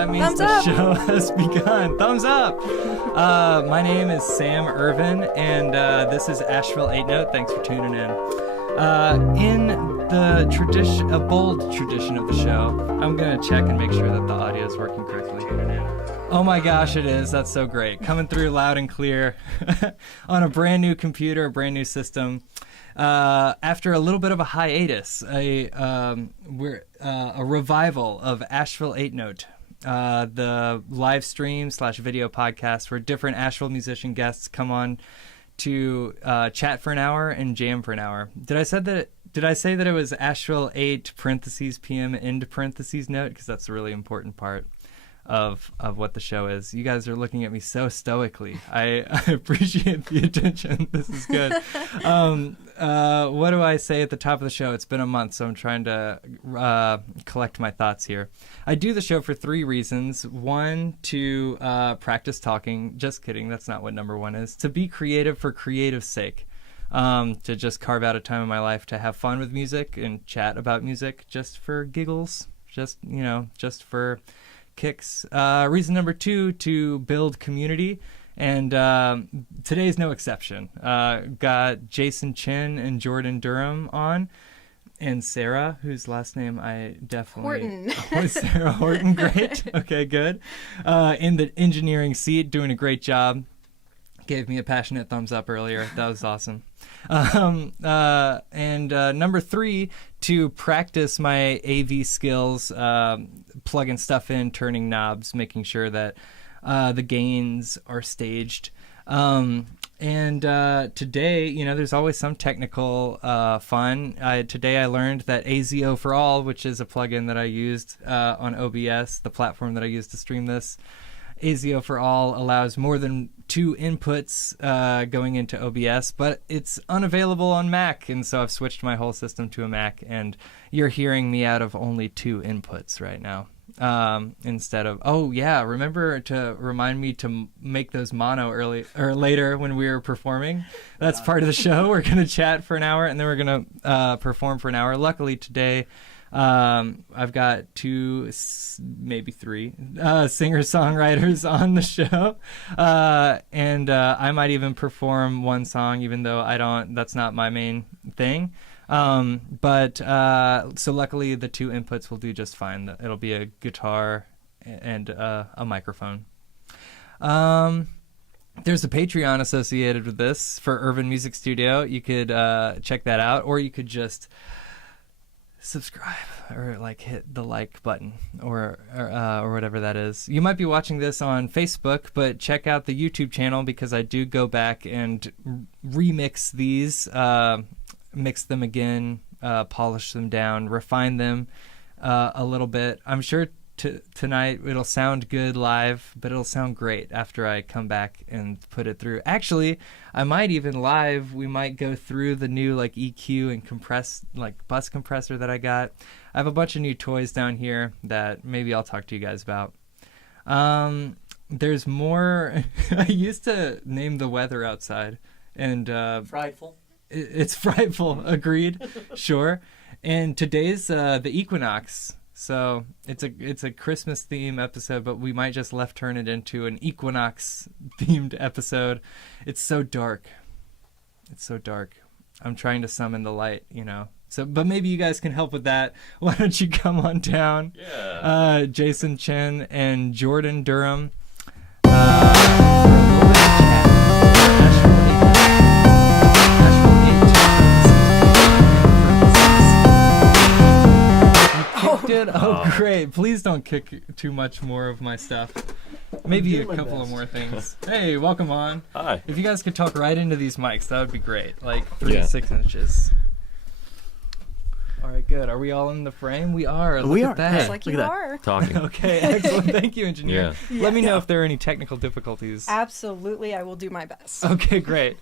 that means Thumbs the up. show has begun. Thumbs up. My name is Sam Irvin, and this is Asheville 8 Note. Thanks for tuning in. In the tradition, a bold tradition of the show, I'm going to check and make sure that the audio is working correctly. Oh my gosh, it is. That's so great. Coming through loud and clear on a brand new computer, a brand new system. After a little bit of a hiatus, a revival of Asheville 8 Note, the live stream / video podcast where different Asheville musician guests come on to chat for an hour and jam for an hour. Did I say that it was Asheville 8 parentheses PM end parentheses note? Because that's a really important part of what the show is. You guys are looking at me so stoically. I appreciate the attention. This is good. What do I say at the top of the show? It's been a month, so I'm trying to collect my thoughts here. I do the show for 3 reasons. 1, to practice talking. Just kidding. That's not what number 1 is. To be creative for creative's sake. To just carve out a time in my life to have fun with music and chat about music just for giggles. Just for kicks. Reason number 2, to build community, and today's no exception. Got Jason Chen and Jordan Durham on, and Sara, whose last name I definitely... Horton. Sara Horton, great. Okay, good. In the engineering seat, doing a great job. Gave me a passionate thumbs up earlier. That was awesome. And number 3, to practice my AV skills, plugging stuff in, turning knobs, making sure that the gains are staged. And today, there's always some technical fun. Today I learned that AZO for All, which is a plugin that I used on OBS, the platform that I used to stream this, AZO for All allows more than 2 inputs going into OBS, but it's unavailable on Mac, and so I've switched my whole system to a Mac, and you're hearing me out of only 2 inputs right now. Instead of, remember to remind me to make those mono early or later when we were performing. That's part of the show. We're going to chat for an hour, and then we're going to perform for an hour. Luckily today, I've got 2, maybe 3 singer-songwriters on the show, and I might even perform one song, even though that's not my main thing. But so luckily the 2 inputs will do just fine. It'll be a guitar and a microphone. There's a Patreon associated with this for Irvin Music Studio. You could check that out, or you could just subscribe or hit the like button or whatever that is. You might be watching this on Facebook, but check out the YouTube channel because I do go back and remix these, mix them again, polish them down, refine them a little bit. I'm sure tonight it'll sound good live, but it'll sound great after I come back and put it through. Actually, I might even we might go through the new EQ and bus compressor that I got. I have a bunch of new toys down here that maybe I'll talk to you guys about. There's more. I used to name the weather outside, and frightful. It's frightful. Agreed. Sure. And today's the equinox. So it's a Christmas theme episode, but we might just left turn it into an equinox themed episode. It's so dark. I'm trying to summon the light, So, but maybe you guys can help with that. Why don't you come on down? Yeah. Jason Chen and Jordan Durham. Oh, great. Please don't kick too much more of my stuff. Maybe a couple of more things. Hey, welcome on. Hi. If you guys could talk right into these mics, that would be great. 3 to 6 inches. All right, good. Are we all in the frame? We are. Look at that. Just like you are. Talking. Okay, excellent. Thank you, engineer. Yeah. Let me know if there are any technical difficulties. Absolutely, I will do my best. Okay, great.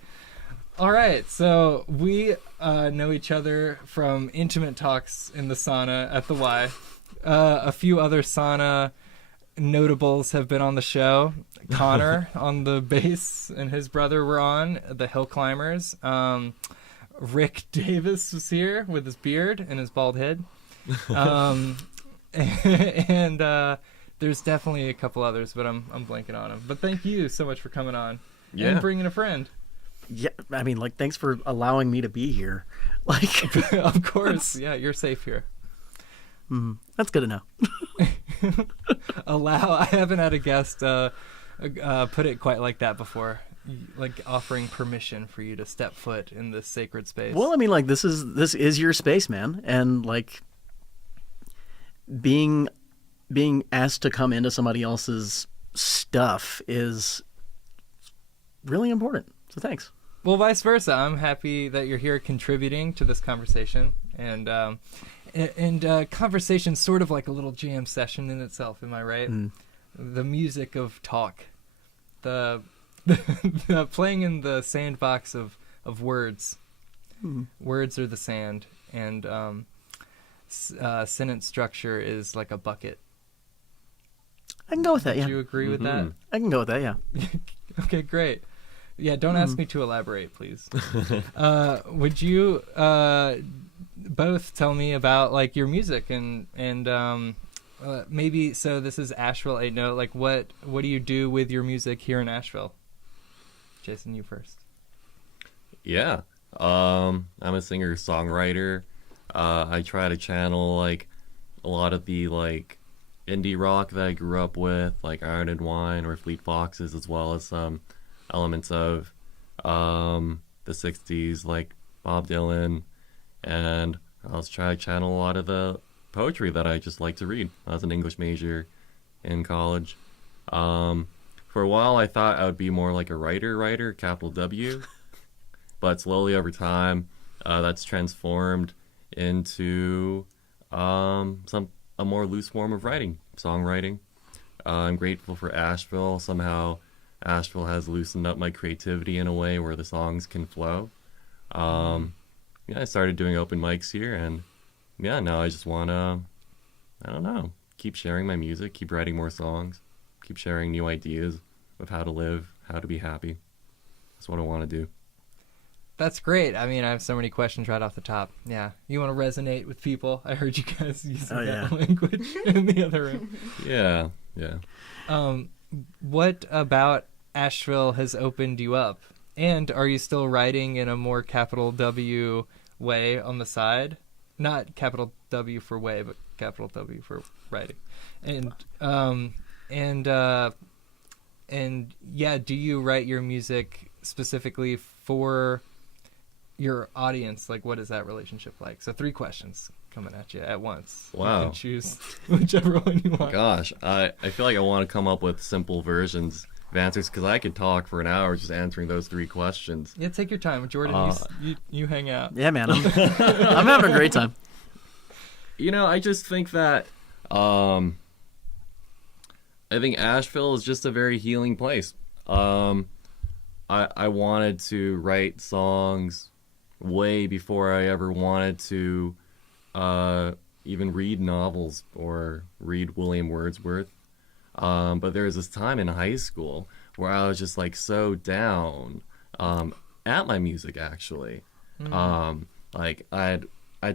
All right, so we know each other from intimate talks in the sauna at the Y. A few other sauna notables have been on the show. Connor on the bass and his brother were on, the Hill Climbers. Rick Davis was here with his beard and his bald head. And There's definitely a couple others, but I'm blanking on them. But thank you so much for coming on and bringing a friend. Yeah, I mean, like, thanks for allowing me to be here. Like, Of course, yeah, you're safe here. that's good to know. I haven't had a guest put it quite like that before, like offering permission for you to step foot in this sacred space. Well, I mean, like, this is your space, man, and like being asked to come into somebody else's stuff is really important. So thanks. Well, vice versa. I'm happy that you're here contributing to this conversation, and conversation's sort of like a little jam session in itself. Am I right? The music of talk, the playing in the sandbox of words. Words are the sand, and sentence structure is like a bucket. I can go with that. Do Yeah, you agree with that? I can go with that. Yeah. Okay, great. Yeah, don't ask me to elaborate, please. Would you both tell me about like your music and maybe, so this is Asheville 8 Note, like what do you do with your music here in Asheville? Jason, you first. Yeah. I'm a singer-songwriter. I try to channel like a lot of the like indie rock that I grew up with, like Iron and Wine or Fleet Foxes, as well as some elements of the 60s, like Bob Dylan, and I was trying to channel a lot of the poetry that I just like to read. I was an English major in college. For a while I thought I would be more like a writer, capital W, but slowly over time that's transformed into a more loose form of writing, songwriting. I'm grateful for Asheville. Somehow Asheville has loosened up my creativity in a way where the songs can flow. I started doing open mics here, and now I just want to, I don't know, keep sharing my music, keep writing more songs, keep sharing new ideas of how to live, how to be happy. That's what I want to do. That's great. I mean, I have so many questions right off the top. Yeah. You want to resonate with people? I heard you guys using that language in the other room. Yeah. What about Asheville has opened you up? And are you still writing in a more capital W way on the side? Not capital W for way, but capital W for writing. And do you write your music specifically for your audience? Like, what is that relationship like? So 3 questions coming at you at once. Wow. You can choose whichever one you want. Gosh, I feel like I want to come up with simple versions of answers, because I could talk for an hour just answering those 3 questions. Yeah, take your time. Jordan, you hang out. Yeah, man. I'm having a great time. I just think that I think Asheville is just a very healing place. I wanted to write songs way before I ever wanted to even read novels or read William Wordsworth. But there was this time in high school where I was just like so down at my music, actually. Like I'd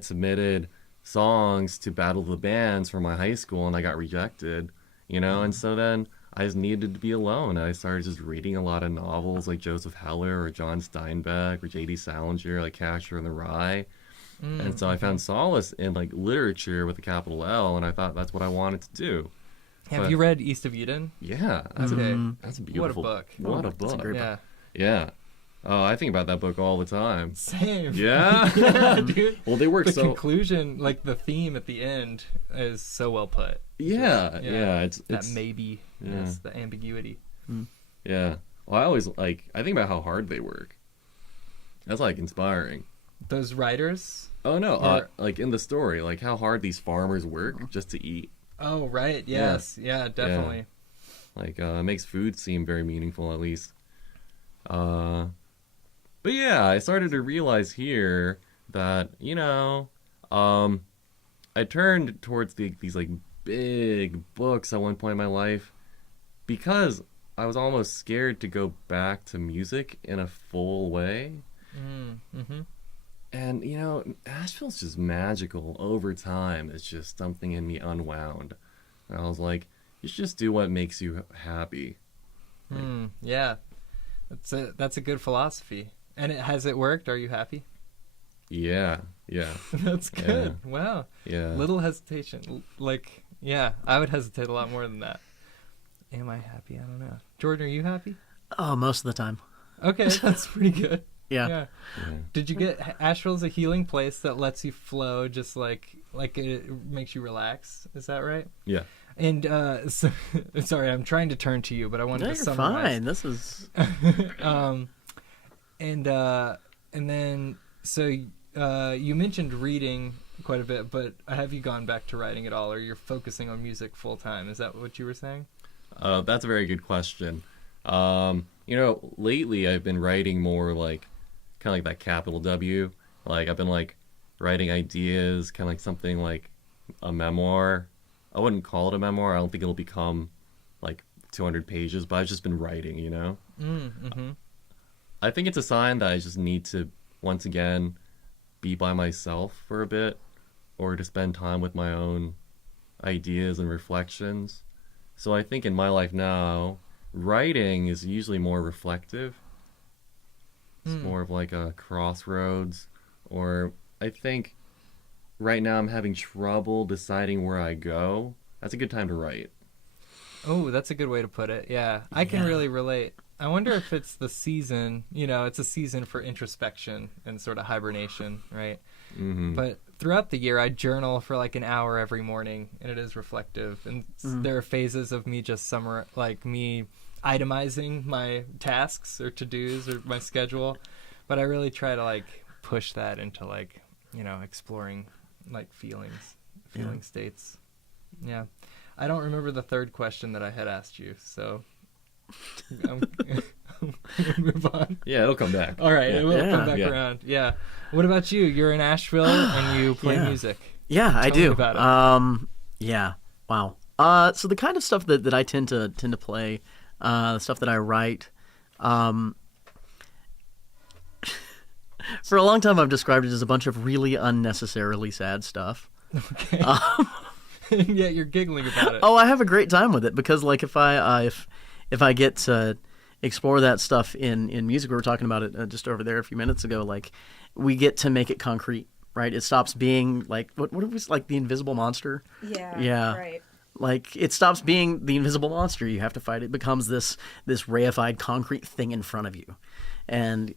submitted songs to Battle of the Bands for my high school, and I got rejected, and so then I just needed to be alone. I started just reading a lot of novels like Joseph Heller or John Steinbeck or J.D. Salinger, like Catcher in the Rye. And so I found solace in like literature with a capital L, and I thought that's what I wanted to do. Have you read East of Eden? Yeah, that's a beautiful. What a book! What a book! It's a great book. Yeah. Oh, I think about that book all the time. Same. Yeah? Yeah, dude. Well, they work the conclusion, like the theme at the end, is so well put. Yeah. It's that maybe, yes, the ambiguity. Yeah. Well, I think about how hard they work. That's like inspiring. Those writers? Oh no, like in the story, like how hard these farmers work just to eat. Oh right, yes, yeah, definitely. Yeah. Like it makes food seem very meaningful, at least. But yeah, I started to realize here that I turned towards these like big books at one point in my life because I was almost scared to go back to music in a full way. And Asheville's just magical. Over time, it's just something in me unwound. And I was like, you should just do what makes you happy. Yeah, that's a good philosophy. And has it worked? Are you happy? Yeah. That's good. Yeah. Wow. Yeah. Little hesitation. Like, yeah, I would hesitate a lot more than that. Am I happy? I don't know. Jordan, are you happy? Oh, most of the time. Okay, that's pretty good. Yeah. Yeah. Did you get Asheville's a healing place that lets you flow, just like it makes you relax? Is that right? Yeah. And so, sorry, I'm trying to turn to you, but I wanted No, to you're summarize. fine. This is And then so you mentioned reading quite a bit, but have you gone back to writing at all, or you're focusing on music full time? Is that what you were saying? That's a very good question. Lately I've been writing more like kind of like that capital W. Like I've been like writing ideas, kind of like something like a memoir. I wouldn't call it a memoir. I don't think it'll become like 200 pages, but I've just been writing, Mm-hmm. I think it's a sign that I just need to, once again, be by myself for a bit, or to spend time with my own ideas and reflections. So I think in my life now, writing is usually more reflective. It's more of like a crossroads. Or I think right now I'm having trouble deciding where I go. That's a good time to write. Oh, that's a good way to put it. Yeah, I can really relate. I wonder if it's the season, it's a season for introspection and sort of hibernation, right? Mm-hmm. But throughout the year, I journal for like an hour every morning, and it is reflective. And there are phases of me just me itemizing my tasks or to-dos or my schedule. But I really try to like push that into like, exploring like feeling states. Yeah. I don't remember the third question that I had asked you, so I'm move on. Yeah, it'll come back. All right, it will come back Yeah. around. Yeah. What about you? You're in Asheville and you play music. Yeah, I Tell me do. about it. Yeah. Wow. So the kind of stuff that I tend to play, the stuff that I write, for a long time I've described it as a bunch of really unnecessarily sad stuff. Okay. And yet you're giggling about it. Oh, I have a great time with it because, like, if I get to explore that stuff in music, we were talking about it just over there a few minutes ago. Like, we get to make it concrete, right? It stops being like what it was like the invisible monster. Yeah. Right. Like, it stops being the invisible monster you have to fight. It becomes this reified concrete thing in front of you, and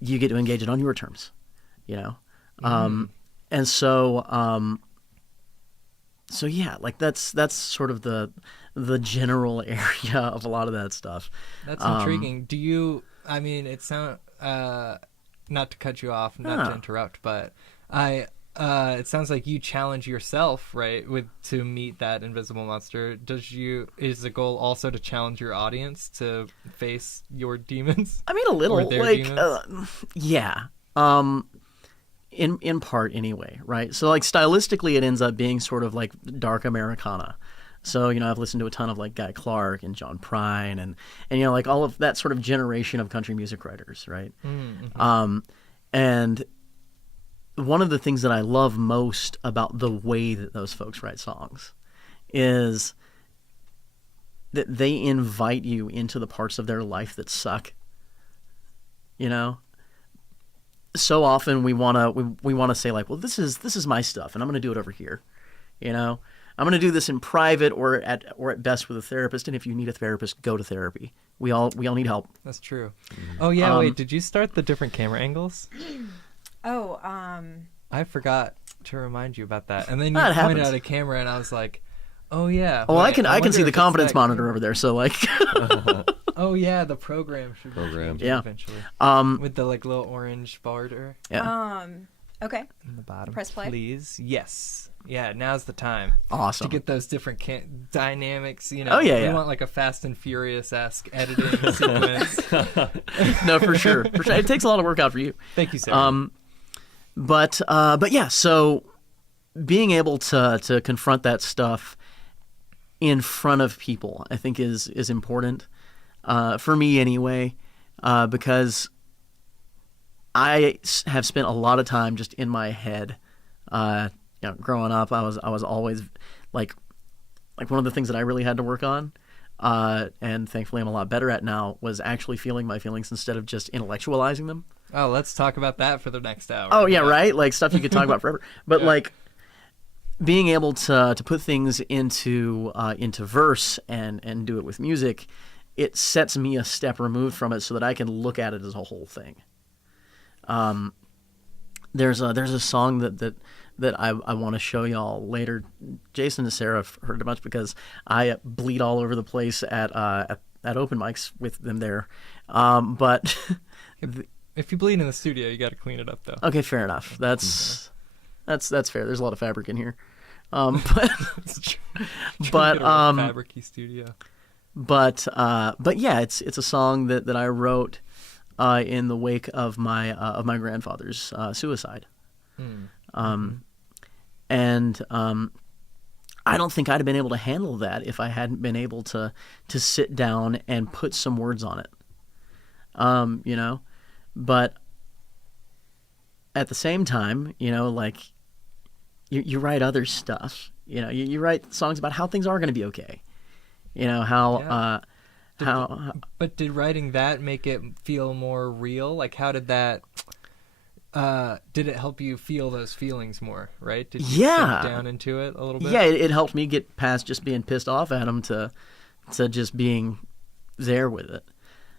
you get to engage it on your terms. And so yeah, like that's sort of the general area of a lot of that stuff. That's intriguing. Do you? I mean, it sounds not to cut you off, not to interrupt, but it sounds like you challenge yourself, right, to meet that invisible monster. Is the goal also to challenge your audience to face your demons? I mean, a little, Or their like, demons? yeah. In part anyway, right? So like stylistically it ends up being sort of like dark Americana. So, I've listened to a ton of like Guy Clark and John Prine and like all of that sort of generation of country music writers, right? Mm-hmm. And one of the things that I love most about the way that those folks write songs is that they invite you into the parts of their life that suck. So often we want to say like, well, this is my stuff and I'm going to do it over here. I'm going to do this in private or at best with a therapist. And if you need a therapist, go to therapy. We all need help. That's true. Oh yeah, wait, did you start the different camera angles? Oh, I forgot to remind you about that. And then you That pointed happens. out a camera and I was like, oh yeah. Well, wait, I can wonder see if the it's confidence that monitor camera. over there. So like, Oh yeah, the program should be changed Yeah. eventually. um, With the like little orange border yeah, okay. in the bottom. Press play. Please. Yes. Yeah, now's the time awesome. to get those different dynamics, Oh, yeah, We yeah. want like a Fast and Furious-esque editing sequence. No, for sure. It takes a lot of work out for you. Thank you, Sarah. But yeah, so being able to confront that stuff in front of people, I think is important for me anyway, because I have spent a lot of time just in my head. Growing up, I was always like like one of the things that I really had to work on, and thankfully I'm a lot better at now, was actually feeling my feelings instead of just intellectualizing them. Oh, let's talk about that for the next hour. Oh yeah, right? Like stuff you could talk about forever. But Yeah. like being able to put things into verse and do it with music, it sets me a step removed from it so that I can look at it as a whole thing. There's a song that I want to show y'all later. Jason and Sara have heard it much because I bleed all over the place at open mics with them there. But If you bleed in the studio, you got to clean it up, though. okay, fair enough. That's fair. There's a lot of fabric in here. But It's true. but fabricy studio. but yeah, it's a song that I wrote in the wake of my grandfather's suicide. And I don't think I'd have been able to handle that if I hadn't been able to sit down and put some words on it. You know, but at the same time, you know, like you write other stuff. You know, you write songs about how things are going to be okay. You know how But did writing that make it feel more real? Like, how did that? Did it help you feel those feelings more? Right? Did you sink down into it a little bit? Yeah, it helped me get past just being pissed off at him to just being there with it.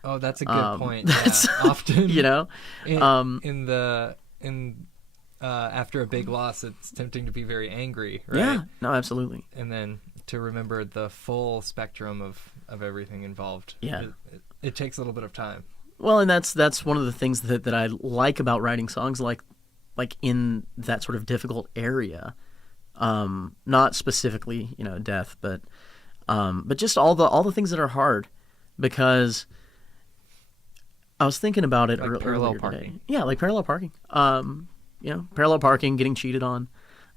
Oh, that's a good point. That's Yeah. Often, you know, after a big loss, it's tempting to be very angry, right? yeah, no, absolutely. And then to remember the full spectrum of everything involved. Yeah. It takes a little bit of time. Well, and that's one of the things that I like about writing songs like in that sort of difficult area. Not specifically, you know, death, but just all the things that are hard, because I was thinking about it Like earlier parallel today. parking. Yeah, like parallel parking. You know, parallel parking, getting cheated on.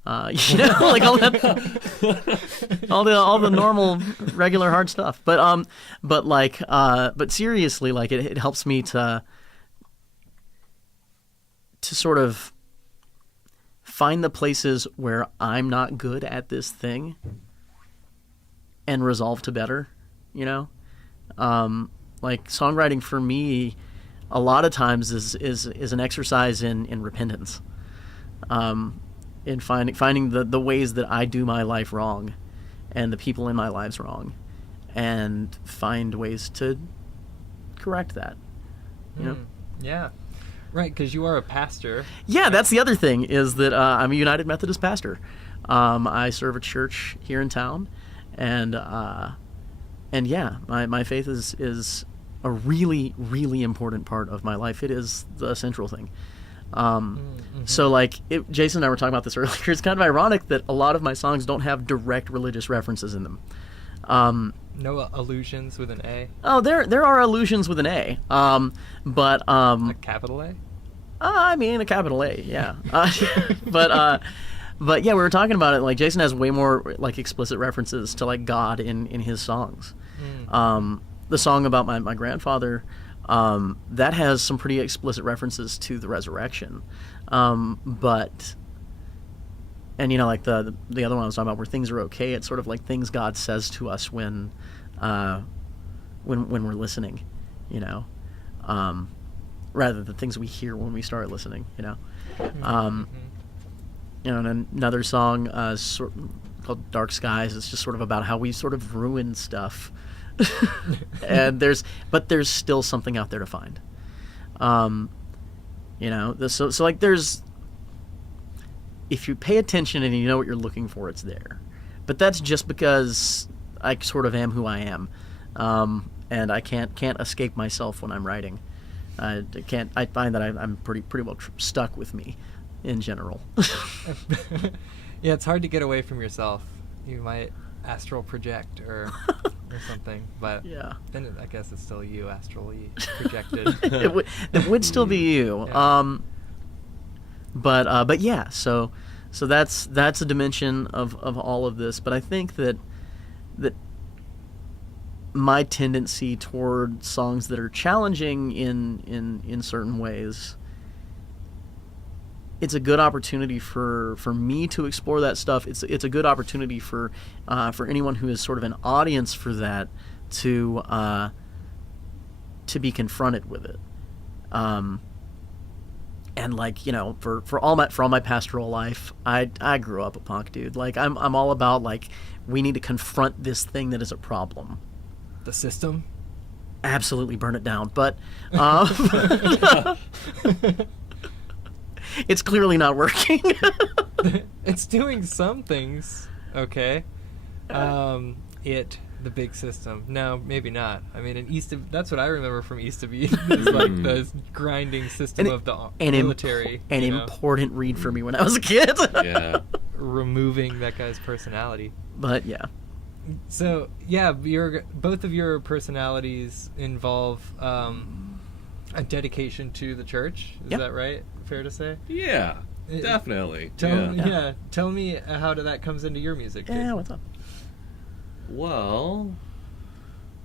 You know, like all that, all the normal, regular hard stuff. But seriously, like it helps me to sort of find the places where I'm not good at this thing and resolve to better. You know, like songwriting for me, a lot of times is an exercise in repentance. In finding the ways that I do my life wrong and the people in my lives wrong, and find ways to correct that, you know? Yeah. Right, because you are a pastor. Yeah, that's the other thing, is that I'm a United Methodist pastor. I serve a church here in town, and yeah, my faith is a really, really important part of my life. It is the central thing. So like Jason and I were talking about this earlier. It's kind of ironic that a lot of my songs don't have direct religious references in them. No allusions with an A? Oh, there are allusions with an A. But A capital A? I mean a capital A, yeah. But yeah, we were talking about it. Like Jason has way more like explicit references to like God in his songs. The song about my grandfather, that has some pretty explicit references to the resurrection. But and you know, like the other one I was talking about, where things are okay, it's sort of like things God says to us when we're listening, you know, rather than things we hear when we start listening, you know. You know, and another song called Dark Skies is just sort of about how we sort of ruin stuff. And there's still something out there to find. You know, so like there's, if you pay attention and you know what you're looking for, it's there. But that's just because I sort of am who I am, and I can't escape myself when I'm writing. I find that I'm pretty well stuck with me, in general. Yeah, it's hard to get away from yourself. You might astral project or something, but Yeah. then I guess it's still you astrally projected. It would still be you. Yeah. But yeah, so that's a dimension of all of this. But I think that my tendency toward songs that are challenging in certain ways it's a good opportunity for me to explore that stuff. It's a good opportunity for anyone who is sort of an audience for that to be confronted with it. And like, you know, for all my pastoral life, I grew up a punk dude. Like I'm all about like we need to confront this thing that is a problem. The system. Absolutely burn it down, but it's clearly not working. It's doing some things, okay. The big system. No, maybe not. I mean, that's what I remember from East of Eden, is like the grinding system of the military. An important read for me when I was a kid. Yeah. Removing that guy's personality. But yeah. So yeah, both of your personalities involve a dedication to the church. Is that right? Fair to say? Yeah, definitely. Tell me how that comes into your music, Jason. Yeah, what's up? Well,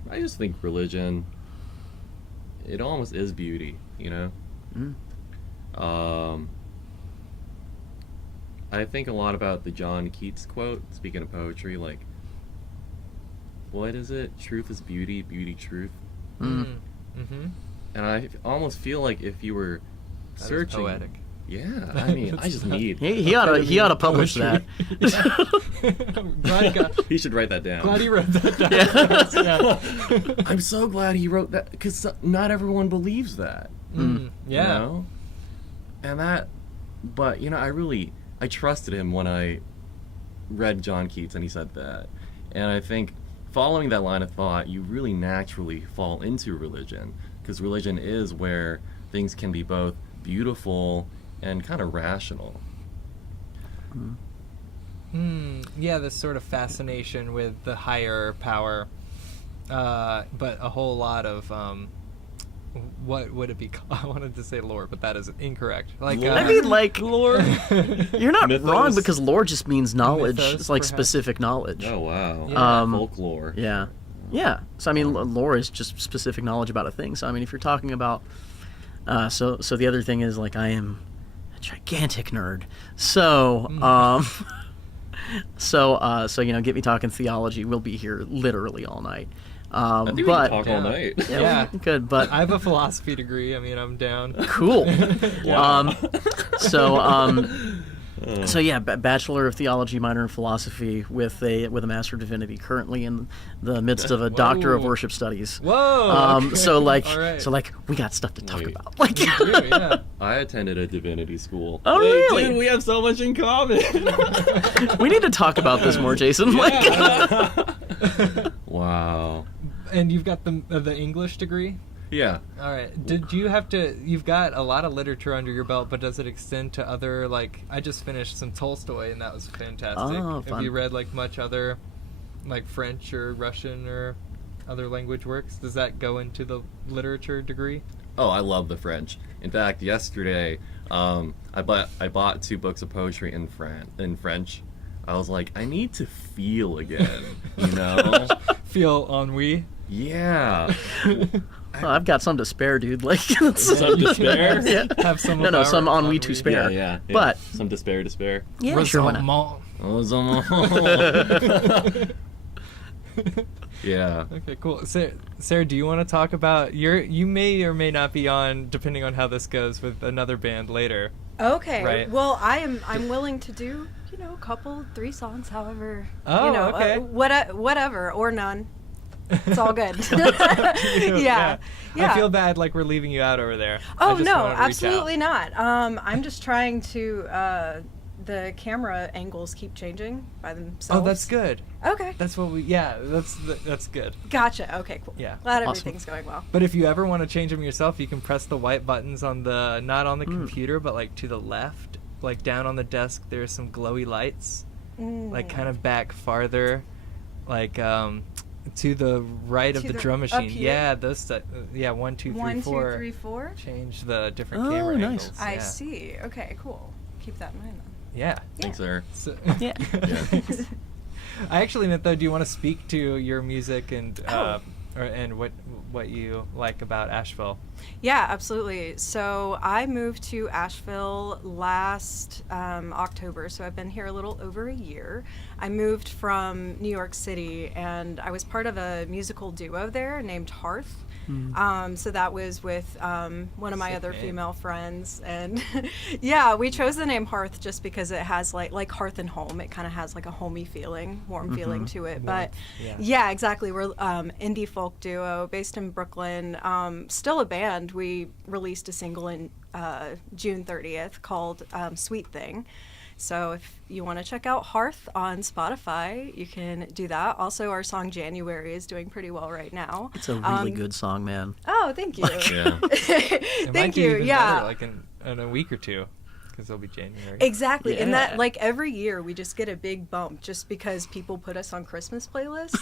I just think religion, it almost is beauty, you know? Mm. I think a lot about the John Keats quote, speaking of poetry, like, what is it? Truth is beauty, beauty truth. Mm. Mm-hmm. And I almost feel like if you were searching... poetic. Yeah, I mean, I just need... He ought to publish that. He should write that down. Glad he wrote that down. Yeah. I'm so glad he wrote that, because not everyone believes that. Yeah. You know? And that... But, you know, I trusted him when I read John Keats and he said that. And I think following that line of thought, you really naturally fall into religion, because religion is where things can be both beautiful and kind of rational. Yeah, this sort of fascination with the higher power, but a whole lot of what would it be called? I wanted to say lore, but that is incorrect. Like I mean, like lore. You're not Mythos. wrong, because lore just means knowledge. Mythos, it's like perhaps. Specific knowledge. Oh, wow. Yeah. Folklore. Yeah. Yeah. So I mean, lore is just specific knowledge about a thing. So I mean, if you're talking about, so the other thing is like I am a gigantic nerd. So so you know, get me talking theology. We'll be here literally all night. I think we but can talk all night. Yeah. we could. But I have a philosophy degree. I mean, I'm down. cool. Wow. So yeah, Bachelor of Theology, minor in Philosophy, with a Master of Divinity. Currently in the midst of a Doctor of Worship Studies. Whoa. Okay. So like, All right. we got stuff to talk Wait. about. Like, Yeah. I attended a divinity school. Oh, really? Dude, we have so much in common. we need to talk about this more, Jason. Wow. And you've got the English degree? Yeah. All right. Did you have to? You've got a lot of literature under your belt, but does it extend to other? Like, I just finished some Tolstoy, and that was fantastic. Oh, Have fun. you read like much other, like French or Russian or other language works? Does that go into the literature degree? Oh, I love the French. In fact, yesterday, I bought 2 books of poetry in French. I was like, I need to feel again, you know? Feel ennui? Yeah. Oh, I've got some to spare, dude. Like, Some to spare? Yeah. Have some. No, of our some ennui to spare. Yeah. But some despair to spare. yeah, sure, why not? Resentment. Yeah. Okay, cool. Sarah, do you want to talk about you may or may not be on, depending on how this goes, with another band later. Okay. Right. Well, I'm willing to do, you know, a couple, 3 songs, however. Oh, you know, okay. Whatever, or none. It's all good. Yeah. I feel bad like we're leaving you out over there. I Oh just no, wanted to reach out. absolutely not. I'm just trying to. The camera angles keep changing by themselves. Oh, that's good. Okay. That's what that's good. Gotcha. Okay, cool. Yeah. Glad Awesome. everything's going well. But if you ever want to change them yourself, you can press the white buttons on the, not on the computer, but like to the left, like down on the desk, there's some glowy lights, like kind of back farther, like to the right of To the the- drum up machine. here? Yeah, those, 1, 2, 3, 1, 4. 2, 3, 4. Change the different Oh, camera nice. angles. I Yeah. see. Okay, cool. Keep that in mind then. Yeah. Thanks, sir. So, Yeah. I actually meant though, do you want to speak to your music and and what you like about Asheville. Yeah, absolutely. So I moved to Asheville last October, so I've been here a little over a year. I moved from New York City, and I was part of a musical duo there named Hearth. So that was with one of my Sick other name. female friends, and yeah, we chose the name Hearth just because it has like Hearth and Home. It kind of has like a homey feeling, warm feeling to it. But Warmth, yeah, exactly. We're indie folk duo based in Brooklyn. Still a band. We released a single in June 30th called Sweet Thing. So if you want to check out Hearth on Spotify, you can do that. Also, our song January is doing pretty well right now. It's a really good song, man. Oh, thank you. Yeah. It might Thank do you. even Yeah. better, like in a week or two, because it'll be January. Exactly. And Yeah. that, like, every year we just get a big bump just because people put us on Christmas playlists.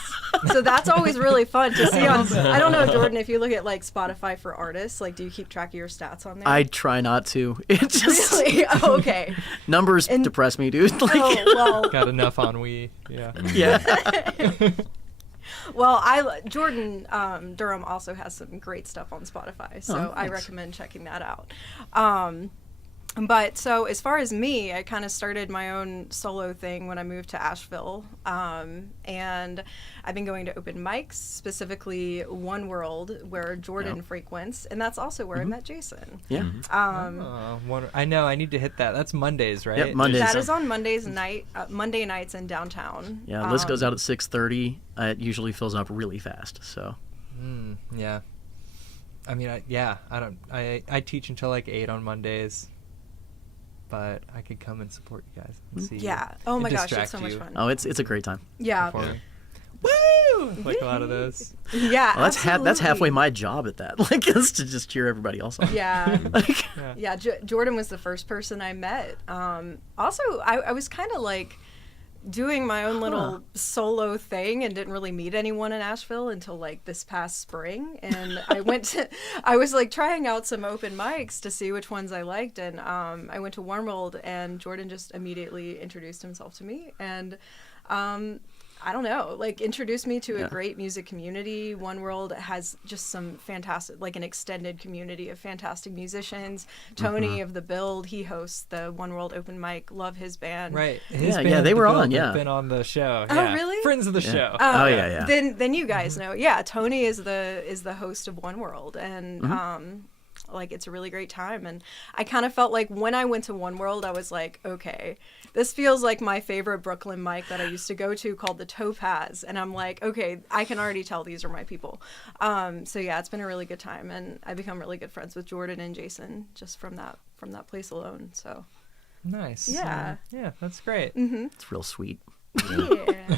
So that's always really fun to see on. I don't know, Jordan, if you look at, like, Spotify for artists, like, do you keep track of your stats on there? I try not to. It just Really? Oh, okay. numbers And- depress me, dude. Like, Oh, well. Got enough on we. Yeah. yeah. Well, Jordan Durham also has some great stuff on Spotify, so I thanks. recommend checking that out. But so as far as me, I kind of started my own solo thing when I moved to Asheville, and I've been going to open mics, specifically One World, where Jordan frequents, and that's also where I met Jason. Yeah. I know. I need to hit that. That's Mondays, right? Yep, Mondays. That is on Monday nights in downtown. Yeah, list goes out at 6:30. It usually fills up really fast. So Yeah. I mean, I teach until like 8 on Mondays, but I could come and support you guys and see. Yeah. Oh and my gosh, it's distract so much you fun. oh, it's a great time. Yeah. performing. Woo! Like a lot of those. Yeah. Well, that's absolutely. halfway my job at that. Like, is to just cheer everybody else on. Yeah. Like, Yeah, Jordan was the first person I met. Also, I was kind of like doing my own little solo thing and didn't really meet anyone in Asheville until like this past spring. And I was like trying out some open mics to see which ones I liked. And I went to One World, and Jordan just immediately introduced himself to me. And I don't know, like introduced me to a great music community. One World has just some fantastic, like an extended community of fantastic musicians. Tony of The Build, he hosts the One World open mic. Love his band. Right. Yeah, they were on, yeah. Been on the show. Oh, yeah. really? Friends of the show. Oh, yeah. Then you guys know. Yeah, Tony is the host of One World, and like it's a really great time. And I kind of felt like when I went to One World, I was like, okay, this feels like my favorite Brooklyn mic that I used to go to called the Topaz, and I'm like, okay, I can already tell these are my people. So yeah, it's been a really good time, and I become really good friends with Jordan and Jason just from that place alone. So Nice. Yeah. Yeah, that's great. it's real sweet. yeah.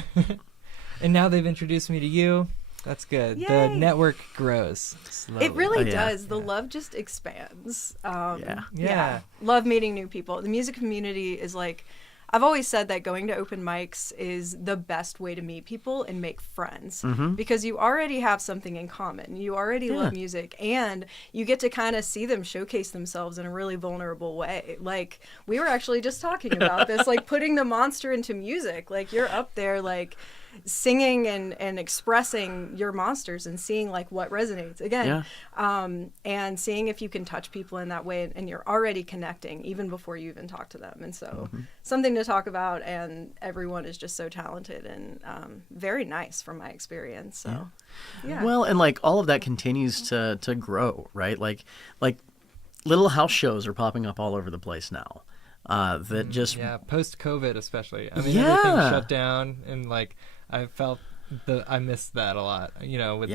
And now they've introduced me to you. That's good. The Yay. network grows slowly. It really Oh, yeah. does. The love just expands. Yeah. Love meeting new people. The music community is like, I've always said that going to open mics is the best way to meet people and make friends because you already have something in common. You already love music, and you get to kind of see them showcase themselves in a really vulnerable way. Like, we were actually just talking about this, like putting the monster into music. Like, you're up there, like, singing and expressing your monsters and seeing like what resonates again, and seeing if you can touch people in that way, and you're already connecting even before you even talk to them. And so something to talk about, and everyone is just so talented and very nice from my experience. So yeah. Well, and like all of that continues to grow, right? Like little house shows are popping up all over the place now. That just Yeah, post COVID especially. I mean, Yeah. everything shut down, and like I felt I missed that a lot. You know, with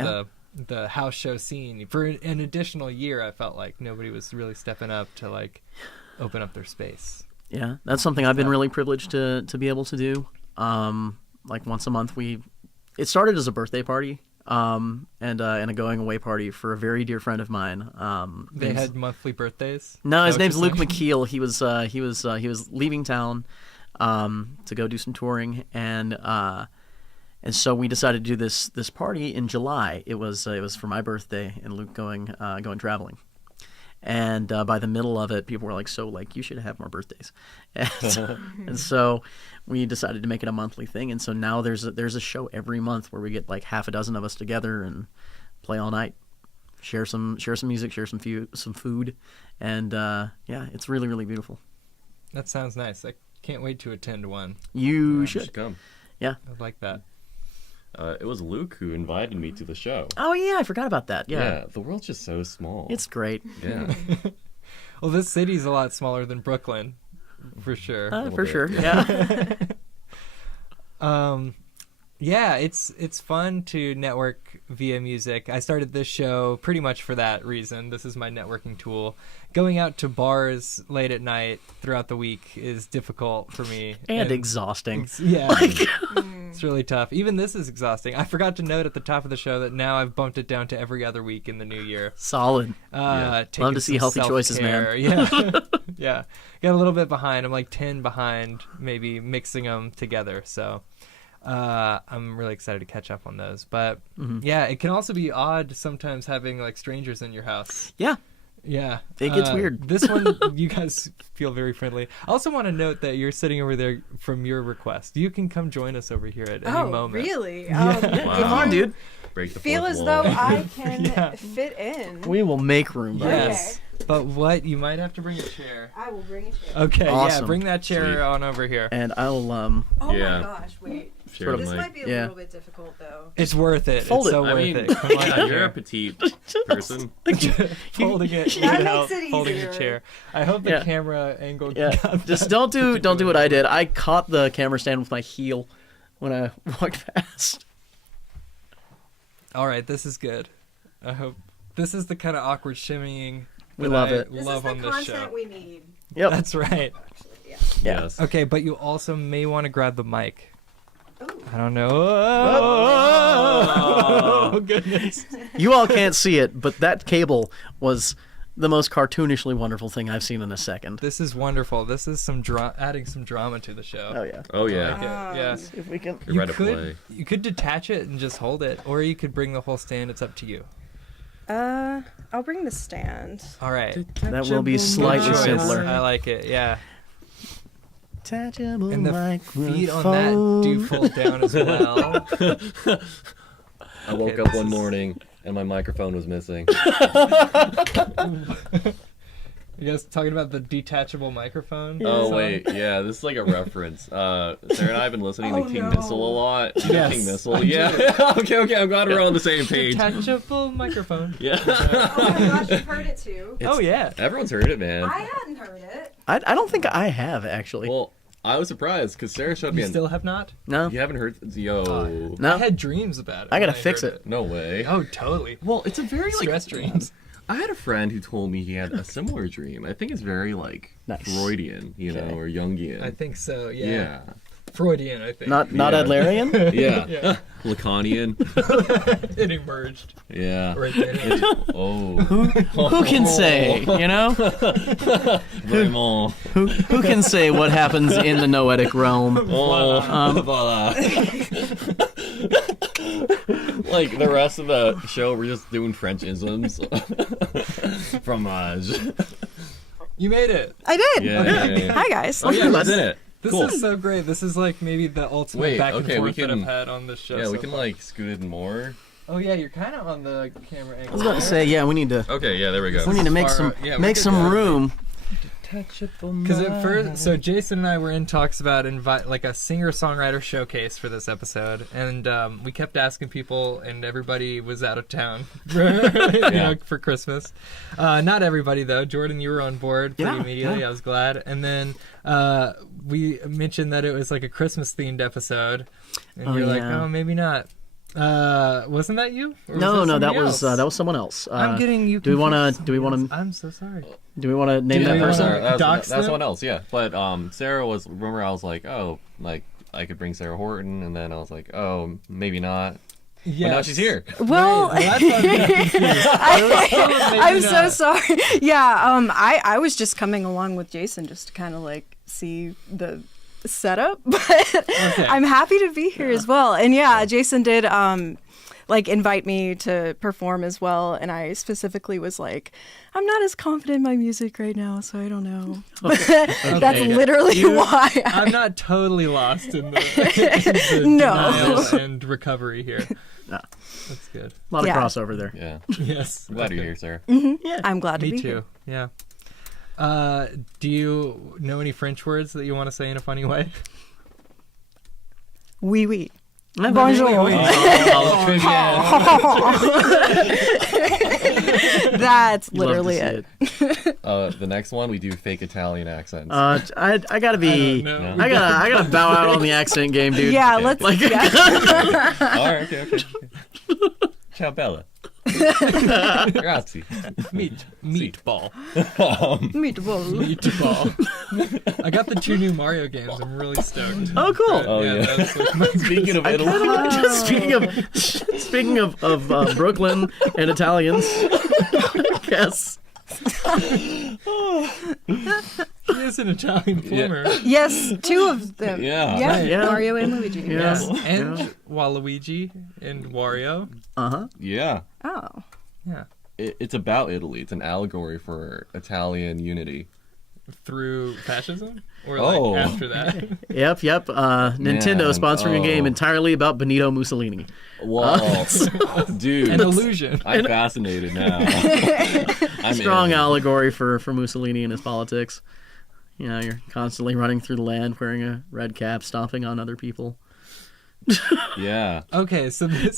the house show scene for an additional year, I felt like nobody was really stepping up to like open up their space. Yeah, that's something I've been really privileged to be able to do. Like once a month, it started as a birthday party, and a going away party for a very dear friend of mine. They had monthly birthdays. No, his Is that name's what Luke you're saying? McKeel. He was leaving town to go do some touring, and so we decided to do this party in July. It was for my birthday and Luke going traveling. And by the middle of it, people were like, so like, you should have more birthdays. And so we decided to make it a monthly thing. And so now there's a show every month where we get like half a dozen of us together and play all night, share some music, share some food. And yeah, it's really, really beautiful. That sounds nice. I can't wait to attend one. You should come. Yeah. I'd like that. It was Luke who invited me to the show. Oh yeah, I forgot about that. Yeah. The world's just so small. It's great. Yeah. Well, this city's a lot smaller than Brooklyn, for sure. For sure. Yeah. Yeah, it's fun to network via music. I started this show pretty much for that reason. This is my networking tool. Going out to bars late at night throughout the week is difficult for me. And exhausting. Yeah. It's really tough. Even this is exhausting. I forgot to note at the top of the show that now I've bumped it down to every other week in the new year. Solid. Love to see healthy choices, man. Yeah. Yeah. Got a little bit behind. I'm like 10 behind, maybe mixing them together. So I'm really excited to catch up on those. But yeah, it can also be odd sometimes having like strangers in your house. Yeah. Yeah. It gets weird. This one, you guys feel very friendly. I also want to note that you're sitting over there from your request. You can come join us over here at any moment. Really? Wow. Come on, dude. Break the Feel fourth as wall. though I can fit in. We will make room. buddy. Yes. But what? You might have to bring a chair. I will bring a chair. Okay, Awesome. yeah, bring that chair Sweet. on over here. And I'll Oh Yeah. my gosh, wait. Share This the might mic. be a little bit difficult though. It's worth it. Fold it's it. so I worth mean, it. Come on yeah, out you're here. a petite person. Folding it That would makes help. it Holding easier. the chair. I hope the Yeah. camera angle. Yeah. got Just that. don't do what I did. I caught the camera stand with my heel when I walked past. All right, this is good. I hope this is the kind of awkward shimmying We that love I it. This love is on the this content show. we need. Yep. That's right. Yeah. Yeah. Yes. Okay, but you also may want to grab the mic. Ooh. I don't know. Oh, goodness. You all can't see it, but that cable was the most cartoonishly wonderful thing I've seen in a second. This is wonderful. This is some adding some drama to the show. Oh yeah. Oh I yeah. like it. Yeah. If we can. You're ready to play. You could detach it and just hold it, or you could bring the whole stand. It's up to you. I'll bring the stand. All right. That will be Good slightly choice. simpler. I like it. Yeah. Detachable And the microphone. feet on that do fold down as well. I woke Okay, up this one is- morning and my microphone was missing. You guys talking about the detachable microphone? Oh song? wait, yeah, this is like a reference. Sarah and I have been listening Oh, to King no. Missile a lot. You know Yes, King Missile, I yeah. okay, I'm glad we're on the same page. Detachable microphone. Yeah. Oh my gosh, you've heard it too. Oh yeah. Everyone's heard it, man. I hadn't heard it. I don't think I have actually. Well, I was surprised because Sarah showed me. You still have not? No. You haven't heard? Yo. No. I had dreams about it. I gotta when fix heard it. No way. Oh, totally. Well, it's a very like Stress dreams. I had a friend who told me he had a similar dream. I think it's very like Nice. Freudian, you know, Okay. or Jungian. I think so. Yeah. Yeah. Freudian, I think. Not Yeah. Adlerian? Yeah. Yeah. Lacanian. It emerged Yeah. right there. Oh. Who can say? You know? Vraiment. Who can say what happens in the noetic realm? Oh. Voila. Like the rest of the show, we're just doing French isms. Fromage. You made it. I did. Yeah. Hi guys. Oh yeah, that's in it. This Cool. is so great. This is like maybe the ultimate Wait, back and okay, we forth that I've can- had on this show. Yeah, so we can far. like scoot it more. Oh yeah, you're kind of on the camera angle. I was about to say, yeah, we need to Okay, yeah, there we go. make far- some yeah, we make could some go. room. Because at first, so Jason and I were in talks about like a singer-songwriter showcase for this episode, and we kept asking people, and everybody was out of town, you know, for Christmas. Not everybody though. Jordan, you were on board pretty Yeah, immediately. yeah. I was glad, and then we mentioned that it was like a Christmas-themed episode, and Oh, you're like, yeah. oh, maybe not. Wasn't that you? Or was No, that somebody was else? someone else. I'm getting you. do we wanna- confused with do we somebody wanna- else. I'm so sorry. Do we want to name Do that we person? wanna- Dox That's them? someone else, yeah. But Sarah was. Remember, I was like, oh, like I could bring Sarah Horton, and then I was like, oh, maybe not. Yeah. But now she's here. Well, Right, well, that's why I'm confused. I was still maybe I'm so not. sorry. Yeah, I was just coming along with Jason just to kind of like see the setup, but I'm happy to be here as well. And yeah, Jason did like invite me to perform as well. And I specifically was like, I'm not as confident in my music right now, so I don't know. But that's literally why. I'm not totally lost in the denial and recovery here. No. That's good. A lot of crossover there. Yeah. Yes. I'm glad you're here, Sarah. Yeah. I'm glad to Me be too. here. Yeah. Do you know any French words that you want to say in a funny way? Oui, oui. Bonjour. That's literally it. The next one we do fake Italian accents. I gotta be. I gotta bow out on the accent game, dude. Yeah, let's. All right, okay. Ciao, Bella. Grazie. Meatball. Meatball. I got the 2 new Mario games. I'm really stoked. Oh, cool. Oh, yeah. That's like Speaking of Italy. Speaking of Brooklyn and Italians, I guess. He is an Italian plumber. Yes, 2 of them. Yeah. Yeah. Mario and Luigi. Yeah. Yes. And Waluigi and Wario. Yeah. Oh. Yeah. It's about Italy. It's an allegory for Italian unity. Through fascism? Or Oh. after that? Yep. Nintendo sponsoring a game entirely about Benito Mussolini. Whoa. Dude. An illusion. I'm fascinated now. I'm Strong in. allegory for Mussolini and his politics. You know, you're constantly running through the land wearing a red cap, stomping on other people. Yeah. Okay, so this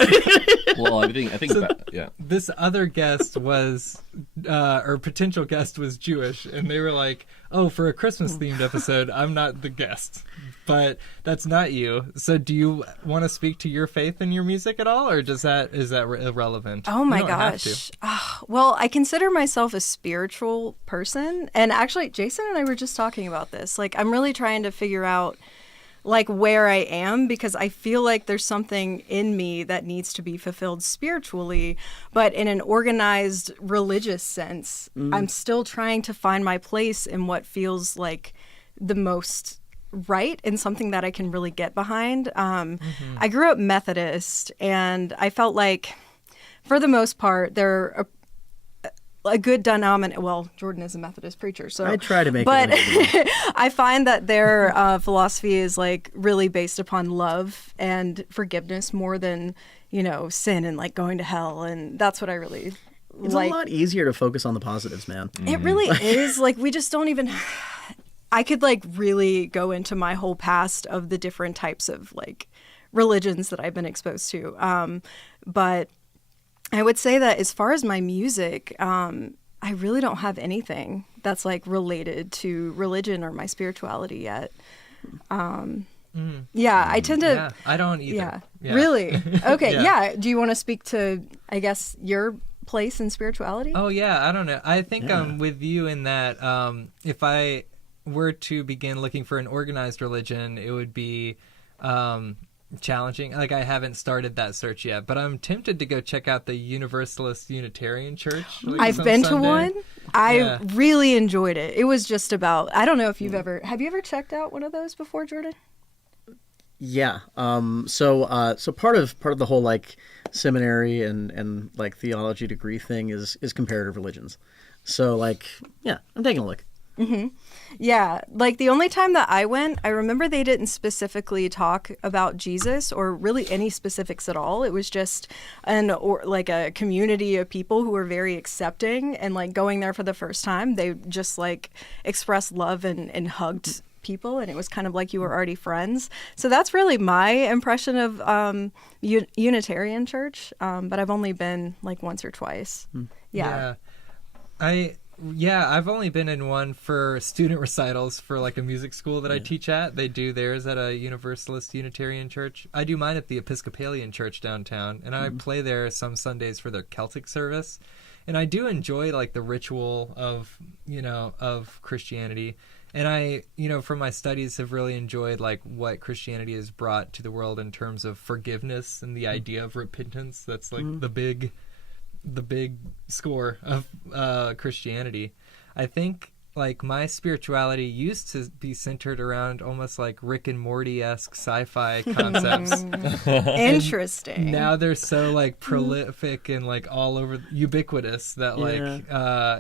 Well, I think So- yeah. this other guest was, or potential guest was Jewish, and they were like, "Oh, for a Christmas-themed episode, I'm not the guest." But that's not you. So, do you want to speak to your faith in your music at all, or is that irrelevant? Oh You my don't have to. gosh. Well, I consider myself a spiritual person. And actually, Jason and I were just talking about this. Like, I'm really trying to figure out like where I am, because I feel like there's something in me that needs to be fulfilled spiritually, but in an organized religious sense, I'm still trying to find my place in what feels like the most right and something that I can really get behind. I grew up Methodist, and I felt like for the most part, they're a good denominator. Well, Jordan is a Methodist preacher, so I try to make but it. I find that their philosophy is like really based upon love and forgiveness more than, you know, sin and like going to hell. And that's what I really It's like. a lot easier to focus on the positives, man. It really is. Like, we just don't even. I could like really go into my whole past of the different types of like religions that I've been exposed to. But I would say that as far as my music, I really don't have anything that's like related to religion or my spirituality yet. Yeah, I tend to. Yeah, I don't either. Yeah. Really? Okay. Yeah. Yeah. Do you want to speak to, I guess, your place in spirituality? Oh yeah, I don't know. I think I'm with you in that if I were to begin looking for an organized religion, it would be challenging. Like, I haven't started that search yet, but I'm tempted to go check out the Universalist Unitarian Church. Like, I've some been to Sunday. one. I Yeah. really enjoyed it. It was just about, I don't know if you've ever, have you ever checked out one of those before, Jordan? Yeah. So part of the whole like seminary and like theology degree thing is comparative religions. So like, yeah, I'm taking a look. Yeah, like the only time that I went, I remember they didn't specifically talk about Jesus or really any specifics at all. It was just like a community of people who were very accepting, and like going there for the first time, they just like expressed love and hugged people, and it was kind of like you were already friends. So that's really my impression of Unitarian Church, but I've only been like once or twice. Yeah. I've only been in one for student recitals for like a music school that I teach at. They do theirs at a Universalist Unitarian Church. I do mine at the Episcopalian Church downtown, and I play there some Sundays for their Celtic service. And I do enjoy like the ritual of Christianity. And I, from my studies, have really enjoyed like what Christianity has brought to the world in terms of forgiveness and the idea of repentance. That's like the big score of Christianity. I think like my spirituality used to be centered around almost like Rick and Morty-esque sci-fi concepts. Interesting. Now they're so like prolific and like all over, ubiquitous, that like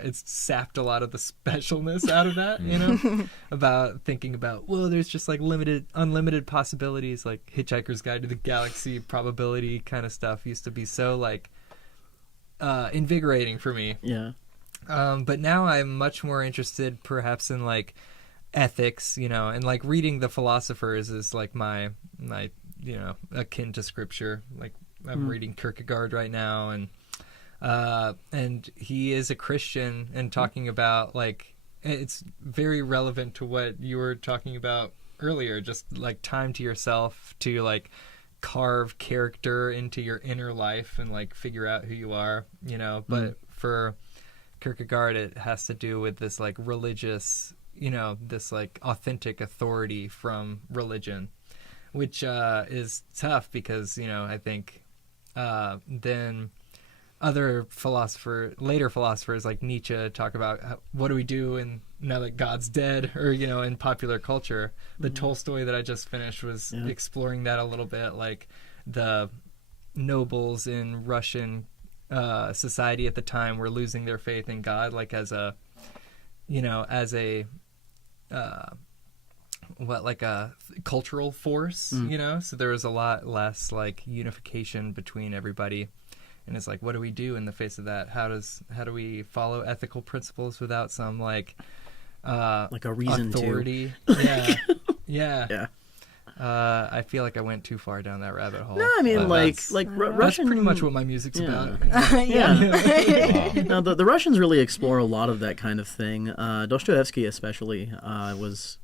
it's sapped a lot of the specialness out of that, you know, about thinking about, well, there's just like unlimited possibilities, like Hitchhiker's Guide to the Galaxy probability kind of stuff used to be so like invigorating for me. Yeah. But now I'm much more interested perhaps in like ethics, you know, and like reading the philosophers is like my you know, akin to scripture. Like I'm reading Kierkegaard right now, and he is a Christian and talking about like, it's very relevant to what you were talking about earlier, just like time to yourself to like carve character into your inner life and like figure out who you are, you know. But for Kierkegaard, it has to do with this like religious, you know, this like authentic authority from religion, which is tough because, you know, I think then other later philosophers like Nietzsche talk about what do we do now that God's dead, or, you know, in popular culture. The Tolstoy that I just finished was exploring that a little bit, like the nobles in Russian society at the time were losing their faith in God, like as a, you know, as a like a cultural force, you know. So there was a lot less like unification between everybody, and it's like, what do we do in the face of that? How do we follow ethical principles without some like a reason authority? to. Yeah. I feel like I went too far down that rabbit hole. No, I mean, that's Russian. That's pretty much what my music's about. No, the Russians really explore a lot of that kind of thing. Dostoevsky, especially, was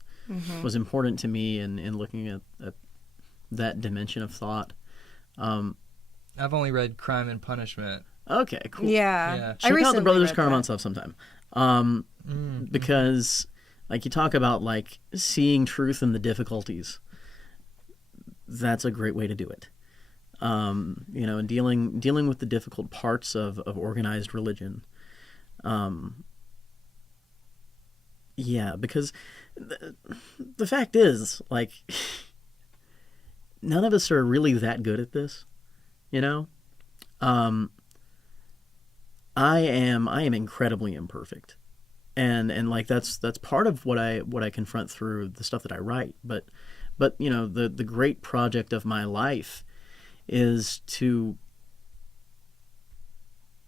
important to me in looking at that dimension of thought. I've only read Crime and Punishment. Okay, cool. Yeah. Check out the Brothers Karamazov sometime. Because, like, you talk about like seeing truth in the difficulties. That's a great way to do it. You know, and dealing with the difficult parts of organized religion. Because the fact is, like, none of us are really that good at this, you know? I am incredibly imperfect. And like that's part of what I confront through the stuff that I write. But you know, the great project of my life is to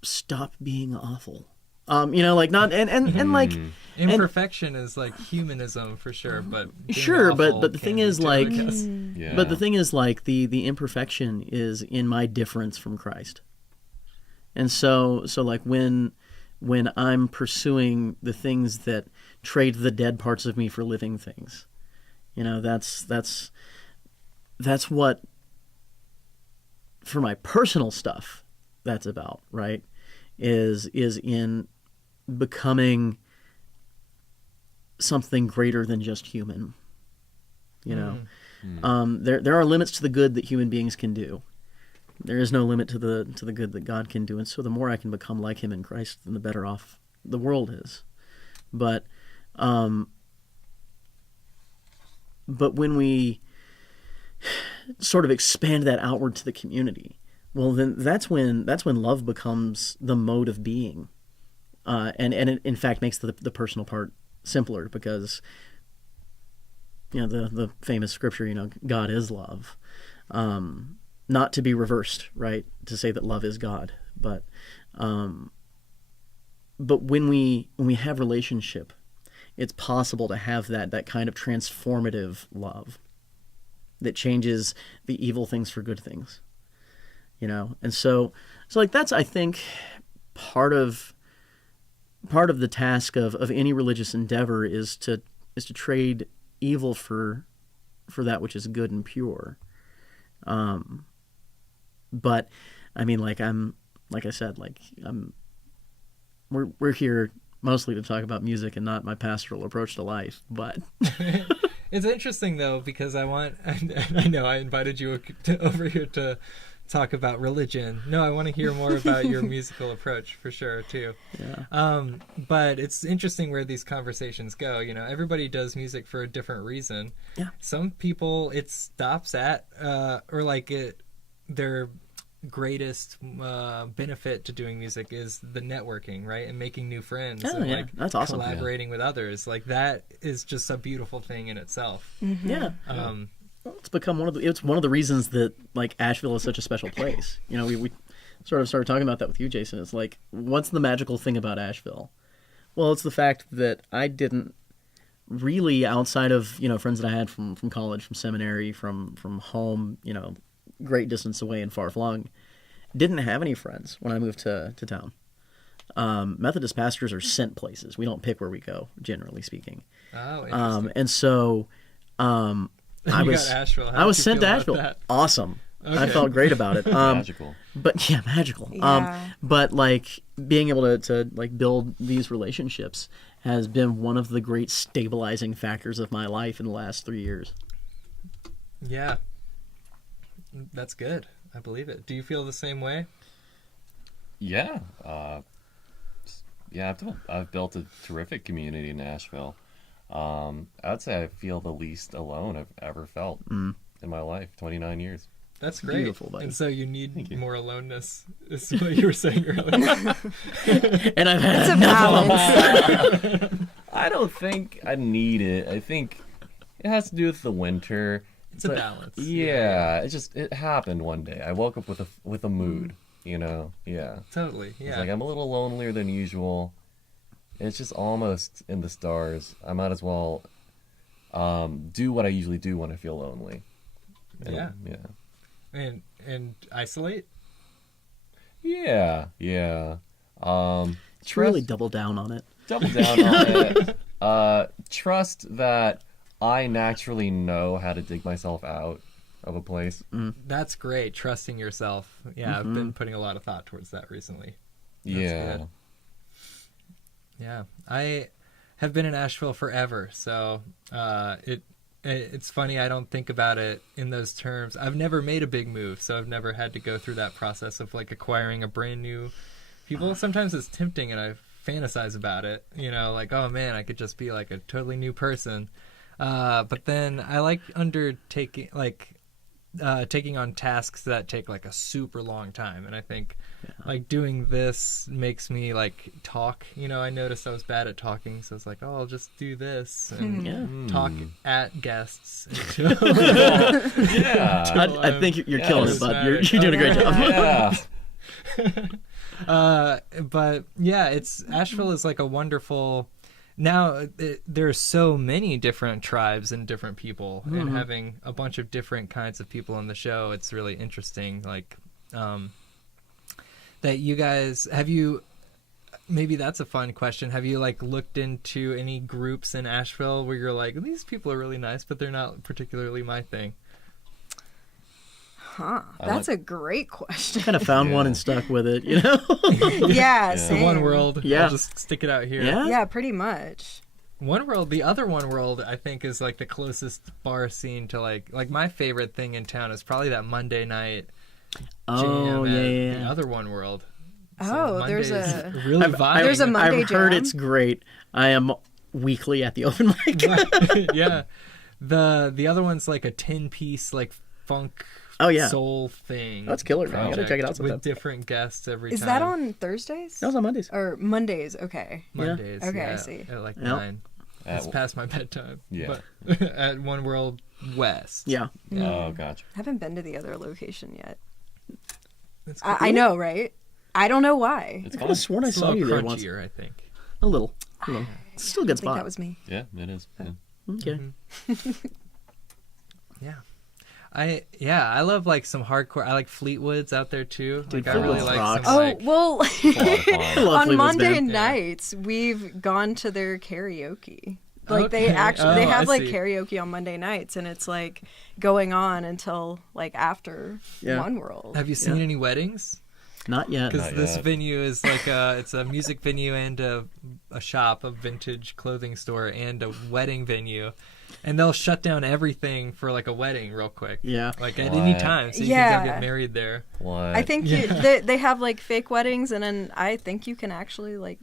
stop being awful. You know, like not and like imperfection is like humanism for sure, but but the thing is like Yeah. but the thing is like the imperfection is in my difference from Christ. And so like when I'm pursuing the things that trade the dead parts of me for living things, you know, that's what, for my personal stuff, that's about, right? Is in becoming something greater than just human. You know, there are limits to the good that human beings can do. There is no limit to the good that God can do, and so the more I can become like Him in Christ, then the better off the world is. But when we sort of expand that outward to the community, well, then that's when love becomes the mode of being, and it in fact makes the personal part simpler, because you know the famous scripture, you know, God is love. Not to be reversed, right? To say that love is God, but when we have relationship, it's possible to have that kind of transformative love that changes the evil things for good things, you know. And so like that's, I think, part of the task of any religious endeavor is to trade evil for that which is good and pure. But I mean, we're here mostly to talk about music and not my pastoral approach to life. But it's interesting though, because I know I invited you over here to talk about religion. No, I want to hear more about your musical approach for sure too. Yeah. But it's interesting where these conversations go. Everybody does music for a different reason. Yeah. Some people it stops at their greatest benefit to doing music is the networking, right, and making new friends, and yeah. That's awesome. collaborating with others. Like that is just a beautiful thing in itself. Mm-hmm. Yeah. Well, it's become one of the reasons that like Asheville is such a special place. We sort of started talking about that with you, Jason. It's like, what's the magical thing about Asheville? Well, it's the fact that I didn't really, outside of friends that I had from college, from seminary, from home, great distance away and far flung, didn't have any friends when I moved to town. Methodist pastors are sent places. We don't pick where we go, generally speaking. Oh, interesting. And so I was sent to Asheville. That? Awesome. Okay. I felt great about it. Magical. But yeah, magical. Yeah. But like being able to like build these relationships has been one of the great stabilizing factors of my life in the last 3 years. Yeah. That's good. I believe it. Do you feel the same way? Yeah. I've built a terrific community in Nashville. I'd say I feel the least alone I've ever felt in my life, 29 years. That's great. Beautiful, buddy. And so you need more aloneness, is what you were saying earlier. And I've had It's a balance. I don't think I need it. I think it has to do with the winter. It's a balance. Yeah, it happened one day. I woke up with a mood, Yeah. Totally. Yeah. It's like I'm a little lonelier than usual. It's just almost in the stars. I might as well do what I usually do when I feel lonely. Yeah. And isolate? Yeah. It's really double down on it. Double down on it. Trust that I naturally know how to dig myself out of a place. That's great. Trusting yourself. Yeah, I've been putting a lot of thought towards that recently. That's Yeah. good. Yeah. I have been in Asheville forever, so it's funny, I don't think about it in those terms. I've never made a big move, so I've never had to go through that process of like acquiring a brand new people. Sometimes it's tempting and I fantasize about it, like, oh man, I could just be like a totally new person. But then I like taking on tasks that take like a super long time, and I think like doing this makes me like talk. I noticed I was bad at talking, so I was like, oh, I'll just do this and talk at guests until I think you're killing it, bud. You're doing a great job. Yeah. But yeah, Asheville is like a wonderful. Now there are so many different tribes and different people, and having a bunch of different kinds of people on the show, it's really interesting. Like that you guys maybe that's a fun question. Have you like looked into any groups in Asheville where you're like, these people are really nice, but they're not particularly my thing? That's a great question. Kind of found one and stuck with it, Yeah, The same. One World. Yeah. I'll just stick it out here. Yeah. Yeah, pretty much. One World, the other One World, I think is like the closest bar scene to like my favorite thing in town is probably that Monday night jam at the other One World. Oh, there's Monday's a really vibing. There's a Monday I've heard jam? it's great. I am weekly at the open mic. Yeah. The other one's like a 10-piece like funk soul thing. That's killer, man. I gotta check it out sometime. With different guests every time. Is that on Thursdays? That was on Mondays. Or Mondays, okay. Mondays. Okay, yeah, I see. At like Yep. 9. It's past my bedtime. Yeah. But at One World West. Yeah. Oh, gotcha. Haven't been to the other location yet. It's cool. I know, right? I don't know why. It's I could fun. have sworn I It's a saw little you there once. crunchier, I think. A little. It's still a good I think spot. that was me. Yeah, it is. Yeah. Okay. Yeah. I love like some hardcore. I like Fleetwood's out there too. Dude, Like I really Fleetwood's like rocks. some Oh, like well, It's a lot of fun. I love on Fleetwood's Monday band. nights, we've gone to their karaoke. Like they Okay. actually they Oh, have I like see. karaoke on Monday nights, and it's like going on until like after Yeah. One World. Have you seen any weddings? Not yet. Because Not this yet. venue is like it's a music venue and a shop, a vintage clothing store, and a wedding venue. And they'll shut down everything for like a wedding real quick. Yeah. Like at What? any time. So you can go get married there. What? I think they have like fake weddings, and then I think you can actually like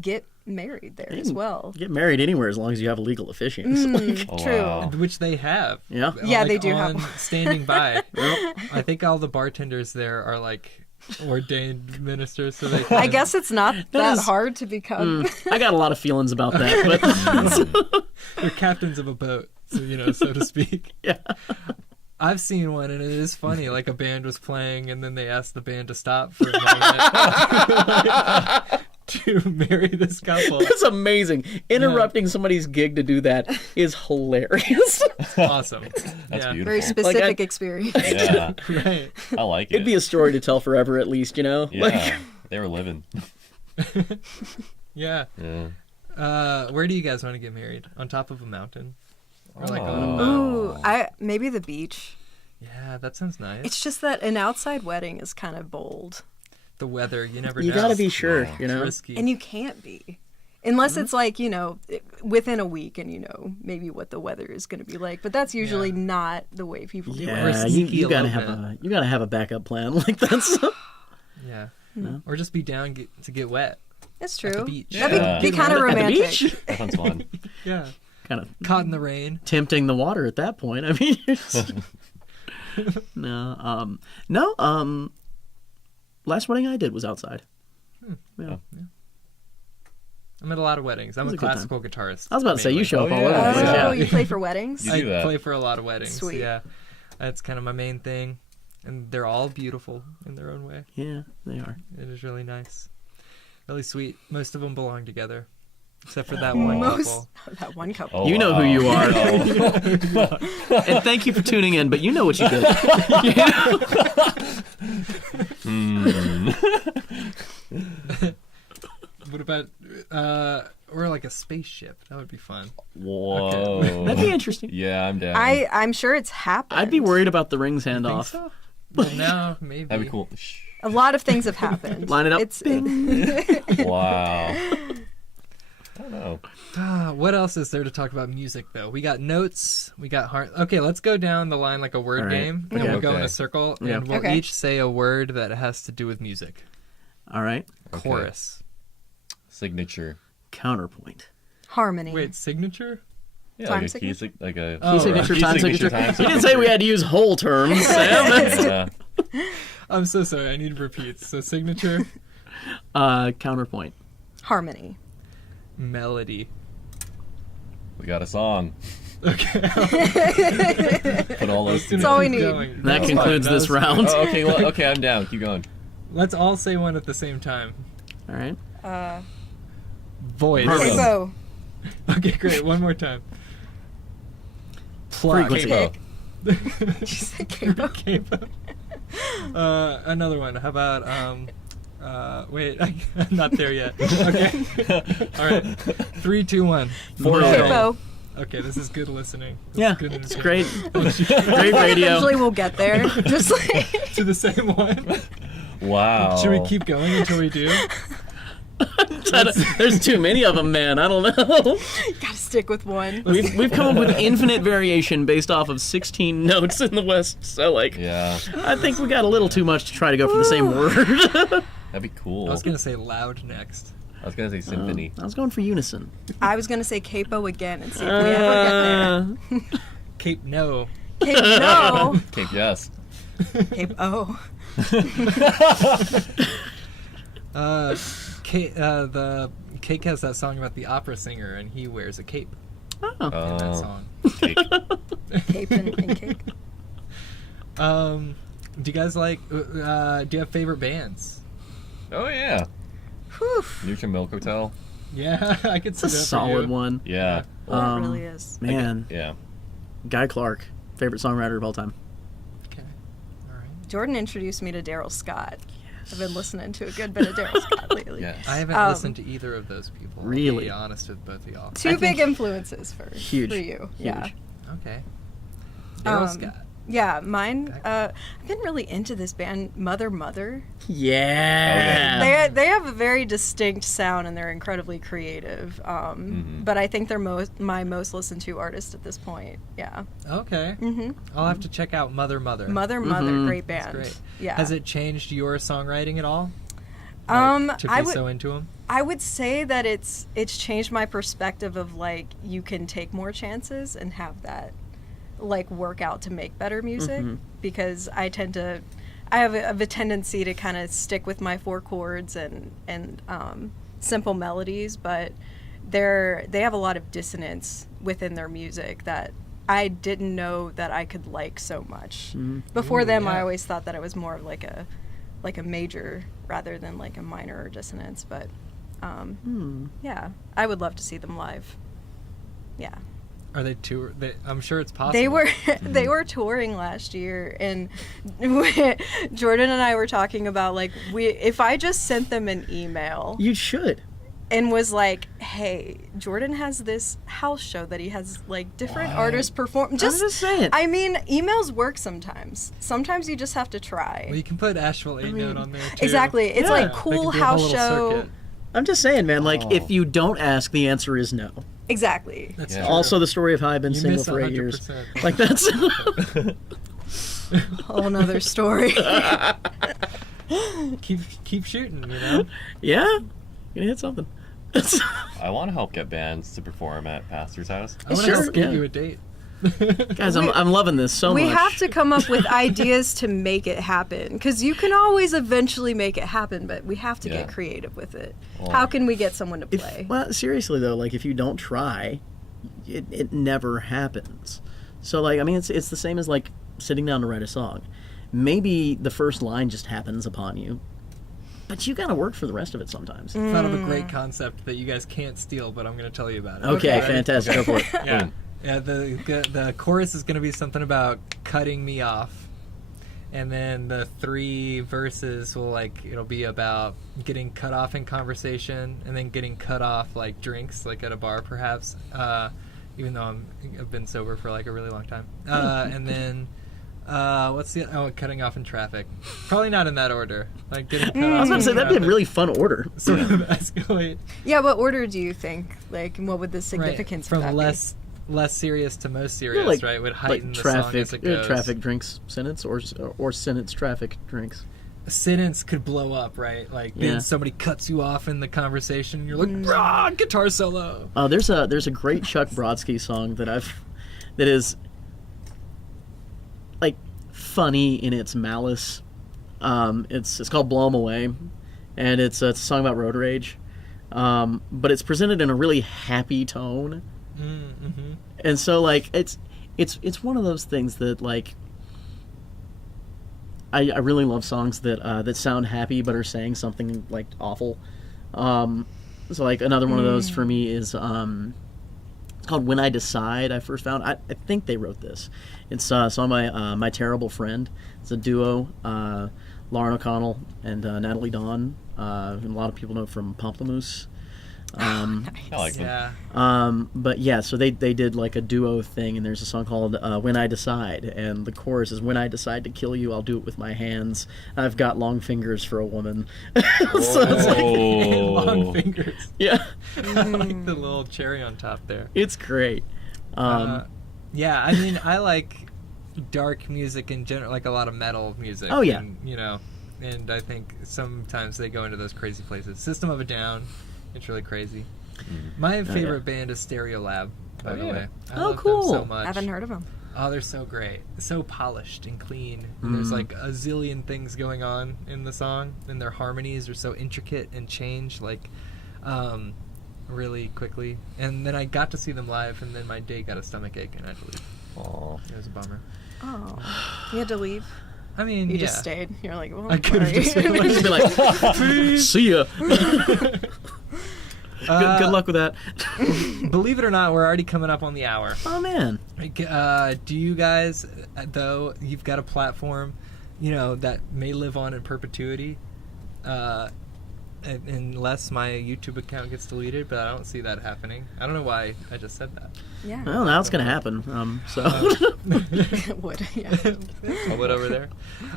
get married there as well. Get married anywhere as long as you have legal officiants. Oh, True. wow. Which they have. Yeah. Yeah, Like, they do on have. standing by. I think all the bartenders there are like ordained ministers. So they I guess it's not that is- hard to become. I got a lot of feelings about that, but they're captains of a boat, so to speak. yeah. I've seen one, and it is funny. Like a band was playing, and then they asked the band to stop for a moment to marry this couple. It's amazing. Interrupting somebody's gig to do that is hilarious. Awesome. That's beautiful. Very specific experience. Yeah, Right. I like it. It'd be a story to tell forever, at least, yeah, Like, they were living. Yeah. Yeah. Where do you guys want to get married? On top of a mountain? Or like Ooh, maybe the beach. Yeah, that sounds nice. It's just that an outside wedding is kind of bold, The weather, you never you know. gotta be sure, It's know? risky. and you can't be. Unless it's like, within a week and, maybe what the weather is going to be like. But that's usually not the way people do it. Yeah, sneaky you a gotta little have you gotta have a backup plan. Like that's Yeah. Or just be down to get wet. That's At the true. beach. That'd Yeah. be kind of At the romantic. beach? That sounds fun. Yeah. kind of Caught in the rain. tempting the water at that point. I mean, no. Last wedding I did was outside. Yeah. I'm at a lot of weddings. I'm was a a good time. classical guitarist. I was about to say you mainly. show up Oh, all over yeah. the place. Oh, Yeah. you play for weddings? You I do that. play for a lot of weddings. Sweet. Yeah. That's kind of my main thing. And they're all beautiful in their own way. Yeah, they are. It is really nice. Really sweet. Most of them belong together. Except for that one couple. That one couple. Oh, You know who wow. you are. And thank you for tuning in, but you know what you did. What about or like a spaceship? That would be fun. Whoa. That'd be interesting. Yeah, I'm down. I'm sure it's happened. I'd be worried about the rings handoff. So? Well, no, maybe. That'd be cool. Shh. A lot of things have happened. Line it up. It's, Wow. I don't know. What else is there to talk about music, though? We got notes. We got heart. Okay, let's go down the line like a word All right. game. And Okay. we'll go in Okay. a circle, Yeah. and we'll Okay. each say a word that has to do with music. All right. Okay. Chorus. Signature. Counterpoint. harmony. Wait, signature? Yeah, Time like a signature? like a Oh, Key signature, Key time signature, signature. time You didn't say we had to use whole terms, Sam. Yeah. I'm so sorry. I need repeats. So signature, Counterpoint. Harmony. melody. We got a song. Okay. Put all those That's all we need. Going. That was concludes fine. this That was round. Oh, okay, well, okay, I'm down. Keep going. Let's all say one at the same time. All right. Voice. Perfect. Capo. Okay, great. One more time. Pluck. Frequency. Capo. Did you say capo? Capo. Another one. How about wait, I'm not there yet. Okay. All right. 3, 2, 1. Capo. Okay, this is good listening. This Yeah, is good it's entertainment. great. Great radio. Eventually we'll get there. Just like To the same one. Wow. Should we keep going until we do? There's too many of them, man. I don't know. gotta stick with one. We've come up with infinite variation based off of 16 notes in the West. So, like, Yeah, I think we got a little too much to try to go for the same word. that'd be cool. I was gonna say loud next. I was gonna say symphony. I was going for unison. I was gonna say capo again and see if we ever get there. Cape no. Cape no. Cape yes. Cape oh. The Cake has that song about the opera singer, and he wears a cape in that Oh. song. Cake. Cape and cake. Do you guys like? Do you have favorite bands? Oh yeah. Whew. Neutral Milk Hotel. Yeah, I could It's see a that for solid you. one. Yeah. That really is. Man, Yeah. Guy Clark, favorite songwriter of all time. Okay, all right. Jordan introduced me to Daryl Scott. I've been listening to a good bit of Daryl Scott lately. Yes. I haven't listened to either of those people. I'll Really? be honest with both of y'all. Two big influences for Huge. you. Yeah. Huge. Okay. Daryl Um, Scott. Yeah, mine. I've been really into this band, Mother. Yeah. They have a very distinct sound and they're incredibly creative. But I think they're my most listened to artist at this point. Yeah. Okay. I'll have to check out Mother. Mother, great band. That's great. Yeah. Has it changed your songwriting at all? To be so into them? I would say that it's changed my perspective of like you can take more chances and have that like work out to make better music because I have a tendency to kind of stick with my 4 chords and simple melodies, but they have a lot of dissonance within their music that I didn't know that I could like so much. Before them, I always thought that it was more of like a major rather than like a minor or dissonance, but yeah, I would love to see them live. Yeah. Are they I'm sure it's possible. They were touring last year, and Jordan and I were talking about like if I just sent them an email, You should. and was like, "Hey, Jordan has this house show that he has like different artists perform." I'm just saying. I mean, emails work sometimes. Sometimes you just have to try. Well, you can put Asheville 8 Note on there too. Exactly. It's Yeah. like They cool can do a whole house little show. circuit. I'm just saying, man, like, if you don't ask, the answer is no. Exactly. That's Yeah. true. Also, the story of how I've been You single miss for 8 years. 100%. Like, that's... Whole nother story. keep shooting, you know? yeah? You're gonna hit something. I want to help get bands to perform at Pastor's house. I want Sure, to help give yeah. you a date. Guys, I'm loving this so much. We have to come up with ideas to make it happen, because you can always eventually make it happen, but we have to get Yeah. creative with it. Well, How can we get someone to play? Well, seriously, though, like, if you don't try, it never happens. So, like, I mean, it's the same as, like, sitting down to write a song. Maybe the first line just happens upon you, but you gotta work for the rest of it sometimes. Thought of a great concept that you guys can't steal, but I'm going to tell you about it. Okay, Ready? fantastic. Go for it. Yeah. Boom. Yeah, the chorus is going to be something about cutting me off. And then the 3 verses it'll be about getting cut off in conversation and then getting cut off like drinks, like at a bar perhaps, even though I've been sober for like a really long time. And then, cutting off in traffic. Probably not in that order. Like getting cut off I was about to say, in that'd be a traffic. really fun order. Sort of escalate. Yeah, what order do you think? Like, what would the significance From of that less serious to most serious, like, right? Would like heighten the song as it goes. traffic drinks sentence or sentence traffic drinks. A sentence could blow up, right? Like Yeah. then somebody cuts you off in the conversation, and you're like, "Rah, guitar solo." There's a great Chuck Brodsky song that is like funny in its malice. It's called "Blow 'Em Away," and it's a song about road rage, but it's presented in a really happy tone. Mm-hmm. And so, like, it's one of those things that, like, I really love songs that sound happy but are saying something, like, awful. So, like, another one of those for me is it's called "When I Decide." I first found, I think they wrote this. It's a song by My Terrible Friend. It's a duo, Lauren O'Connell and Natalie Dawn, who a lot of people know from Pomplamoose. I like them. Yeah. But yeah, so they did like a duo thing, and there's a song called "When I Decide," and the chorus is, "When I decide to kill you, I'll do it with my hands. I've got long fingers for a woman." So it's like, Long fingers. yeah, I like the little cherry on top there. it's great. Yeah, I mean, I like dark music in general, like a lot of metal music. Oh, yeah. And, and I think sometimes they go into those crazy places. System of a Down, it's really crazy. My favorite band is Stereolab, by the way. I love cool. them so much. I haven't heard of them. Oh, they're so great. So polished and clean. And there's like a zillion things going on in the song, and their harmonies are so intricate and change really quickly. And then I got to see them live, and then my date got a stomach ache, and I had to leave. Aw. It was a bummer. Oh, you had to leave. I mean, You yeah. just stayed. You're like, well, I could have sorry. just been Just be like, see ya. Good luck with that. Believe it or not, we're already coming up on the hour. Oh man. Do you guys, though, you've got a platform, that may live on in perpetuity. unless my YouTube account gets deleted, but I don't see that happening. I don't know why I just said that. Yeah. Well, now it's going to happen. It would. Yeah. I would over there.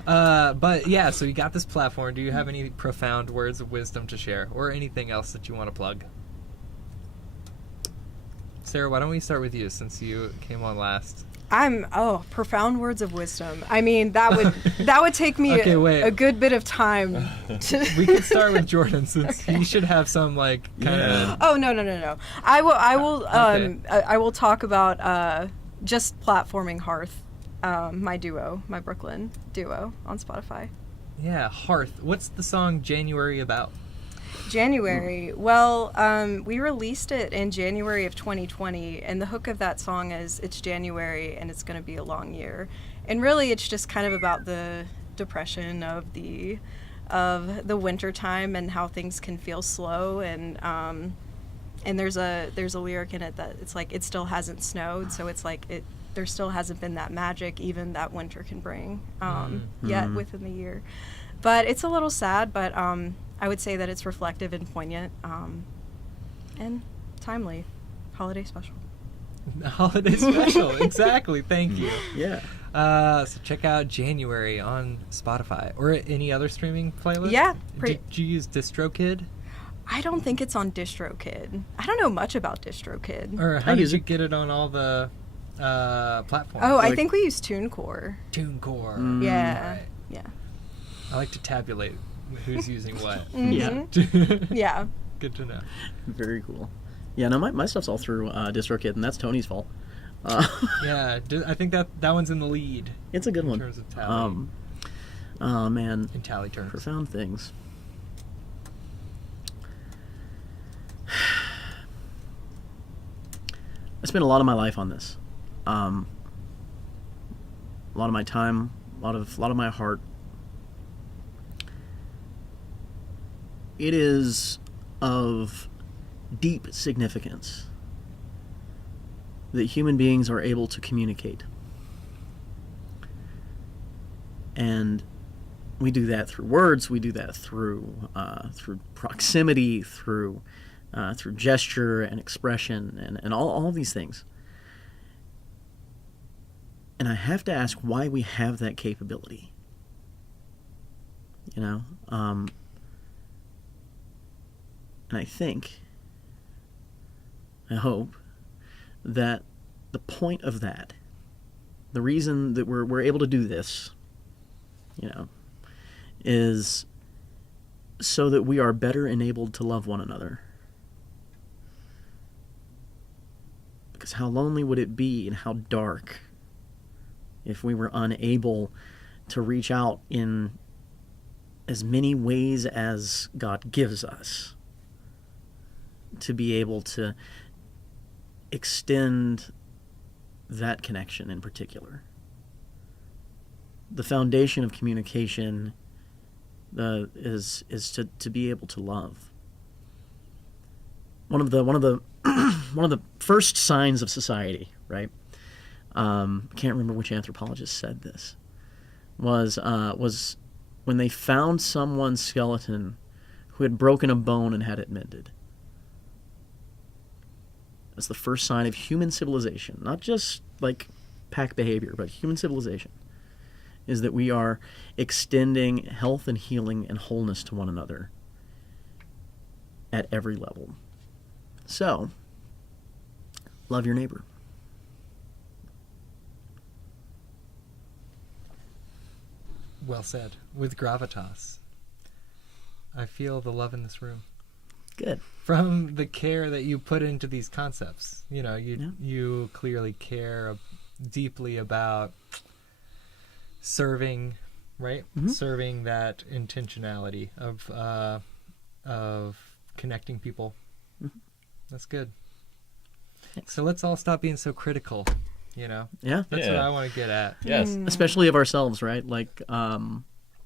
But yeah, so you got this platform. Do you have any profound words of wisdom to share, or anything else that you want to plug? Sarah, why don't we start with you since you came on last? Profound words of wisdom. I mean, that would take me a good bit of time. We could start with Jordan since he should have some like kind of. Oh no. I will. I will talk about just platforming Hearth, my Brooklyn duo on Spotify. Yeah, Hearth. What's the song January about? January. Well, we released it in January of 2020, and the hook of that song is it's January and it's going to be a long year. And really it's just kind of about the depression of the winter time and how things can feel slow, and there's a lyric in it that it's like it still hasn't snowed, so it's like there still hasn't been that magic even that winter can bring yet within the year. But it's a little sad, but I would say that it's reflective and poignant, and timely. Holiday special. Holiday special, exactly. Thank you. Yeah. So check out January on Spotify or any other streaming playlist. Yeah. Did you use DistroKid? I don't think it's on DistroKid. I don't know much about DistroKid. Or how did you get it on all the platforms? Oh, I think we use TuneCore. TuneCore. Yeah. Right. Yeah. I like to tabulate who's using what. Yeah. Yeah. Good to know. Very cool. Yeah, no, my stuff's all through DistroKid, and that's Tony's fault. Yeah, I think that one's in the lead. It's a good one. In terms of tally. Oh, man. In tally terms. Profound things. I spent a lot of my life on this. A lot of my time, a lot of my heart. It is of deep significance that human beings are able to communicate. And we do that through words, we do that through proximity, through gesture and expression and all of these things. And I have to ask why we have that capability. You know? And I think, I hope, that the point of that, the reason that we're able to do this, you know, is so that we are better enabled to love one another. Because how lonely would it be and how dark if we were unable to reach out in as many ways as God gives us to be able to extend that connection in particular. The foundation of communication is to be able to love. One of the first signs of society, right? Can't remember which anthropologist said this. Was when they found someone's skeleton who had broken a bone and had it mended. That's the first sign of human civilization, not just like pack behavior, but human civilization, is that we are extending health and healing and wholeness to one another at every level. So, love your neighbor. Well said. With gravitas. I feel the love in this room. Good. From the care that you put into these concepts. You know, you clearly care deeply about serving, right? Mm-hmm. Serving that intentionality of connecting people. Mm-hmm. That's good. Thanks. So let's all stop being so critical, you know? Yeah. That's what I want to get at. Yes. Especially of ourselves, right? Like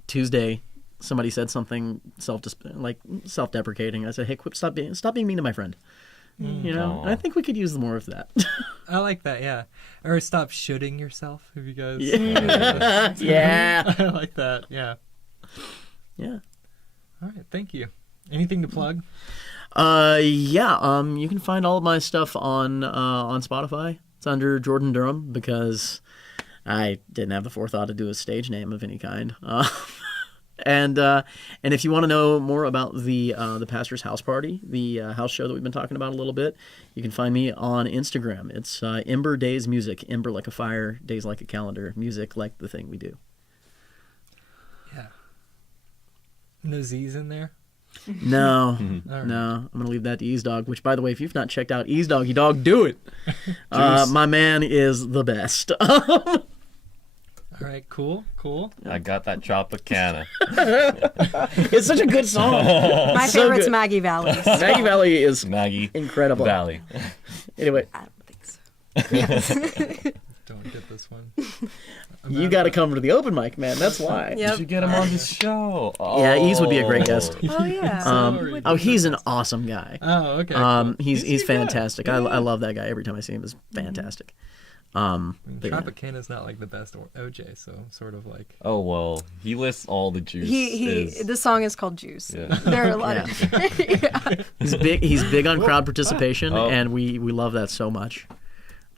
Tuesday, somebody said something self-deprecating. I said, "Hey, stop being mean to my friend." You know, and I think we could use more of that. I like that, yeah. Or stop shoulding yourself. Have you guys? Yeah. Yeah. I like that. Yeah. Yeah. All right. Thank you. Anything to plug? You can find all of my stuff on Spotify. It's under Jordan Durham because I didn't have the forethought to do a stage name of any kind. And if you want to know more about the Pastor's House Party, the house show that we've been talking about a little bit, you can find me on Instagram. It's Ember Days Music. Ember like a fire, days like a calendar, music like the thing we do. Yeah. No Z's in there? No, All no. right. I'm going to leave that to Ease Dog, which, by the way, if you've not checked out Ease Doggy Dog, do it. My man is the best. All right, cool. I got that Tropicana. It's such a good song. My So favorite's good. Maggie Valley. Maggie Valley is Maggie incredible. Valley. Anyway, I don't think so. Don't get this one. you got to come to the open mic, man. That's why. Yep. You should get him on the show. Yeah, Ease would be a great guest. Oh yeah. He's an awesome guy. Oh, okay. Cool. He's good. fantastic. I love that guy. Every time I see him, is fantastic. But yeah. Tropicana's not like the best OJ, so sort of like. Oh, well, he lists all the juice. The song is called Juice. Yeah. There are a lot of yeah. He's big on crowd participation, Oh. and we love that so much.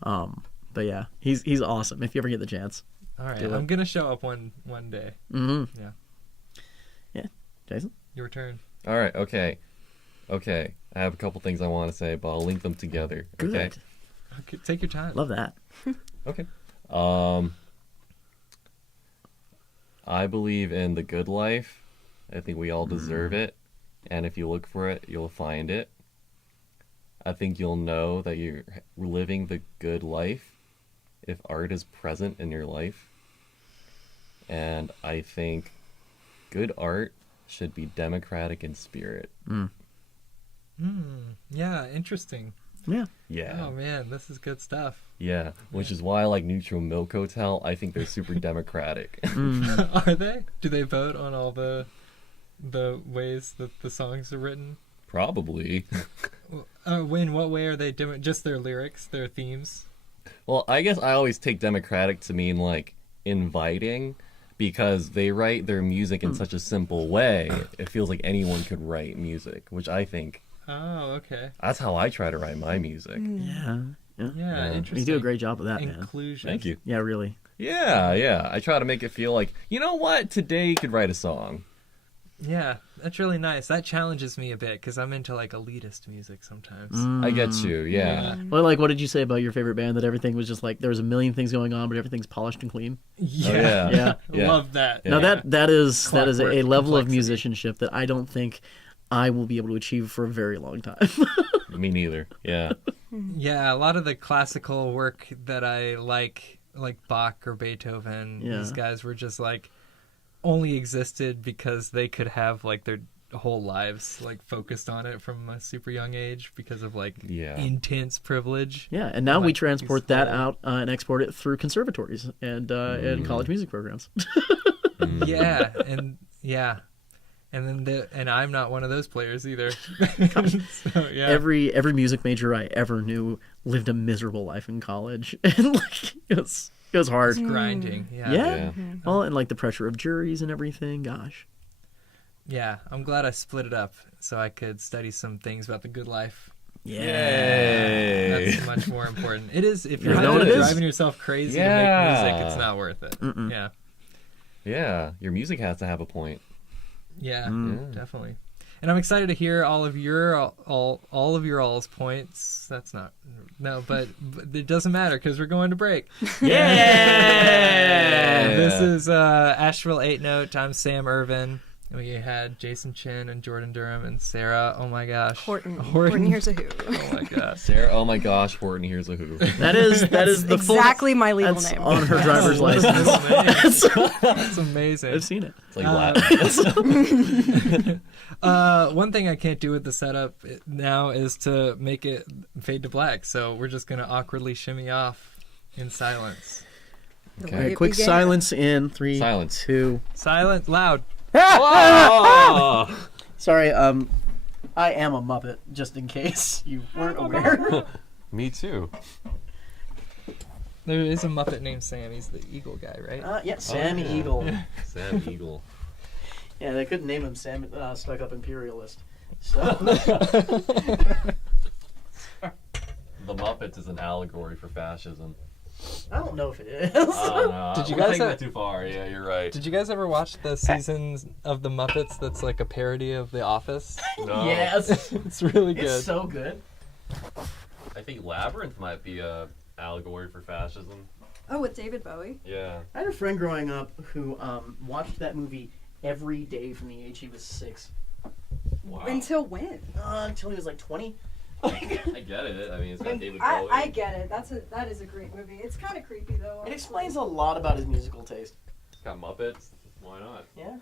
But yeah, he's awesome. If you ever get the chance. All right, Do it. I'm gonna show up one day. Mm-hmm. Yeah. Yeah, Jason. Your turn. All right, okay. I have a couple things I want to say, but I'll link them together. Good. Okay. Okay, take your time. Love that. Okay. I believe in the good life. I think we all deserve it. And if you look for it, you'll find it. I think you'll know that you're living the good life if art is present in your life. And I think good art should be democratic in spirit. Yeah, interesting. Yeah. Yeah. Oh man, this is good stuff. Yeah. Which is why I like Neutral Milk Hotel. I think they're super democratic. Are they? Do they vote on all the ways that the songs are written? Probably. In what way are they doing? Just their lyrics, their themes? Well, I guess I always take democratic to mean like inviting, because they write their music in such a simple way. It feels like anyone could write music, which I think Oh, okay. that's how I try to write my music. Yeah. Yeah, interesting. You do a great job of that, man. Inclusion. Thank you. Yeah, really. Yeah. I try to make it feel like, you know what? Today you could write a song. Yeah, that's really nice. That challenges me a bit because I'm into like elitist music sometimes. I get you. Yeah. Well, like, what did you say about your favorite band? That everything was just like there was a million things going on, but everything's polished and clean. Yeah. Yeah. Yeah. Love that. Yeah. Now that is a Clockwork level of complexity. musicianship that I don't think I will be able to achieve for a very long time. Me neither. Yeah. Yeah, a lot of the classical work that I like Bach or Beethoven, Yeah. these guys were just like only existed because they could have like their whole lives like focused on it from a super young age because of like Yeah. intense privilege. Yeah, and now we Like, transport these that whole- out and export it through conservatories and college music programs. Yeah, and then and I'm not one of those players either. So, yeah. Every music major I ever knew lived a miserable life in college, and like it was hard. grinding. Yeah. Yeah. Well, and like the pressure of juries and everything. Gosh. Yeah, I'm glad I split it up so I could study some things about the good life. Yay. That's much more important. It is if you're You know what it is? driving yourself crazy to Yeah. make music, it's not worth it. Yeah. Yeah. Your music has to have a point. Yeah, definitely. And I'm excited to hear all of your all's points. That's not but it doesn't matter because we're going to break. Yeah. This is Asheville 8 Note. I'm Sam Irvin. We had Jason Chen and Jordan Durham and Sara. Oh my gosh, Horton. Horton, here's a who. Oh my gosh. Sarah, oh my gosh, Horton, here's a who. That is the full. Exactly my legal That's name. on her driver's license. That's amazing. I've seen it. It's like Latin. One thing I can't do with the setup now is to make it fade to black. So we're just gonna awkwardly shimmy off in silence. The Okay. way it Quick began. silence in 3, Silence. 2. Silent, loud. Oh! Sorry, I am a Muppet, just in case you weren't aware. Me too. There is a Muppet named Sam. He's the eagle guy, right? Yeah, Sam yeah. Eagle. Sam Eagle. Yeah, they couldn't name him Sam Stuck Up Imperialist. So. The Muppets is an allegory for fascism. I don't know if it is. No, Did you we're guys taking have- that too far? Yeah, you're right. Did you guys ever watch the seasons of The Muppets that's like a parody of The Office? No. Yes. It's really good. It's so good. I think Labyrinth might be a allegory for fascism. Oh, with David Bowie. Yeah. I had a friend growing up who watched that movie every day from the age he was 6 Wow. Until when? until he was like 20. I get it. I mean, it's got David Bowie. I get it. That is a great movie. It's kind of creepy though. It explains a lot about his musical taste. It's got Muppets. Why not? Yeah.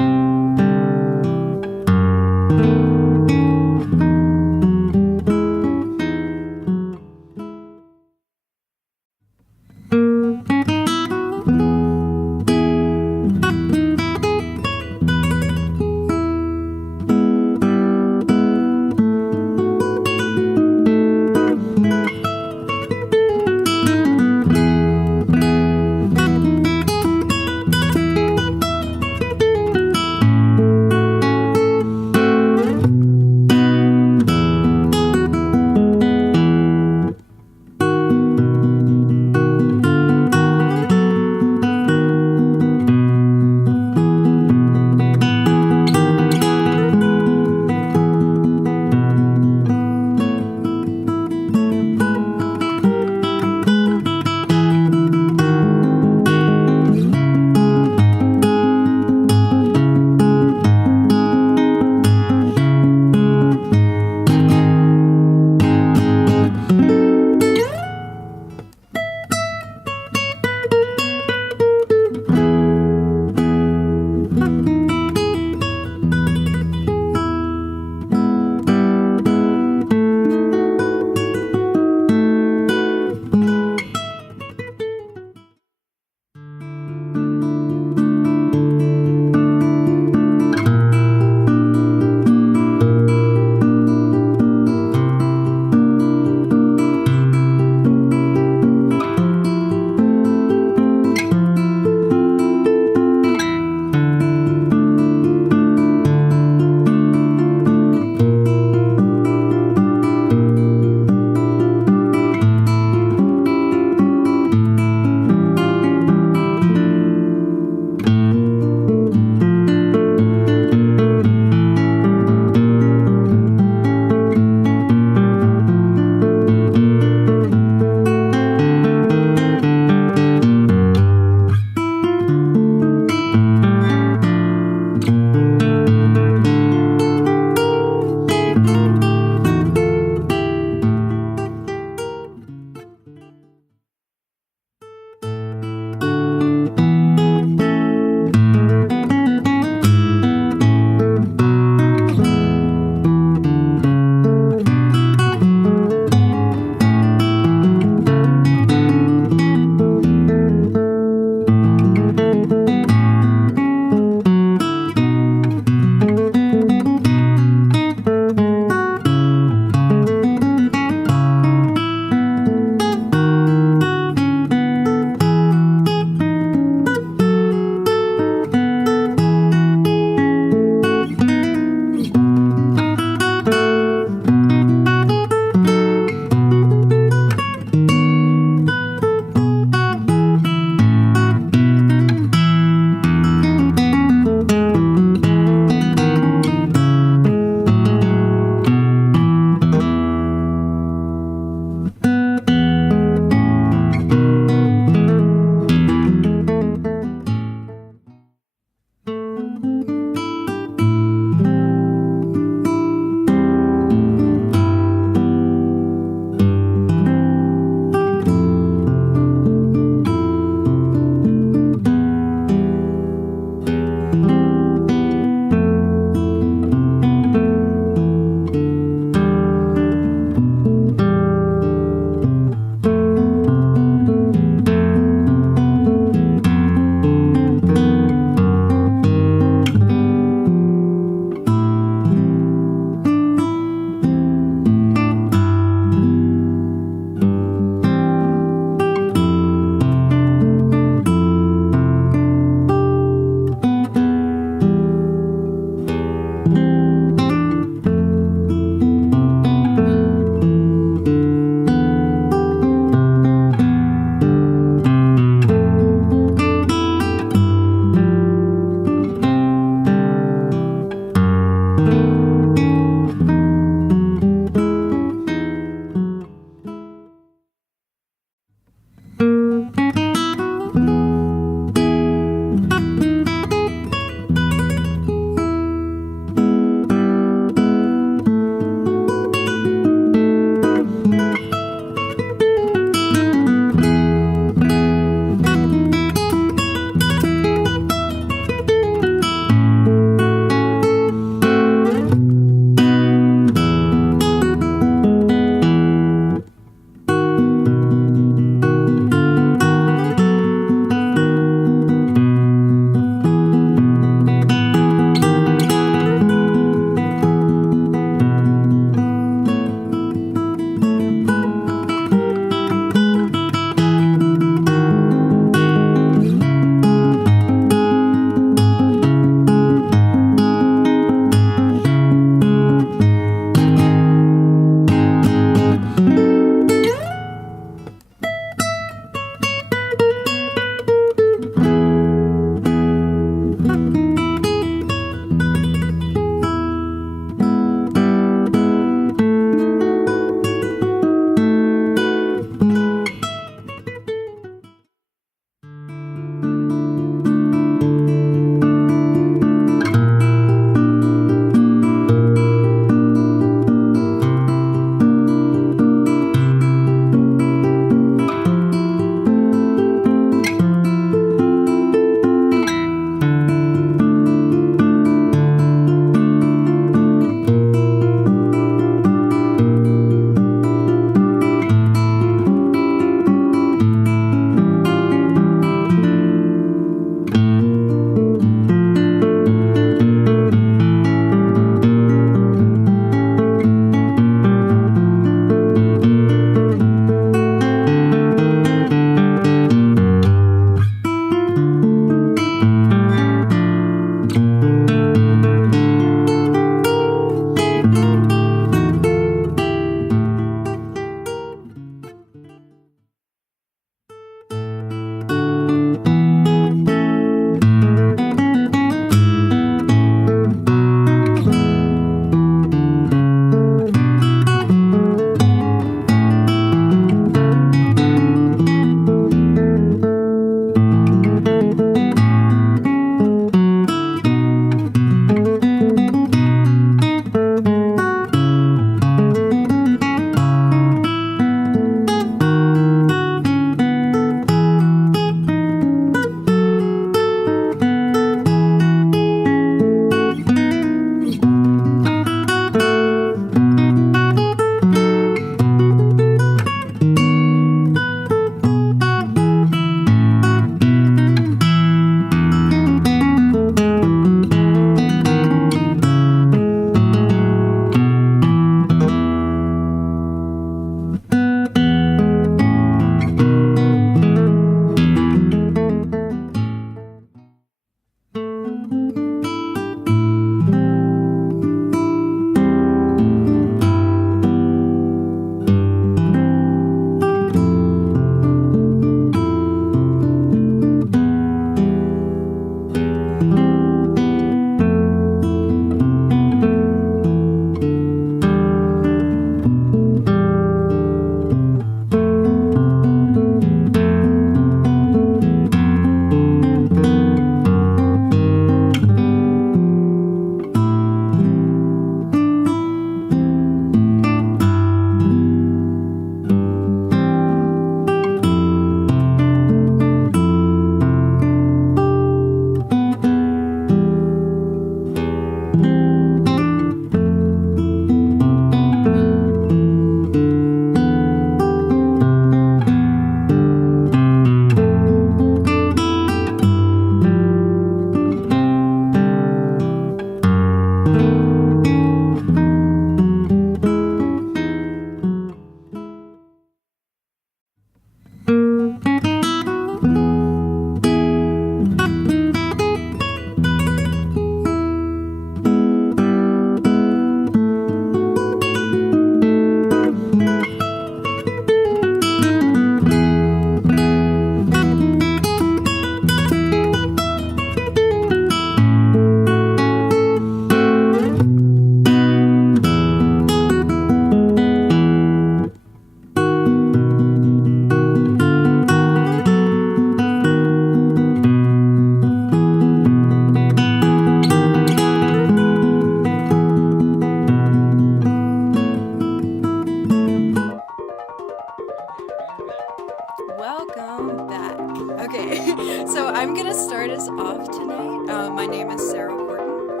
Welcome back. Okay, so I'm gonna start us off tonight. My name is Sara Horton,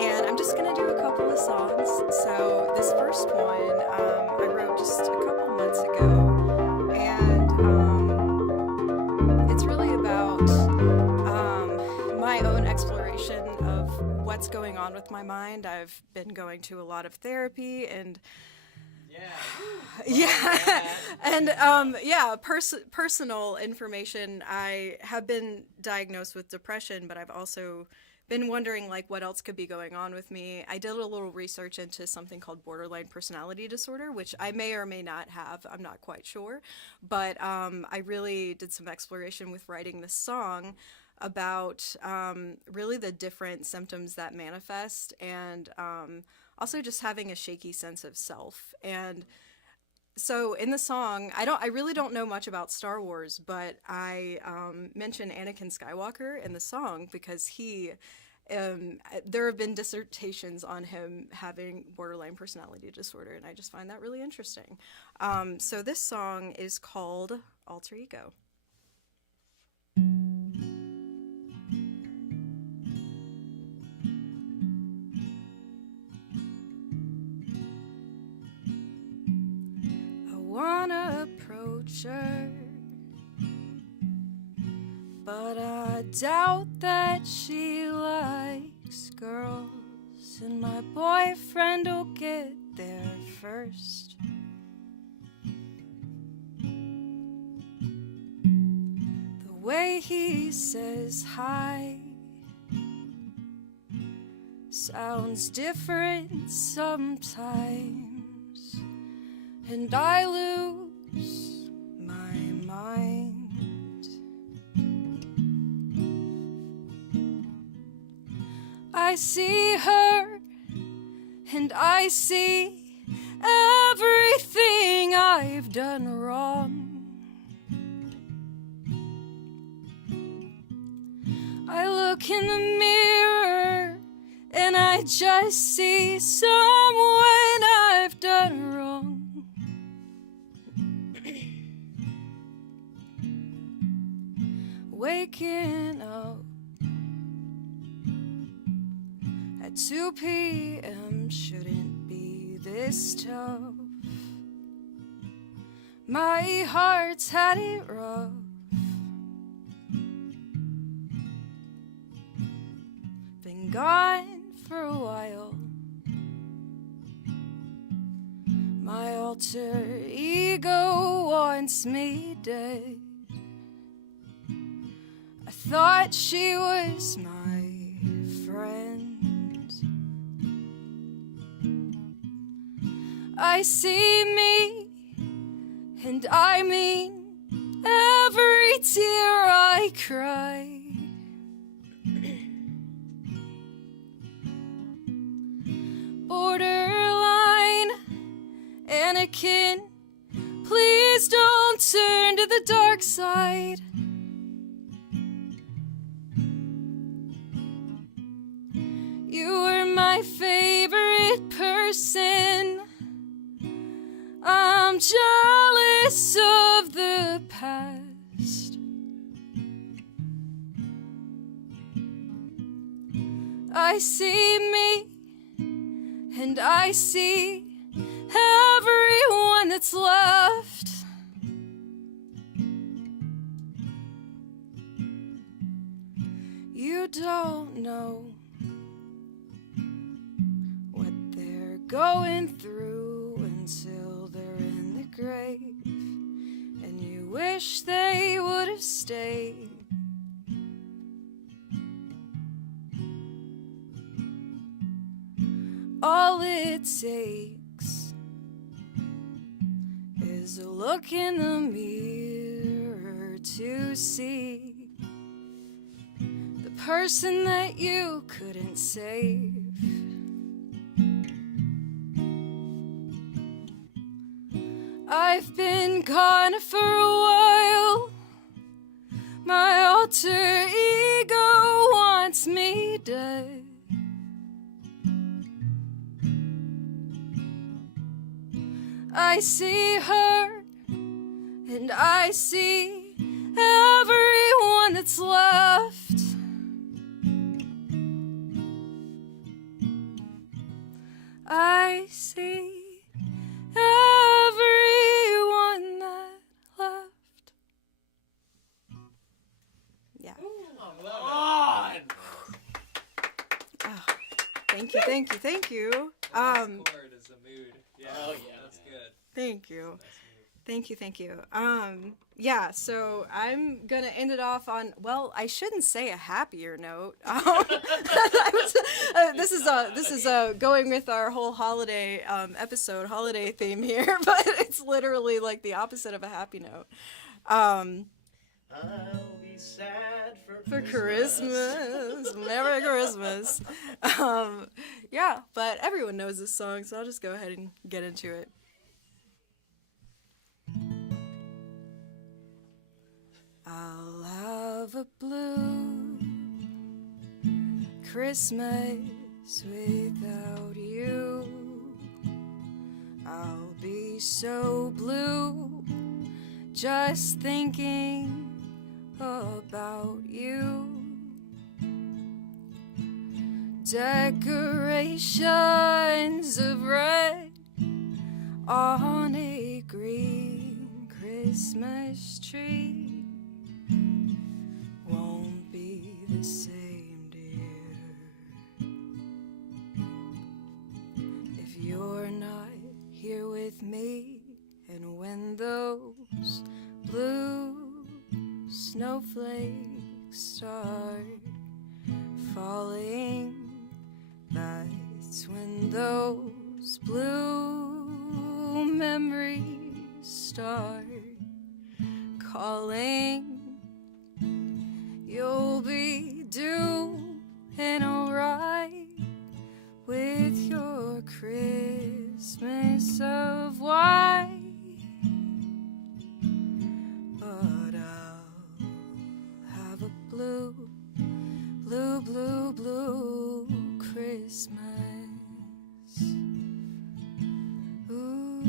and I'm just gonna do a couple of songs. So this first one I wrote just a couple months ago, and it's really about my own exploration of what's going on with my mind. I've been going to a lot of therapy and personal information. I have been diagnosed with depression, but I've also been wondering what else could be going on with me. I did a little research into something called borderline personality disorder, which I may or may not have. I'm not quite sure, but I really did some exploration with writing this song about really the different symptoms that manifest, and also just having a shaky sense of self. And so in the song, I really don't know much about Star Wars, but I mention Anakin Skywalker in the song because there have been dissertations on him having borderline personality disorder, and I just find that really interesting. So this song is called Alter Ego. Wanna approach her, but I doubt that she likes girls, and my boyfriend will get there first. The way he says hi sounds different sometimes, and I lose my mind. I see her, and I see everything I've done wrong. I look in the mirror, and I just see someone I've done wrong. Waking up at 2 p.m. shouldn't be this tough. My heart's had it rough. Been gone for a while. My alter ego wants me dead. I thought she was my friend. I see me, and I mean every tear I cry. Borderline Anakin, please don't turn to the dark side. You were my favorite person. I'm jealous of the past. I see me, and I see everyone that's left. You don't know what they're going through until they're in the grave, and you wish they would have stayed. All it takes is a look in the mirror to see the person that you couldn't save. I've been gone for a while. My alter ego wants me dead. I see her, and I see everyone that's left. I see everyone that left. Yeah. Oh, thank you, thank you, thank you. Chord is the mood. Yeah. Oh, yeah. That's good. Thank you. Thank you, thank you. Yeah, so I'm gonna end it off on, well, I shouldn't say a happier note. This is going with our whole holiday episode, holiday theme here, but it's literally like the opposite of a happy note. I'll be sad for Christmas. Merry Christmas. Yeah, but everyone knows this song, so I'll just go ahead and get into it. I'll have a blue Christmas without you. I'll be so blue just thinking about you. Decorations of red on a green Christmas tree won't be the same, dear, if you're not here with me. And when those blue snowflakes start falling when those blue memories start calling, you'll be doing alright with your Christmas of white. But I'll have a blue, blue, blue, blue Christmas. Ooh.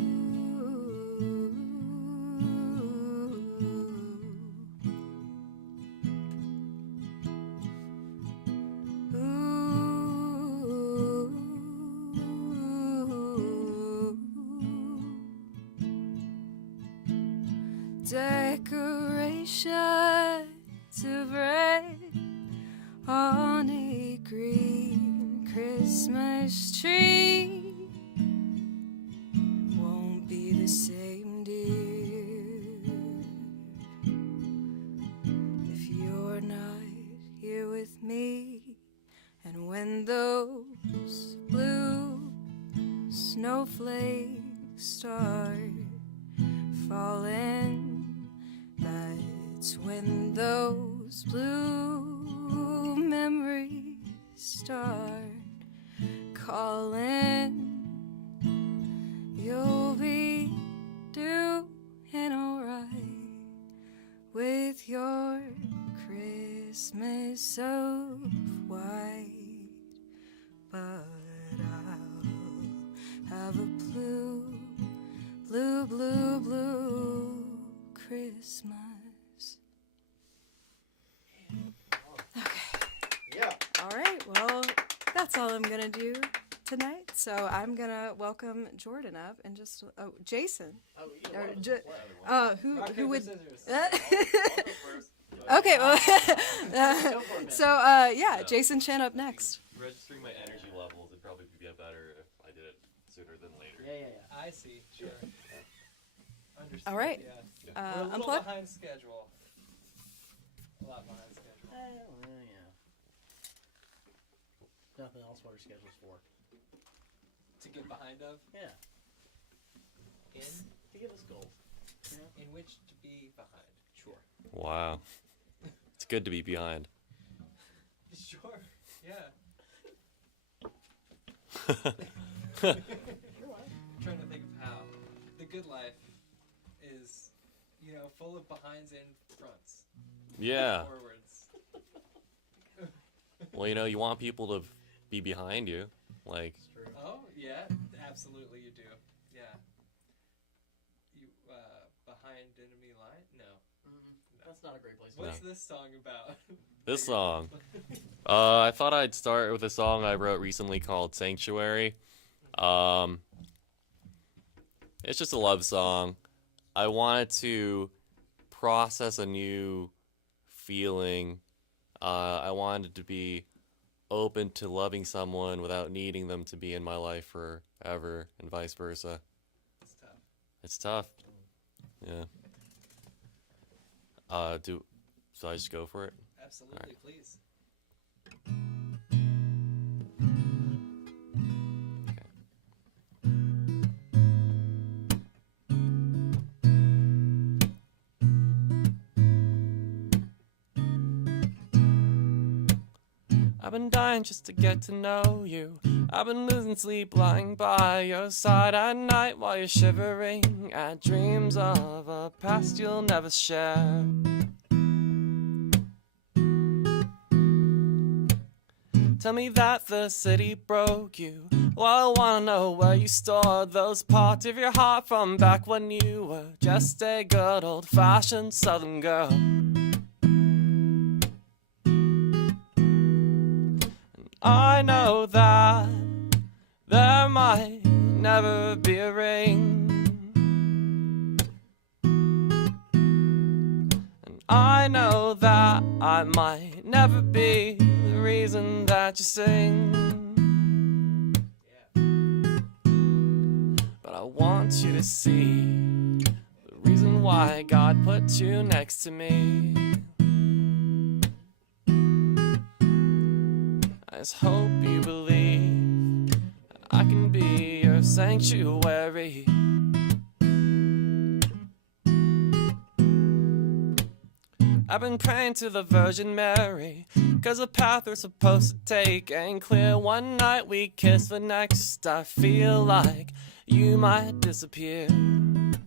Decorations of red on a green Christmas tree won't be the same, dear, if you're not here with me. And when those blue snowflakes start falling, that's when those blue memories start calling. You'll be doing alright with your Christmas of white. But I'll have a blue, blue, blue, blue Christmas. Okay. Yeah. All right. Well, that's all I'm gonna do tonight. So I'm gonna welcome Jordan up and just Jason. Who would? Okay. Well, yeah, Jason Chen up next. Registering my energy levels would probably be better if I did it sooner than later. Yeah. I see. Sure. Understood. All right. Yeah. Yeah. We're a little Unplug. behind schedule. A lot behind schedule. Yeah. Nothing else what our schedule's for. To get behind of? Yeah. In? To give us goals. You know? In which to be behind. Sure. Wow. It's good to be behind. Sure. Yeah. You're right. I'm trying to think of how. The good life is, full of behinds and fronts. Yeah. Forwards. Well, you want people to be behind you. Like, Oh, yeah. Absolutely you do. Yeah. You, behind enemy line? No. That's not a great place to What's be. this song about? this song. I thought I'd start with a song I wrote recently called Sanctuary. It's just a love song. I wanted to process a new feeling. I wanted to be open to loving someone without needing them to be in my life forever, and vice versa. It's tough. It's tough. Yeah. So I just go for it? Absolutely, Alright. please. I've been dying just to get to know you. I've been losing sleep lying by your side at night while you're shivering at dreams of a past you'll never share. Tell me that the city broke you. Well, I wanna know where you stored those parts of your heart from back when you were just a good old-fashioned southern girl. I know that there might never be a ring, and I know that I might never be the reason that you sing. But I want you to see the reason why God put you next to me. I just hope you believe I can your sanctuary. I've been praying to the Virgin Mary, 'cause the path we're supposed to take ain't clear. One night we kiss, the next I feel like you might disappear. And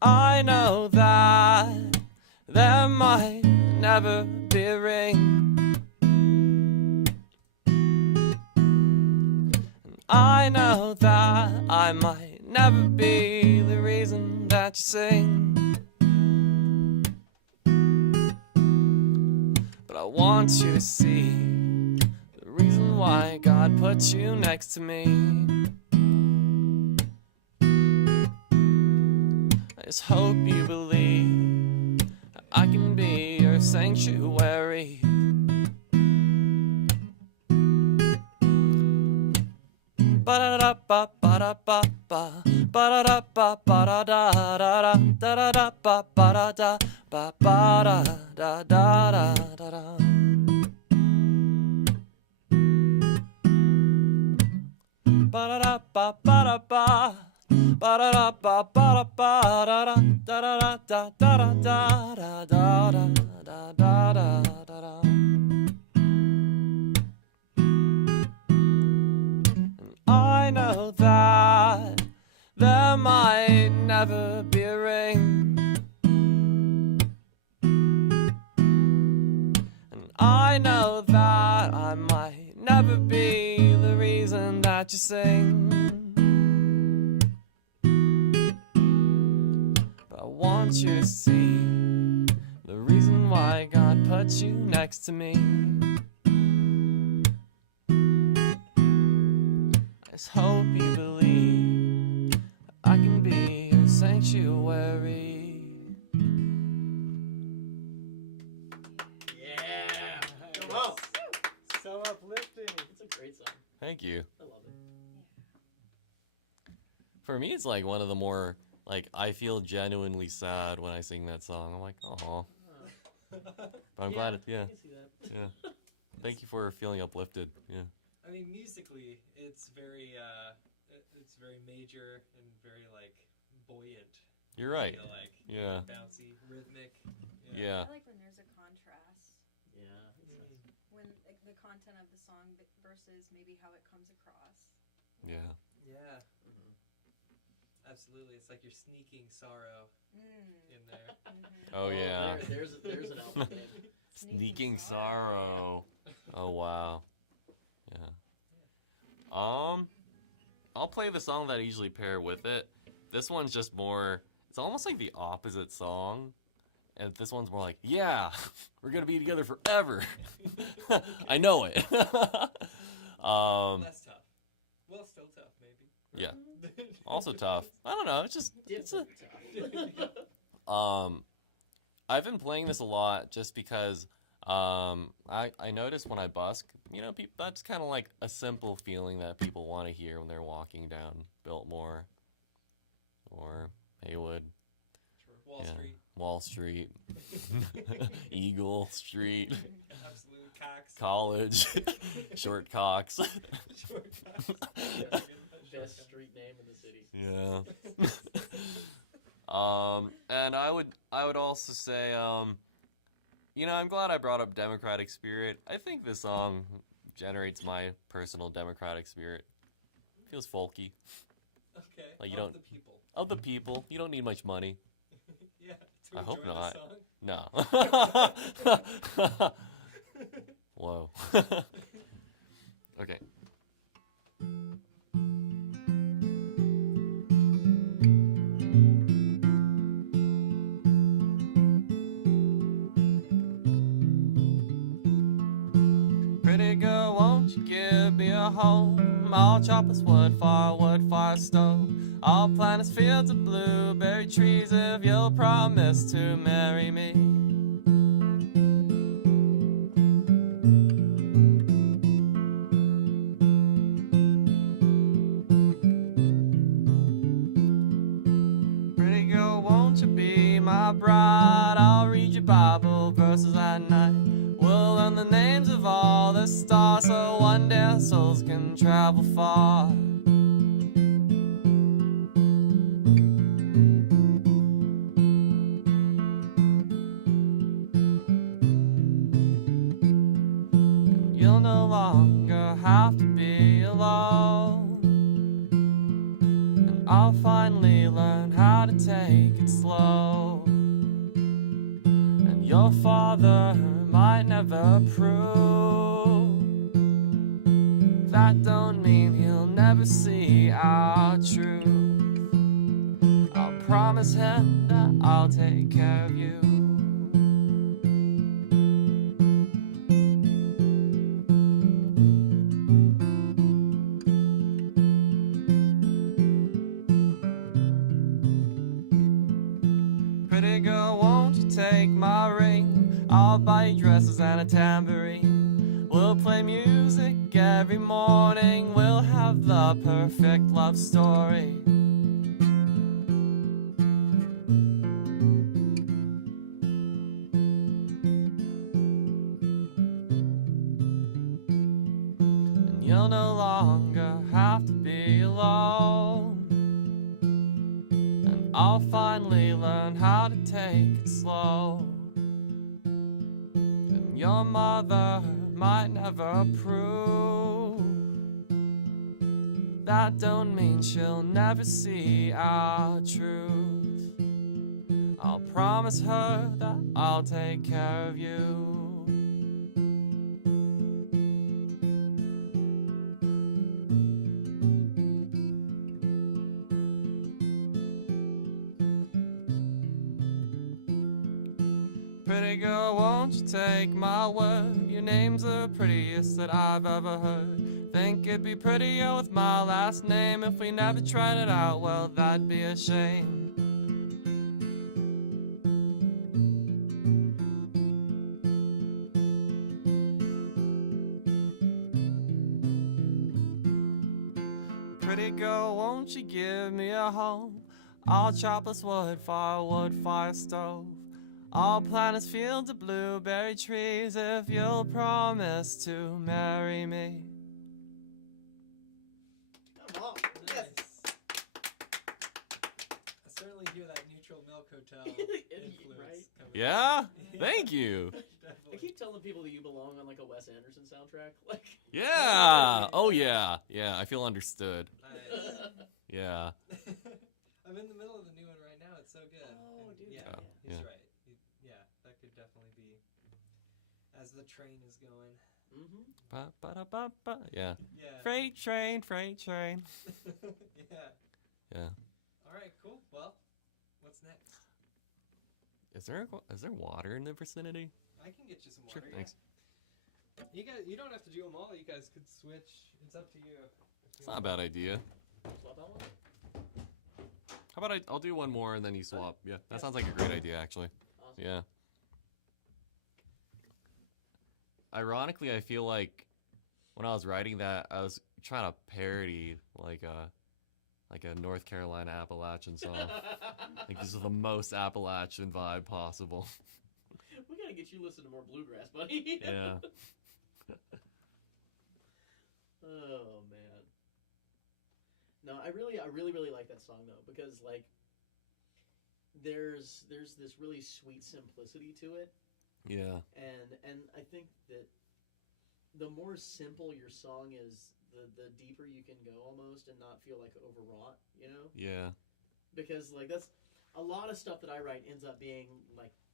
I know that there might never be a ring. And I know that I might never be the reason that you sing. But I want you to see the reason why God put you next to me. I just hope you believe that I can be your sanctuary. Ba-da-da-ba-ba-da-ba-ba, ba-da-da-ba-ba-da-da-da-da, da-da-da-ba-ba-da-da, ba-ba-da-da-da-da-da. Ba-da-da-ba-ba-da-ba, ba-da-da-ba-ba-da-ba-da-da, da-da-da-da-da-da-da-da-da-da-da-da. I know that there might never be a ring. And I know that I might never be the reason that you sing. But I want you to see the reason why God put you next to me. I just hope you believe that I can be your sanctuary. Yeah. Come on. So uplifting. It's a great song. Thank you. I love it. For me, it's like one of the more, like, I feel genuinely sad when I sing that song. I'm like, oh. But I'm glad I yeah. can see that. Yeah. Thank you for feeling uplifted. Yeah. I mean, musically, it's very major and very like buoyant. You're right. I feel like Yeah. bouncy, rhythmic. Yeah. I like when there's a contrast. Yeah. It's nice. When like, the content of the song versus maybe how it comes across. Yeah. Yeah. Absolutely, it's like you're sneaking sorrow in there. Oh, yeah. There's an album name. Sneaking sorrow. Oh, wow. Yeah. I'll play the song that I usually pair with it. This one's just more, it's almost like the opposite song. And this one's more like, yeah, we're going to be together forever. I know it. Less tough. Well, still tough, maybe. Yeah. Also tough. I don't know. It's just, I've been playing this a lot just because I notice when I busk, you know, that's kind of like a simple feeling that people want to hear when they're walking down Biltmore or Haywood. Wall Street. Eagle Street. Absolute cocks. College. Short cocks. Short cocks. Best street name in the city. Yeah. And I would also say, you know, I'm glad I brought up democratic spirit. I think this song generates my personal democratic spirit. It feels folky. Okay. Like you Of don't the people. of the people. You don't need much money. Yeah. I hope enjoy the not. song. No. Whoa. Okay. Pretty girl, won't you give me a home? I'll chop us wood fire stove. I'll plant us fields of blueberry trees if you'll promise to marry me. Pretty girl, won't you be my bride? I'll read you Bible verses at night. We'll learn the the names of all the stars, so one day our souls can travel far. You'll no longer have to be alone, and I'll finally learn how to take it slow. And your father might never approve. That don't mean he'll never see our truth. I'll promise him that I'll take care of you. Pretty girl, won't you take my ring? I'll buy you dresses and a tambourine. We'll play music every morning. We'll have the perfect love story. And you'll no longer have to be alone. I'll finally learn how to take it slow. And your mother might never approve. That don't mean she'll never see our truth. I'll promise her that I'll take care of you. Pretty girl, won't you take my word? Your name's the prettiest that I've ever heard. Think it'd be prettier with my last name. If we never tried it out, well, that'd be a shame. Pretty girl, won't you give me a home? I'll chop us wood, firewood, fire stove. I'll plant us fields of blueberry trees if you'll promise to marry me. Come on. Nice. I certainly hear that Neutral Milk Hotel influence Right? coming Yeah? Thank you. I keep telling people that you belong on like a Wes Anderson soundtrack. Like, Yeah. Oh, yeah. Yeah, I feel understood. Nice. Yeah. I'm in the middle of the new one right now. It's so good. Oh, dude. Yeah, Oh, he's yeah. right. Yeah, that could definitely be as the train is going. Mm-hmm. Ba, ba, da, ba, ba. Yeah. Yeah. Freight train, freight train. Yeah. Yeah. All right, cool. Well, what's next? Is there water in the vicinity? I can get you some Sure, water. thanks. Yeah. You don't have to do them all. You guys could switch. It's up to you. It's not a bad idea. Swap that one? How about I'll do one more and then you swap. Yeah, that sounds like a great idea, actually. Awesome. Yeah. Ironically, I feel like when I was writing that, I was trying to parody like a North Carolina Appalachian song. Like this is the most Appalachian vibe possible. We gotta get you listening to more bluegrass, buddy. Yeah. Oh man. No, I really like that song though, because like there's this really sweet simplicity to it, Yeah. and I think that the more simple your song is, the deeper you can go almost and not feel like overwrought, you know? Yeah. Because like that's a lot of stuff that I write ends up being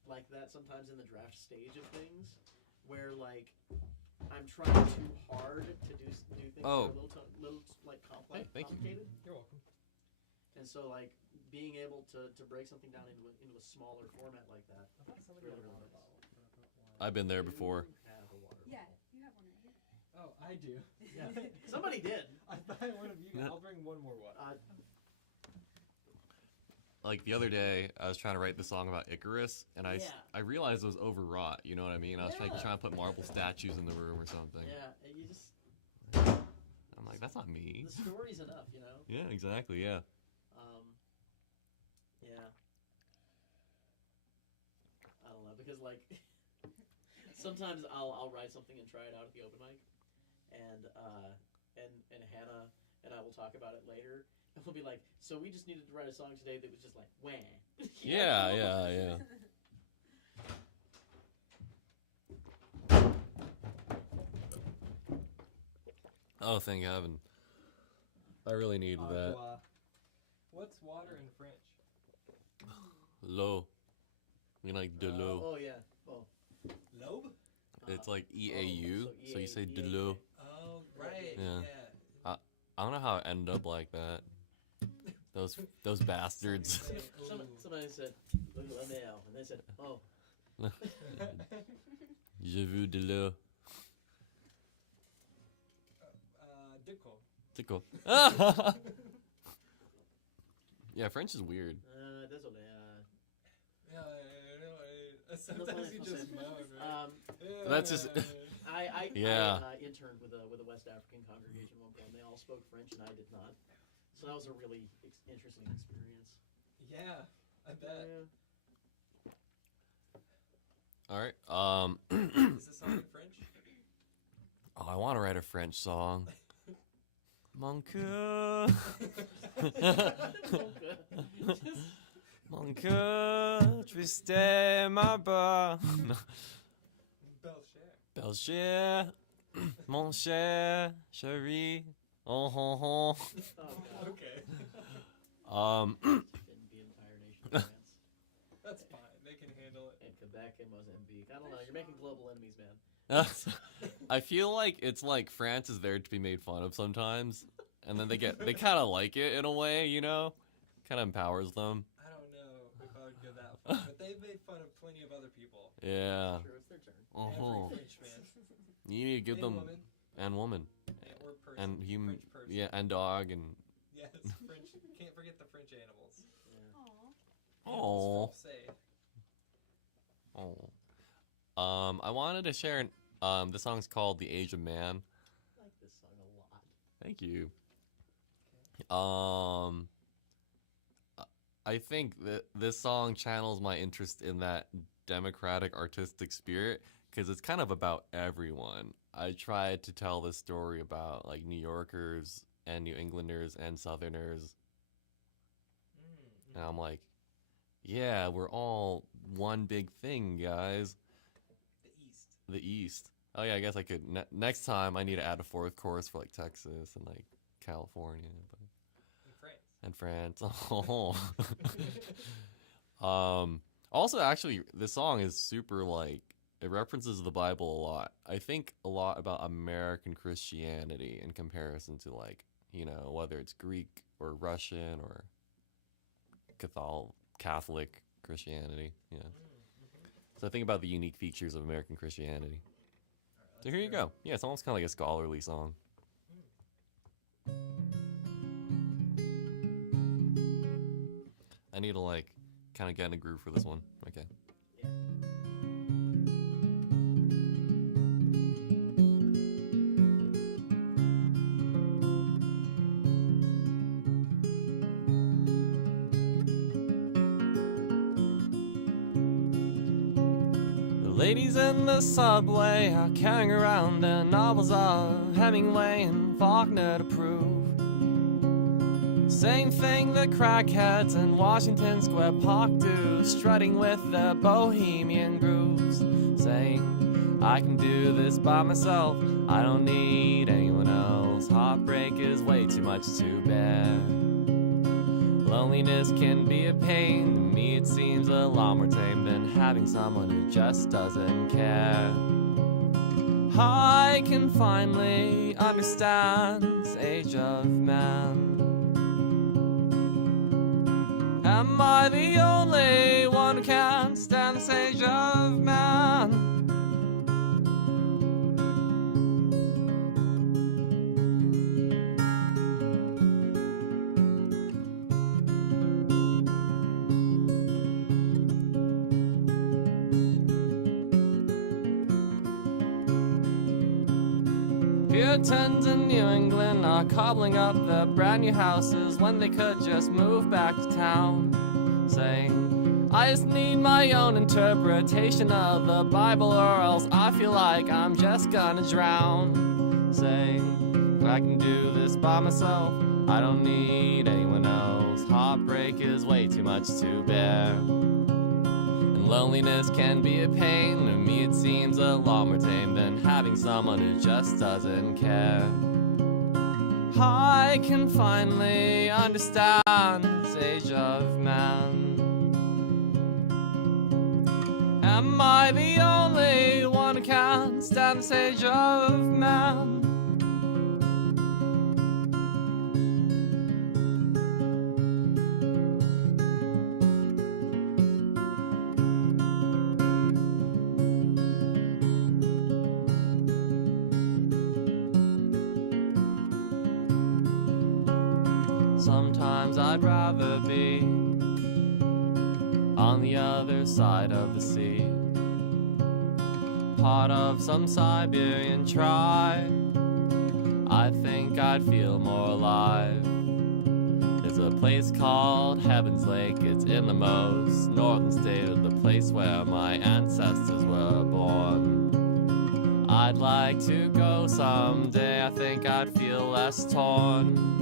like that sometimes in the draft stage of things, where like I'm trying too hard to do things that are a little like complex, Hey, thank you. complicated. You're welcome. And so like being able to break something down into a smaller format like that. I thought somebody Really, had a really water nice. bottle. I've been there before. You have a water Yeah, bottle. you have one right here. Oh, I do. Yeah. Somebody did. I thought one of you. I'll bring one more water. Like the other day, I was trying to write the song about Icarus, and Yeah. I realized it was overwrought. You know what I mean? I was Yeah. trying to put marble statues in the room or something. Yeah, and you just I'm like, that's not me. the story's enough, you know. Yeah, exactly. Yeah. Yeah. I don't know, because like sometimes I'll write something and try it out at the open mic, and Hannah and I will talk about it later, and we'll be like, so we just needed to write a song today that was just like wah. Yeah. Oh, thank heaven. I really needed that. What's water in French? L'eau. You like de l'eau. Oh yeah. Oh. Lobe? It's like E-A-U, so you say de l'eau. Oh, right. Yeah. I don't know how it ended up like that. Those bastards. Somebody said, "Look at la mer," and they said, "Oh." J'ai vu de l'eau. Dico. Tickle. Yeah, French is weird. Désolé. Sometimes you just moan, right? That's just. I interned with a West African congregation one time. They all spoke French and I did not. So that was a really interesting experience. Yeah, I bet. All right. Is this song in French? Oh, I want to write a French song. Mon cœur. Mon cœur, triste ma bas. Belcher. Mon cher, chéri. Oh, oh, oh. Okay. The entire nation of France. That's fine. They can handle it. And Quebec and Mozambique. I don't know. You're making global enemies, man. I feel like it's like France is there to be made fun of sometimes, and then they kind of like it in a way, you know, kind of empowers them. I don't know if I would go that far, but they've made fun of plenty of other people. Yeah. Sure, it's their turn. Uh-huh. Every French man. You need to give them Woman. and Or person. and human, French person. yeah, and dog and. Yes, French. Can't forget the French animals. Aw. Animals say. Oh. I wanted to share. This song's called "The Age of Man." I like this song a lot. Thank you. I think that this song channels my interest in that democratic artistic spirit because it's kind of about everyone. I tried to tell this story about like New Yorkers and New Englanders and Southerners, and I'm like, yeah, we're all one big thing, guys. The East. Oh yeah, I guess I could. Next time, I need to add a fourth chorus for like Texas and like California, but and France. Oh. Also, actually, this song is super like it references the Bible a lot. I think a lot about American Christianity in comparison to like whether it's Greek or Russian or Catholic Christianity. Yeah. So think about the unique features of American Christianity. So here you go. Yeah, it's almost kind of like a scholarly song. I need to like kind of get in a groove for this one. Okay. Ladies in the subway are carrying around their novels of Hemingway and Faulkner to prove. Same thing the crackheads in Washington Square Park do, strutting with their bohemian grooves, saying, I can do this by myself, I don't need anyone else. Heartbreak is way too much to bear. Loneliness can be a pain. To me it seems a lot more tame than having someone who just doesn't care. I can finally understand this age of man. Am I the only one who can stand this age of man? Puritans in New England are cobbling up their brand new houses when they could just move back to town, saying, I just need my own interpretation of the Bible, or else I feel like I'm just gonna drown. Saying I can do this by myself, I don't need anyone else. Heartbreak is way too much to bear, and loneliness can be a pain. To me it seems a lot more tame than having someone who just doesn't care. I can finally understand this age of man. Am I the only one who can stand this age of man? Sometimes I'd rather be on the other side of the sea, part of some Siberian tribe. I think I'd feel more alive. There's a place called Heaven's Lake. It's in the most northern state of the place where my ancestors were born. I'd like to go someday. I think I'd feel less torn.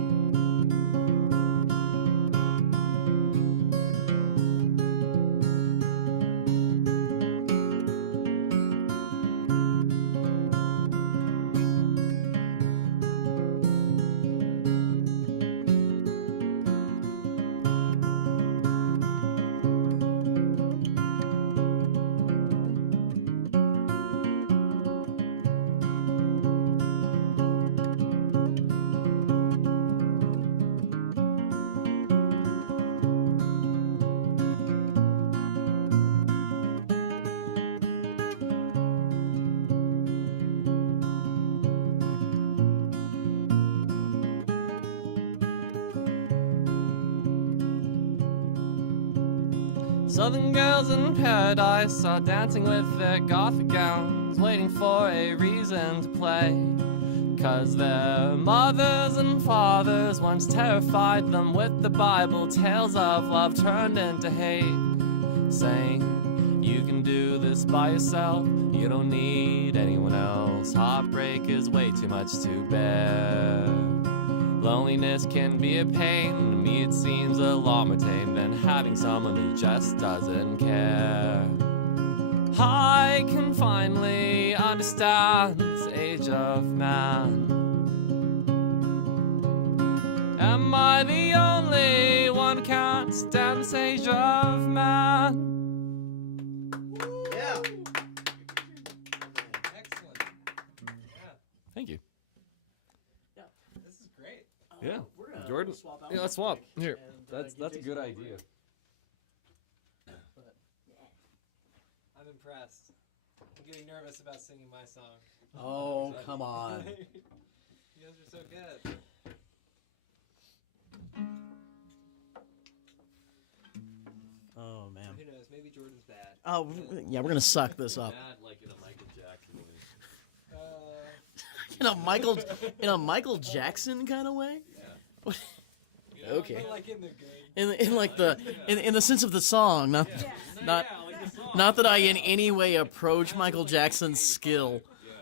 Southern girls in paradise are dancing with their gothic gowns, waiting for a reason to play. 'Cause their mothers and fathers once terrified them with the Bible, tales of love turned into hate, saying you can do this by yourself, you don't need anyone else. Heartbreak is way too much to bear. Loneliness can be a pain. To me it seems a lot more tame than having someone who just doesn't care. I can finally understand this age of man. Am I the only one who can't stand this age of man? Yeah. Excellent. Yeah, Thank you. this is great. Yeah. We're gonna Jordan, swap out yeah, let's swap. Here. and, That's get a Jason good over idea. here. I'm impressed. I'm getting nervous about singing my song. Oh, come on. You guys are so good. Oh, man. Who knows? Maybe Jordan's bad. Oh, yeah, we're gonna suck this up. Bad, like in a Michael Jackson way. In a Michael Jackson kind of way? Yeah. Okay. Like in the good. In the sense of the song, not Yeah. not Yeah, like the song. not that I in any way approach Michael Jackson's skill. Yeah.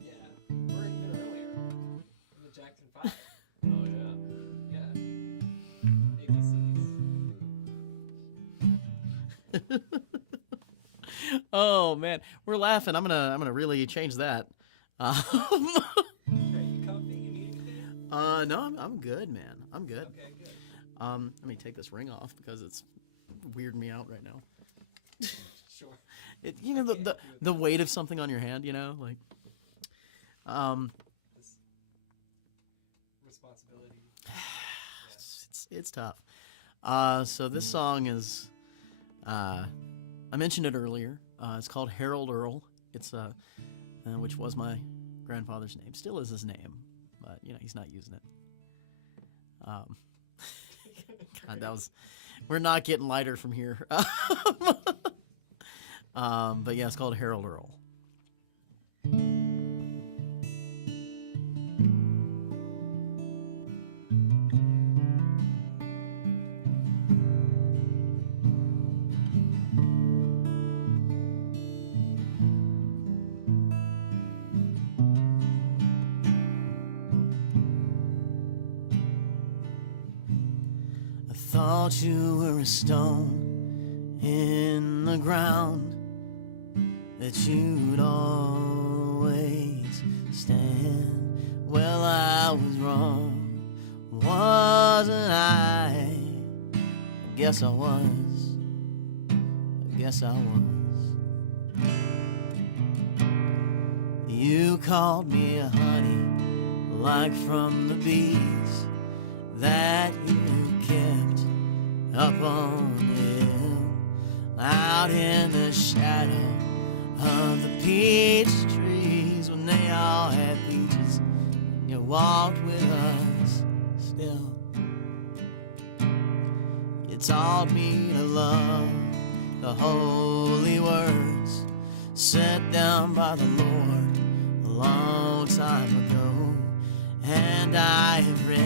Yeah. Or even earlier. In the Jackson 5. Oh yeah. Yeah. ABCs. Oh man, we're laughing. I'm gonna really change that. Are you comfy? You need anything? No, I'm good, man. I'm good. Okay, good. Let me take this ring off because it's weirding me out right now. Sure. It, you know the weight of something on your hand, you know, like. This responsibility. It's tough. So this song is, I mentioned it earlier. It's called Harold Earl. It's which was my grandfather's name, still is his name, but you know he's not using it. God, we're not getting lighter from here. But yeah, it's called Harold Earl. thought you were a stone in the ground, that you'd always stand. Well, I was wrong, wasn't I? I guess I was. I guess I was. You called me a honey, like from the bees that you kept up on the hill, out in the shadow of the peach trees, when they all had peaches and you walked with us still. You taught me to love the holy words set down by the Lord a long time ago, and I have read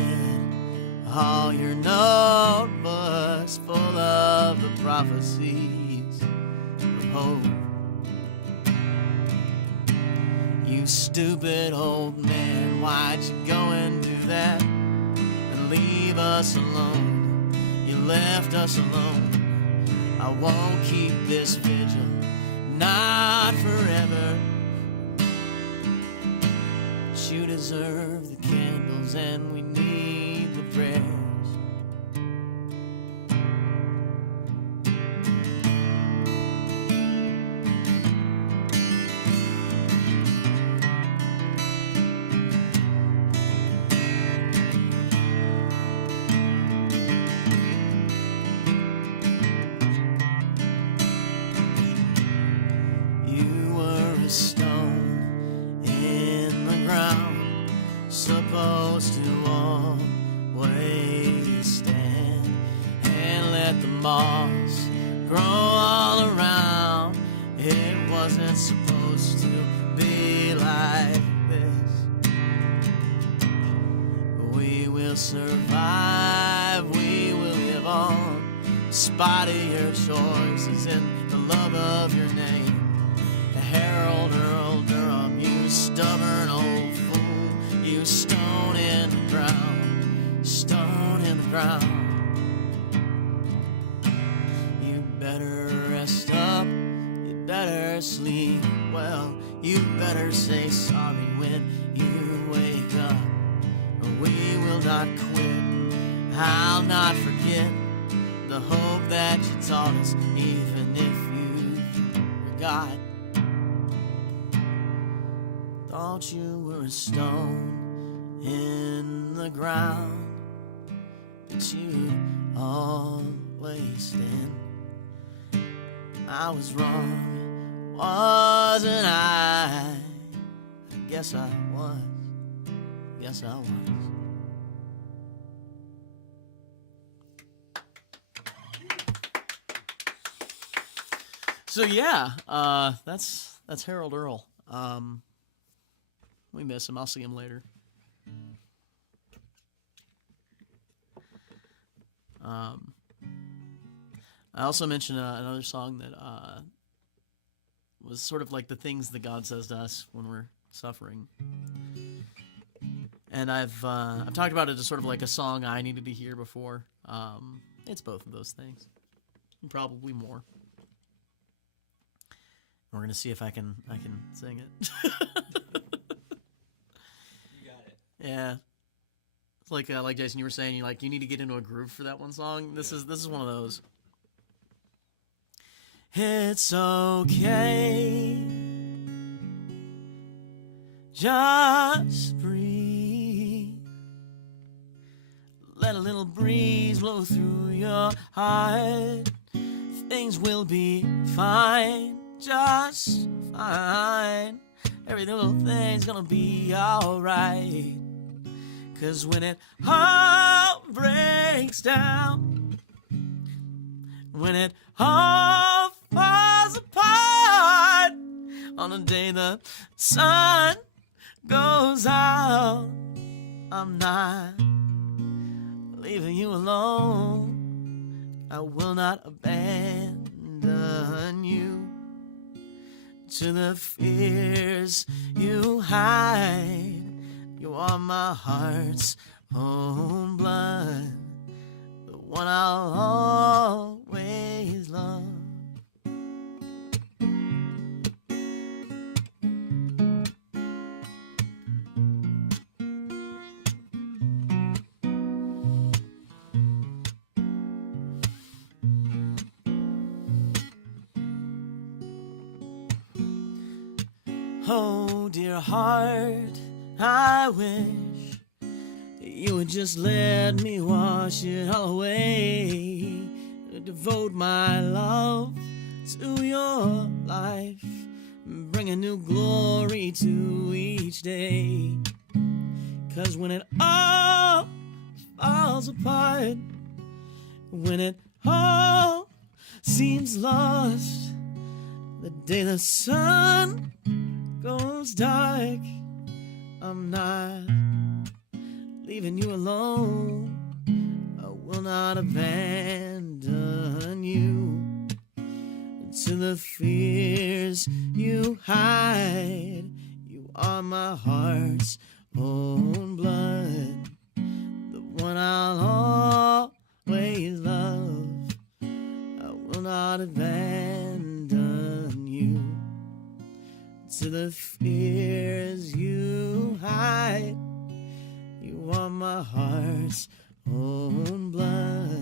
all your notebooks full of the prophecies of hope. You stupid old man, why'd you go and do that and leave us alone? You left us alone. I won't keep this vigil, not forever. But you deserve the candles and we need the prayers. Moss grow all around. It wasn't supposed to be like this. We will survive, we will live on, in spite of your choices and the love of your name. Harold Earl Durham, you stubborn old fool, you stone in the ground, stone in the ground. Better rest up, you better sleep well, you better say sorry when you wake up. We will not quit, I'll not forget the hope that you taught us, even if you forgot. Thought you were a stone in the ground, but you always stand. I was wrong, wasn't I? I guess I was. Yes, I was. So yeah, that's Harold Earl. We miss him. I'll see him later. I also mentioned another song that was sort of like the things that God says to us when we're suffering. And I've talked about it as sort of like a song I needed to hear before. It's both of those things, and probably more. We're gonna see if I can sing it. You got it. Yeah. It's like Jason, you were saying, you need to get into a groove for that one song. This is one of those. It's okay, just breathe. Let a little breeze blow through your heart. Things will be fine, just fine. Every little thing's gonna be alright. 'Cause when it all breaks down, when it all falls apart, on the day the sun goes out, I'm not leaving you alone. I will not abandon you to the fears you hide. You are my heart's own blood, the one I'll always love. Oh, dear heart, I wish you would just let me wash it all away. Devote my love to your life, bring a new glory to each day. 'Cause when it all falls apart, when it all seems lost, the day the sun goes dark, I'm not leaving you alone. I will not abandon you to the fears you hide. You are my heart's own blood, the one I'll always love. I will not abandon you to the fears you hide. You are my heart's own blood,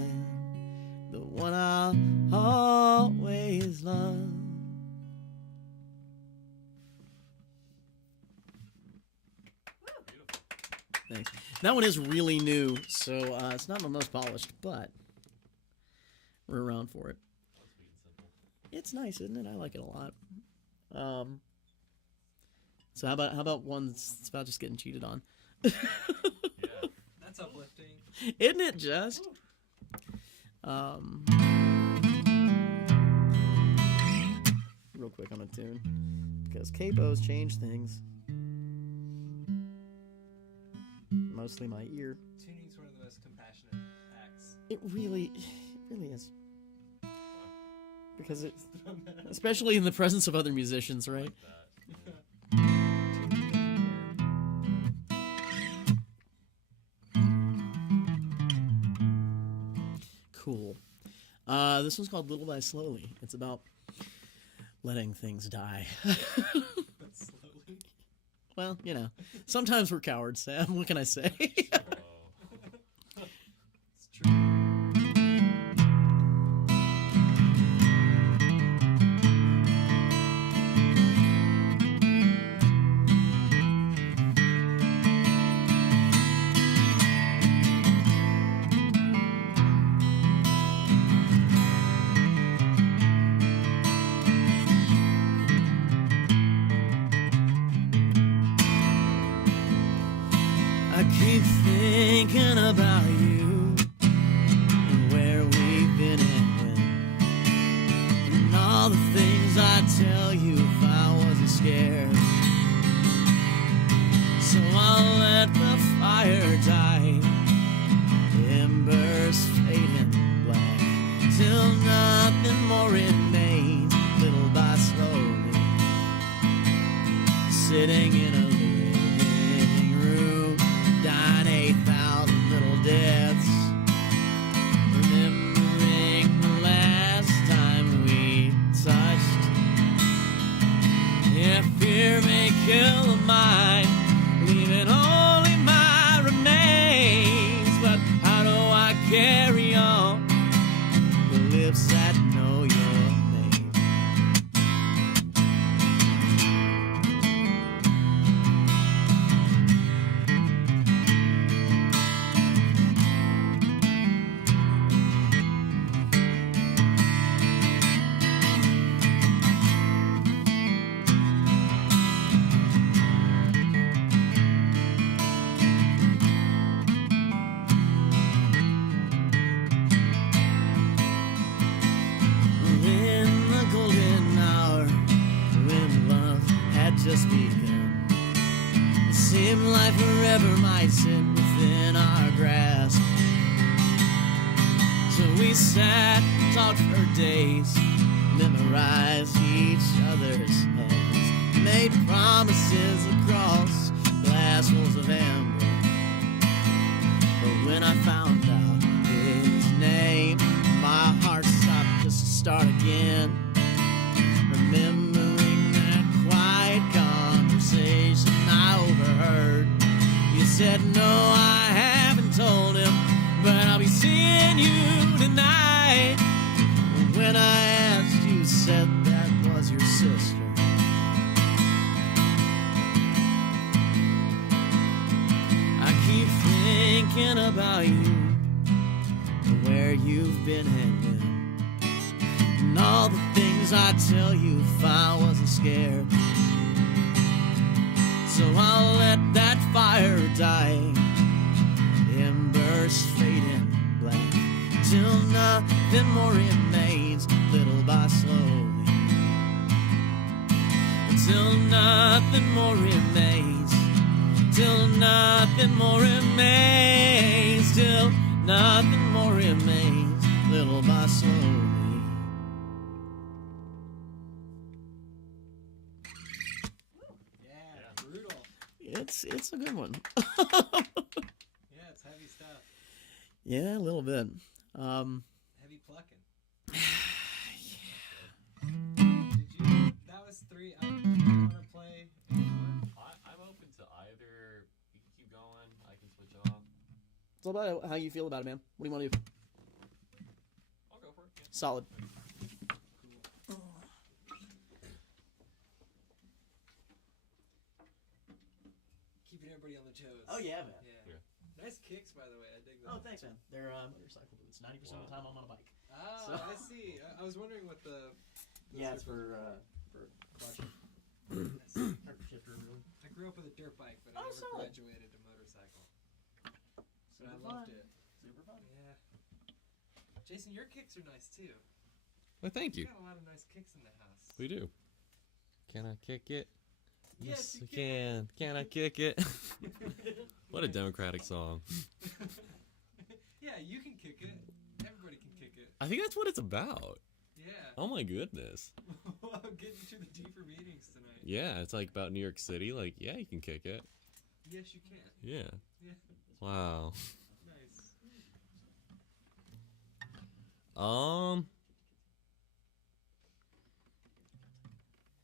the one I'll always love. Thanks. That one is really new, so it's not the most polished, but we're around for it. It's nice, isn't it? I like it a lot. So how about one that's about just getting cheated on? Yeah, that's uplifting. Isn't it just? Real quick on a tune, because capo's changed things. Mostly my ear. Tuning's one of the most compassionate acts. It really is. Because it's, especially in the presence of other musicians, right? Cool. This one's called Little by Slowly. It's about letting things die. Slowly. Well, you know, sometimes we're cowards, Sam. What can I say? It's true. I keep thinking about you, where we've been and all the things I'd tell you if I wasn't scared. So I'll let the fire die, embers fading black, till nothing more remains, little by slowly, sitting in a living room, dying 8,000 little deaths, remembering the last time we touched. If fear may kill the mind, leaving only my remains, but how do I carry on the lips that know your name? In the golden hour, when love had just begun, it seemed like forever might sit within our grasp. So we sat, talked for days, memorized each other's names, made promises across glass walls of amber. But when I found out his name, said, no, I haven't told him, but I'll be seeing you tonight. When I asked, you said that was your sister. I keep thinking about you, where you've been hanging, and all the things I'd tell you if I wasn't scared. So I'll let that fire die, embers fading black, till nothing more remains, little by slowly, till nothing more remains, till nothing more remains, till nothing more remains, little by slowly. It's a good one. Yeah, it's heavy stuff. Yeah, a little bit. Heavy plucking. Yeah. That was 3. I want to play anymore. I'm open to either. You can keep going. I can switch off. It's all about how you feel about it, man. What do you want to do? I'll go for it. Yeah. Solid. Keeping everybody on the toes. Oh, yeah, man. Yeah. Nice kicks, by the way. I dig that. Oh, thanks, man. They're motorcycle boots. 90% of the time I'm on a bike. Oh, So- I see. I was wondering what the... Yeah, it's for clutch. Nice. Shifter, really. I grew up with a dirt bike, but I Oh, never solid. graduated to motorcycle. But Super I fun. loved it. Super fun. Yeah. Jason, your kicks are nice too. Well, thank You you. got a lot of nice kicks in the house. We do. Can I kick it? Yes, you I can. Can I kick it? What a democratic song. Yeah, you can kick it. Everybody can kick it. I think that's what it's about. Yeah. Oh my goodness. Getting to the deeper meanings tonight. Yeah, it's like about New York City. Like, yeah, you can kick it. Yes, you can. Yeah. Yeah. Wow. Nice.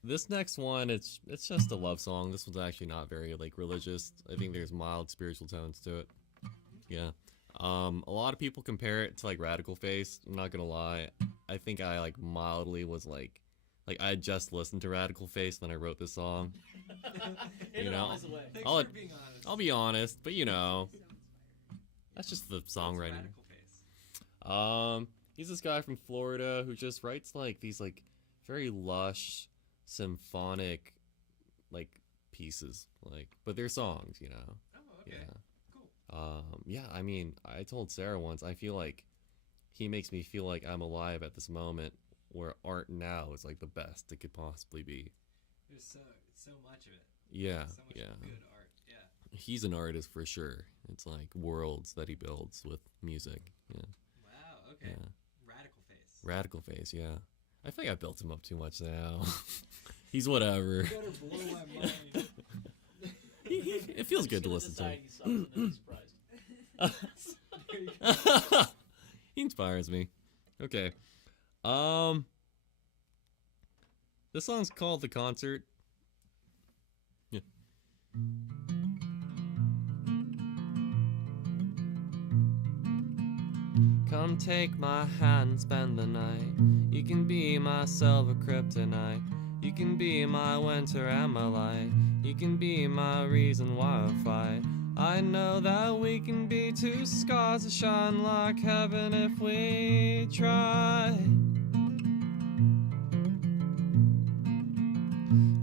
This next one, it's just a love song. This one's actually not very like religious. I think there's mild spiritual tones to it. Yeah. A lot of people compare it to like Radical Face. I'm not gonna lie. I think I like mildly was like I had just listened to Radical Face, then I wrote this song. In You an know, honest way. Thanks I'll- for being honest. I'll be honest, but you know, that's just the What's songwriting. Radical Face? He's this guy from Florida who just writes like these like very lush symphonic like pieces, like, but they're songs, you know. Oh, okay. Yeah. Cool. Yeah, I mean, I told Sarah once, I feel like he makes me feel like I'm alive at this moment, where art now is like the best it could possibly be. There's so much of it. Yeah, So much yeah. good art. Yeah. He's an artist for sure. It's like worlds that he builds with music. Yeah. Wow. Okay. Yeah. Radical Face. Radical Face, yeah. I think I built him up too much now. He's whatever. You better blow my mind. It feels good to listen to him. Surprised. There you go. He inspires me. Okay. This song's called The Concert. Yeah. Come take my hand and spend the night. You can be my silver kryptonite. You can be my winter and my light. You can be my reason why I fight. I know that we can be two stars that shine like heaven if we try.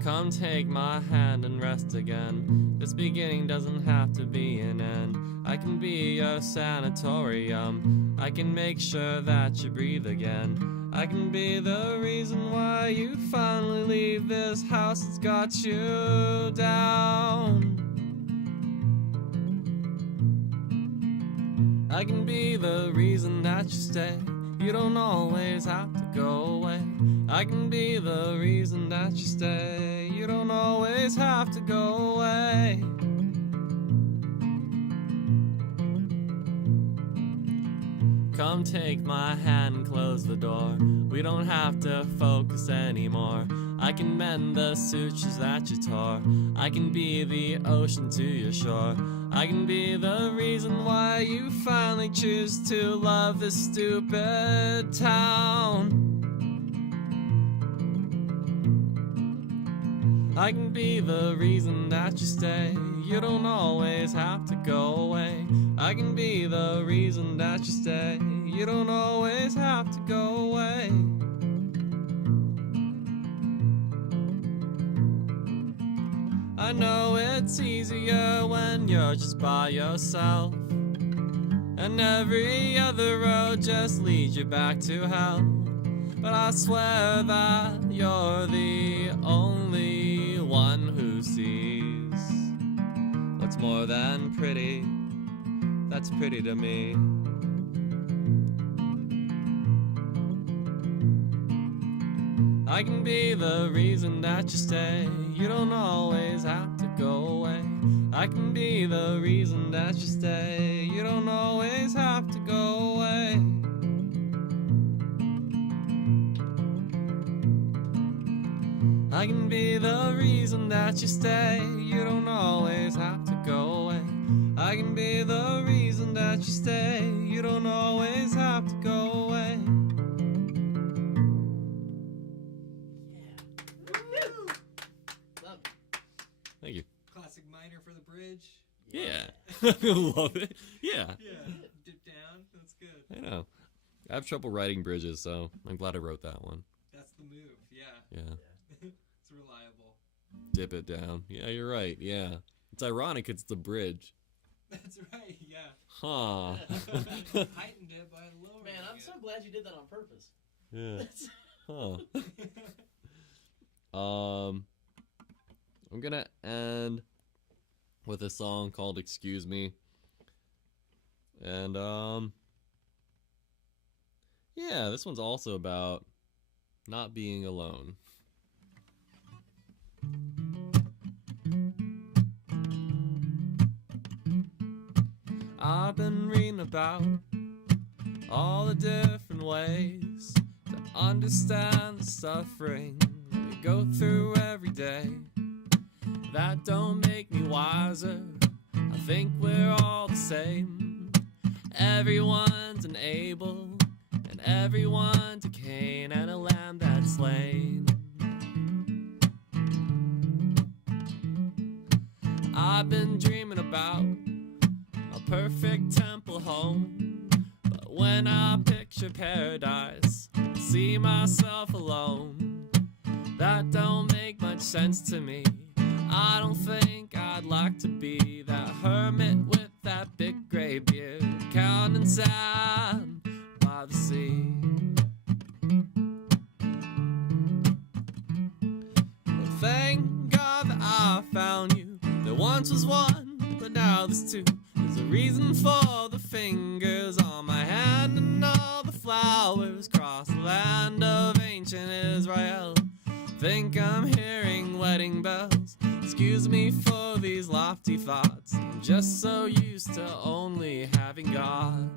Come take my hand and rest again. This beginning doesn't have to be an end. I can be your sanatorium. I can make sure that you breathe again. I can be the reason why you finally leave this house that's got you down. I can be the reason that you stay. You don't always have to go away. I can be the reason that you stay. You don't always have to go away. Come take my hand and close the door. We don't have to focus anymore. I can mend the sutures that you tore. I can be the ocean to your shore. I can be the reason why you finally choose to love this stupid town. I can be the reason that you stay. You don't always have to go away. I can be the reason that you stay. You don't always have to go away. I know it's easier when you're just by yourself, and every other road just leads you back to hell. But I swear that you're the only one who sees what's more than pretty, that's pretty to me. I can be the reason that you stay. You don't always have to go away. I can be the reason that you stay. You don't always have to go away. I can be the reason that you stay. You don't always have to go away. I can be the reason that you stay. You don't always have to go away. Thank you. Classic minor for the bridge. Yeah. Love it. Yeah. Yeah. Dip down. That's good. I know. I have trouble writing bridges, so I'm glad I wrote that one. That's the move. Yeah. Yeah. It's reliable. Dip it down. Yeah, you're right. Yeah. It's ironic it's the bridge. That's right. Yeah. Huh. Heightened it by lowering Man, I'm it. so glad you did that on purpose. Yeah. Huh. I'm gonna end with a song called Excuse Me. And yeah, this one's also about not being alone. I've been reading about all the different ways to understand the suffering we go through every day. That don't make me wiser. I think we're all the same. Everyone's an Abel, and everyone's a Cain, and a lamb that's slain. I've been dreaming about a perfect temple home, but when I picture paradise, I see myself alone. That don't make much sense to me. I don't think I'd like to be that hermit with that big gray beard, counting sand by the sea. But thank God that I found you. There once was one, but now there's two. There's a reason for the fingers on my hand and all the flowers across the land of ancient Israel. Think I'm hearing wedding bells. Excuse me for these lofty thoughts. I'm just so used to only having God.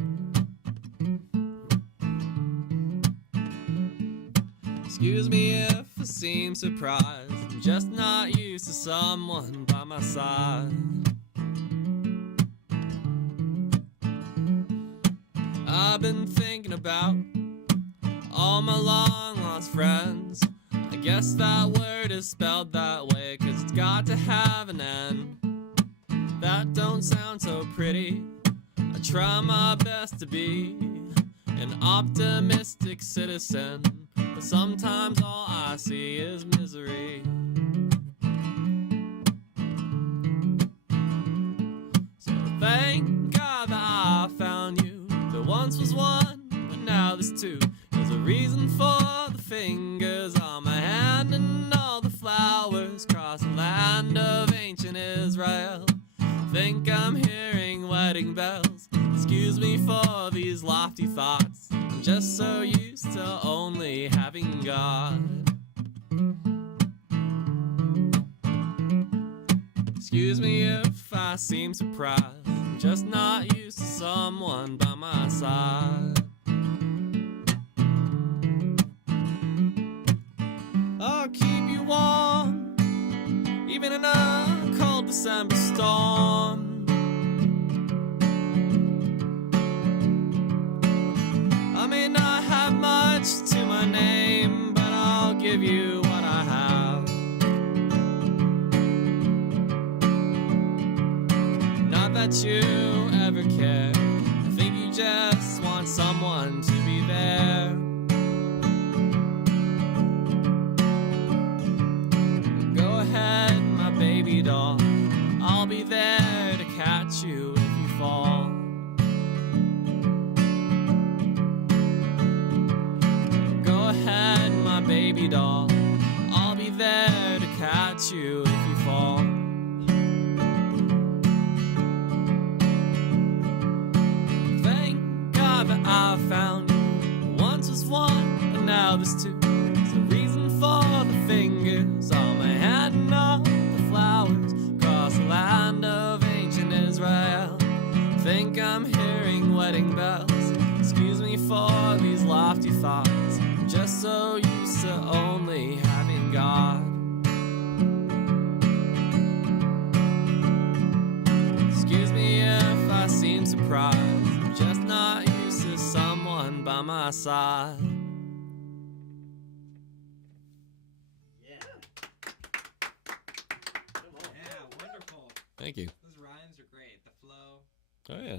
Excuse me if I seem surprised. I'm just not used to someone by my side. I've been thinking about all my long lost friends. I guess that word is spelled that way 'cause it's got to have an end. That don't sound so pretty. I try my best to be an optimistic citizen, but sometimes all I see is misery. So thank God that I found you. There once was one, but now there's two. There's a reason for the fingers on my hand and all the flowers across the land of ancient Israel. Think I'm hearing wedding bells. Excuse me for these lofty thoughts. I'm just so used to only having God. Excuse me if I seem surprised. I'm just not used to someone by my side. I'll keep you warm, even in a cold December storm. that you ever care. I think you just want someone to be there. Go ahead, my baby doll, I'll be there to catch you if you fall. Go ahead, my baby doll, I'll be there to catch you if you fall. Thank God that I found you. Once was one, but now there's two. There's a reason for the fingers on my hand and all the flowers across the land of ancient Israel. Think I'm hearing wedding bells. Excuse me for these lofty thoughts. I'm just so used to only having God. Excuse me if I seem surprised. I'm just not used to someone by my side. Yeah, wonderful. Thank you. Those rhymes are great. The flow, Oh yeah,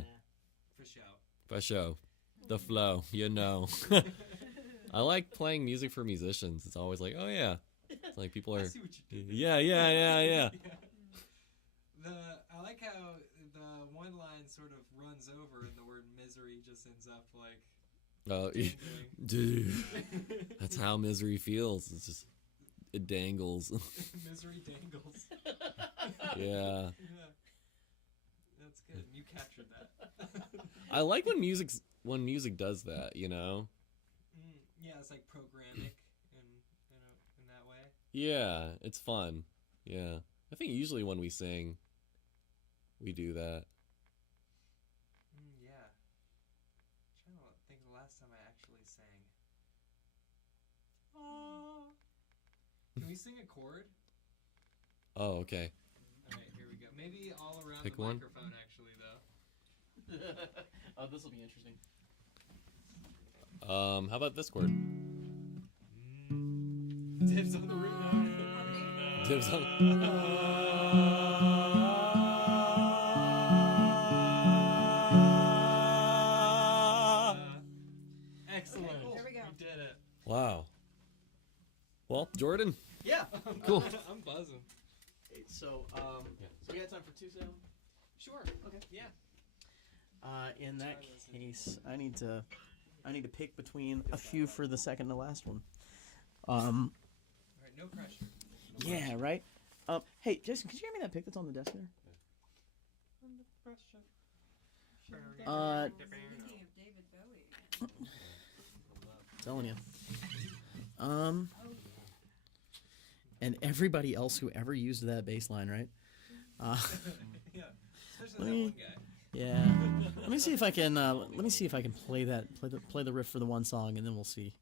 for show. for sure. The flow, you know. I like playing music for musicians. It's always like, oh yeah, it's like people I are. see what you did. Yeah. I like how the one line sort of runs over and the word misery just ends up like Oh, dangling. dude, that's how misery feels. It's just it dangles. Misery dangles. Yeah. Yeah. That's good. You captured that. I like when music does that, you know? Yeah, it's like programmatic in that way. Yeah, it's fun. Yeah. I think usually when we sing, we do that. Yeah. I'm trying to think of the last time I actually sang. Can we sing a chord? Oh, okay. All right, here we go. Maybe all around Pick the one. microphone, actually, though. Oh, this will be interesting. How about this chord? Dibs on the root note. Dibs on. Excellent. There we go. We did it. Wow. Well, Jordan. Yeah. Cool. I'm buzzing. So, so we got time for two, Sam? Sure. Okay. Yeah. In that case, I need to pick between a few for the second to last one. All right. No pressure. Yeah, right. Hey, Jason, could you hand me that pick that's on the desk there? Under pressure. Thinking of David Bowie. Telling you. And everybody else who ever used that bass line, right? Yeah. Especially that one guy. Yeah. Let me see if I can play the riff for the one song, and then we'll see.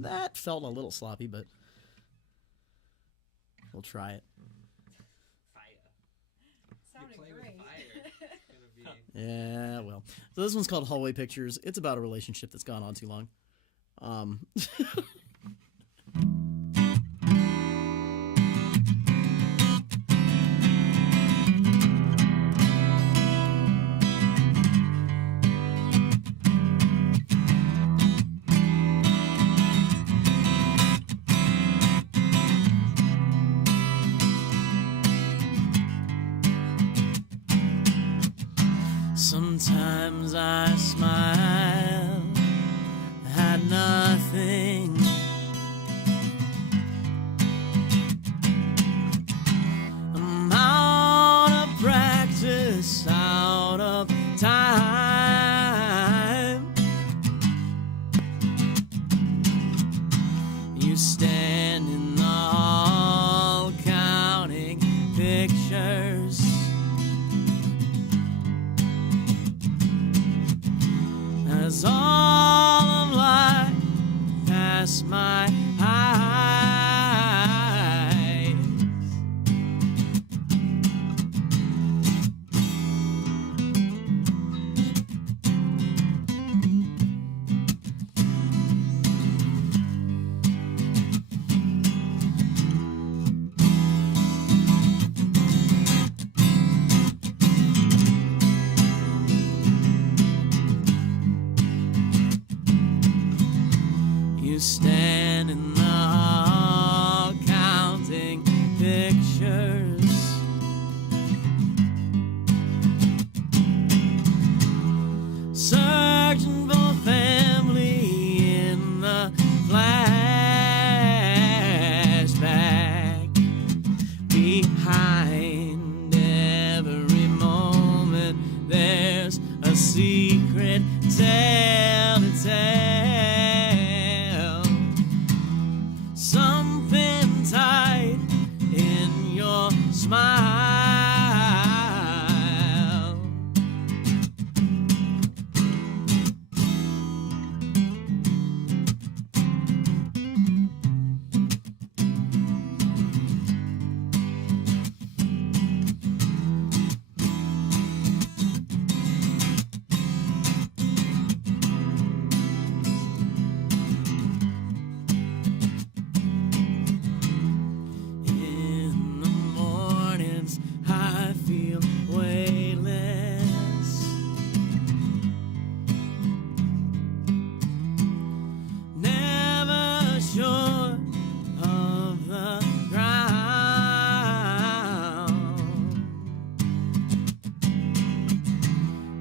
That felt a little sloppy, but we'll try it. Fire. Sounded Play great. with fire. Gonna be. Yeah, well. So this one's called Hallway Pictures. It's about a relationship that's gone on too long. Sometimes I smile at nothing. I'm out of practice, out of time. You stand in the hall counting pictures. As all of life past my eyes, Standing in the hall, counting pictures. Searching for family in the flashback. Behind every moment, there's a secret tale to tell. Something tight in your smile. In the mornings, I feel weightless. Never sure of the ground.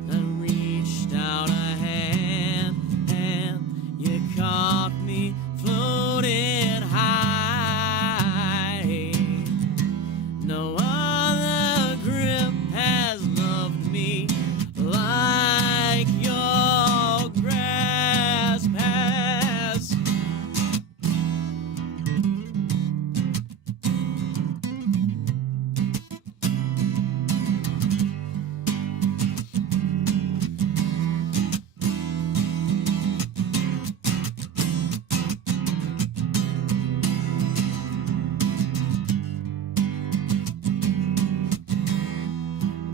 I reached out a hand and you caught me floating high. No other grip has loved me like your grasp has.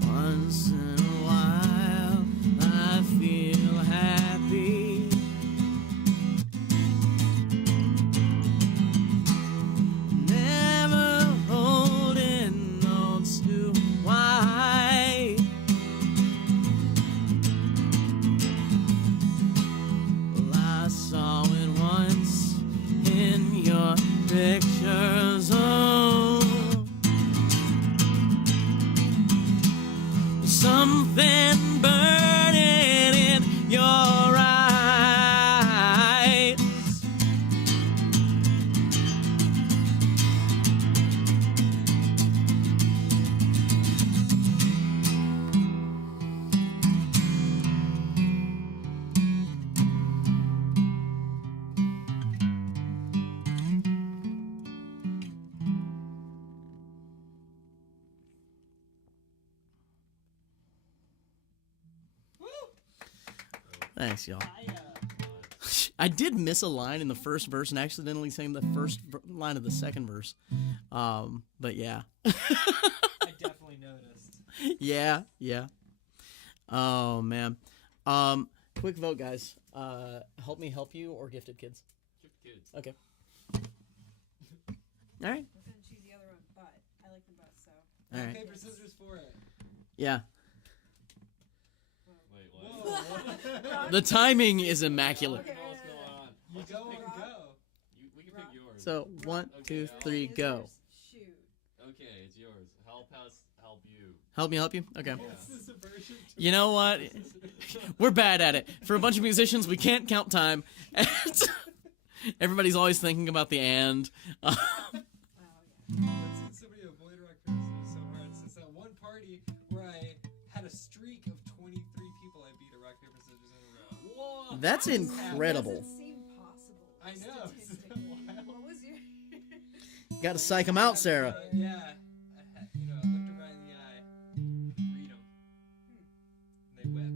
Once in a while, I feel happy. Never holding notes too wide. Well, I saw it once in your pictures. Oh, something burning in your eyes. Thanks, y'all. I did miss a line in the first verse and accidentally sang the first line of the second verse. But yeah. I definitely noticed. Yeah. Oh, man. Quick vote, guys. Help me help you or Gifted Kids? Gifted Kids. Okay. All right. I was gonna choose the other one, but I like them both, so. All right. Paper, scissors for it. Yeah. Wait, what? The timing is immaculate. Okay, What's going on? You go and go. We can pick yours. So, 1, 2, 3, go. Shoot. Okay, it's yours. Help us help you. Help me help you? Okay. This is a version to You know what? We're bad at it. For a bunch of musicians, we can't count time. And everybody's always thinking about the and. Since somebody avoid rock paper scissors so hard since that one party where I had a streak of 23 people I beat at rock paper scissors in a row. Whoa! That's incredible. Doesn't seem possible. I know. Statistically. What was your? Got to psych them out, Sarah. Yeah. I looked them right in the eye. Read them. They wept.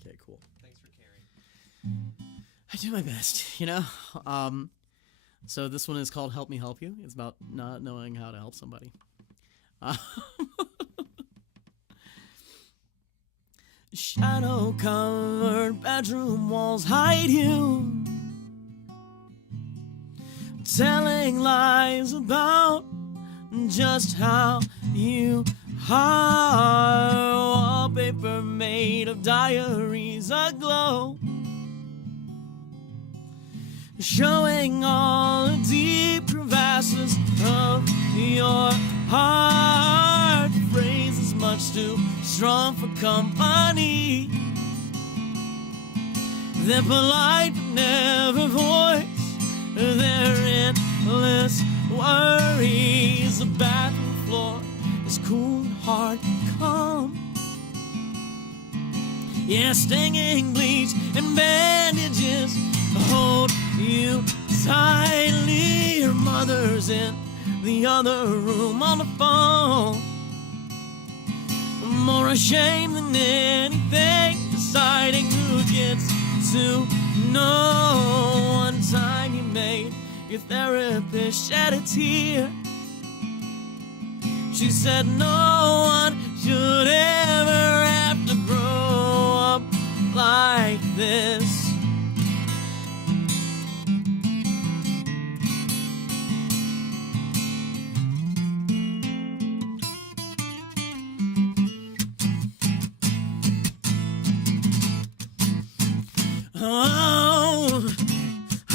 Okay, cool. Thanks for caring. I do my best, So this one is called Help Me Help You. It's about not knowing how to help somebody. Shadow-covered bedroom walls hide you, telling lies about just how you wallpaper made of diaries aglow, showing all the deep crevasses of your heart. The phrase is much too strong for company. They're polite but never voice their endless worries. The bathroom floor is cool and hard and calm. Yeah, stinging bleach and bandages hold you tightly. Your mother's in the other room on the phone, more ashamed than anything, deciding who gets to know. One time you made your therapist shed a tear. She said no one should ever have to grow up like this. Oh,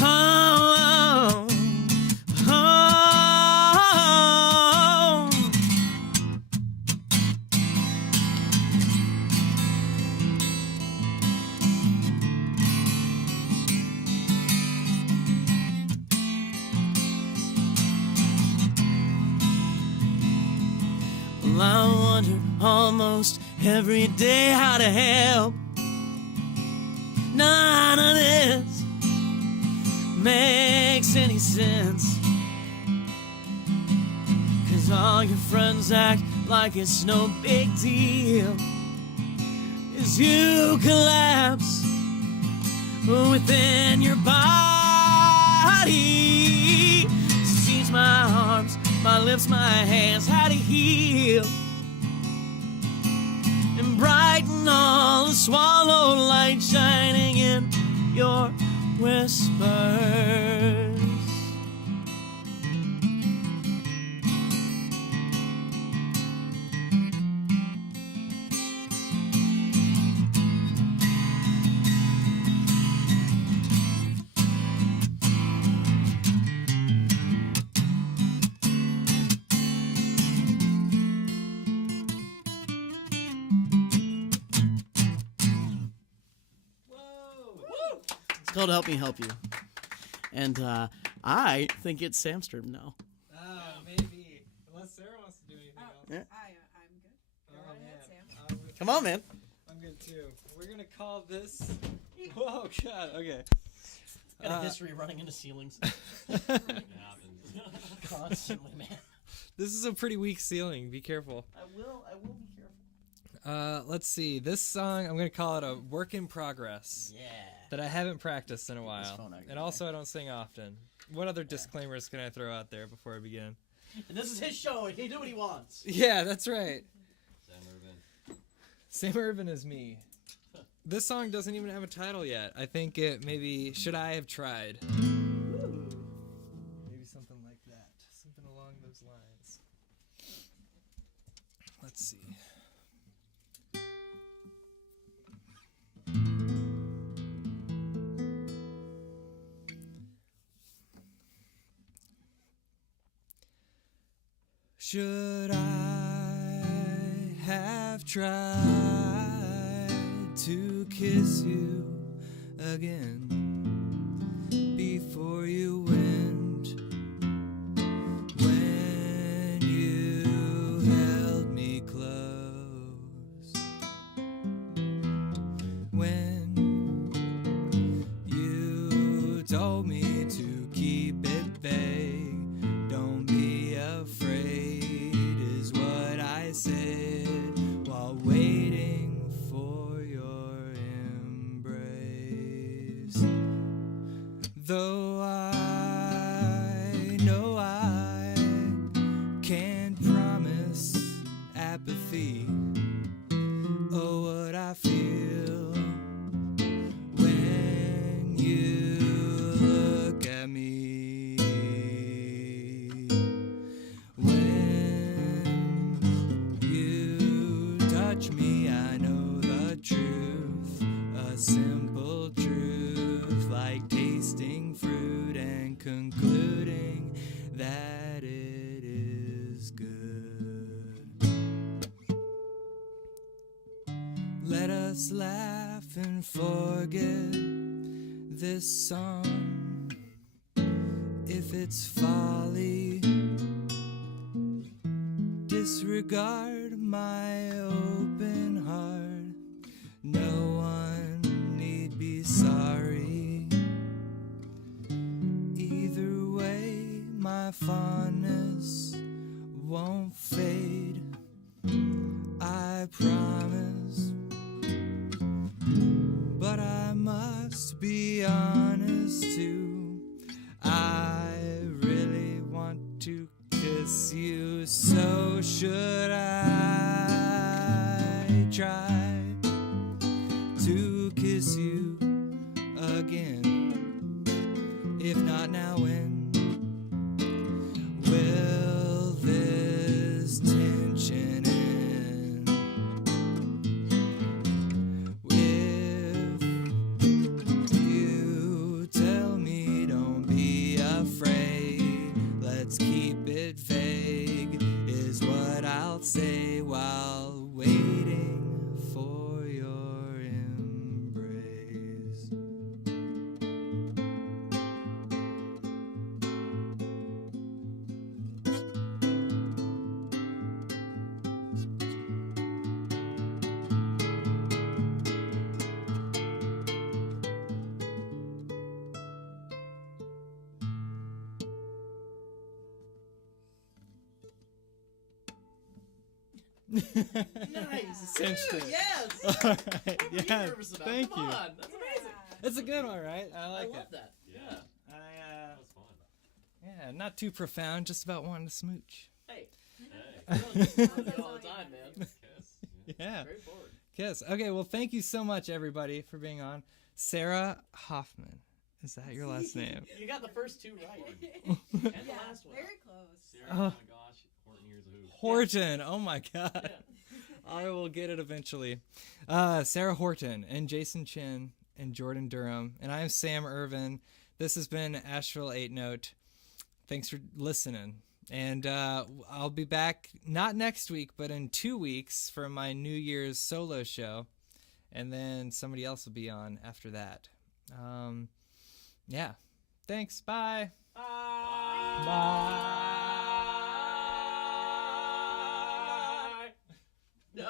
oh, oh, oh. Well, I wonder almost every day how to help. None of this makes any sense, 'cause all your friends act like it's no big deal as you collapse within your body. Sees my arms, my lips, my hands, how to heal and brighten all the swallowed light shining in your whispers. Called Help Me Help You. And I think it's Sam's turn now. Maybe. Unless Sarah wants to do anything else. Yeah. I'm good. Go Oh, right man. ahead, Sam. Come on, man. I'm good too. We're gonna call this. Whoa, God. Okay. Got a history of running into ceilings. Constantly, man. This is a pretty weak ceiling. Be careful. I will be careful. Let's see. This song, I'm gonna call it a work in progress. Yeah. That I haven't practiced in a phone while. out your And also, I don't sing often. What other disclaimers can I throw out there before I begin? And this is his show, and he can do what he wants. Yeah, that's right. Sam Irvin. Sam Irvin is me. This song doesn't even have a title yet. I think it maybe Should I Have Tried? Ooh. Maybe something like that. Something along those lines. Let's see. Should I have tried to kiss you again before you went, when you held me close, when you told me to keep it vague, don't be afraid is what I said while waiting for your embrace. Though I know I can't promise apathy, oh, what I feel when you look like tasting fruit and concluding that it is good. Let us laugh and forget this song if it's folly. Disregard my open heart. No one need be sorry. Either way, my fondness won't fade, I promise. But I must be honest too. I really want to kiss you, so should I try to kiss you again? If not now, when will this tension end? If you tell me don't be afraid, let's keep it vague, is what I'll say while waiting for your embrace. Nice. Cinched it. Yes. All right. Yeah. Nervous about? Thank Come you. on. That's amazing. It's a good one, right? I I like love it. that. Yeah. I That's fun. yeah, not too profound, just about wanting to smooch. Hey, Hey. you do it all the time, man. Kiss. Yeah. Yeah. Straightforward. Kiss. Okay, well, thank you so much, everybody, for being on. Sara Hoffman. Is that your last name? You got the first two right. And the last one. Very close. Sarah, oh my gosh. Horton, here's a who. Horton. Oh, my God. Yeah. I will get it eventually. Sarah Horton and Jason Chen and Jordan Durham. And I am Sam Irvin. This has been Asheville 8 Note. Thanks for listening. And I'll be back, not next week, but in 2 weeks for my New Year's solo show. And then somebody else will be on after that. Yeah. Thanks. Bye. Bye. No.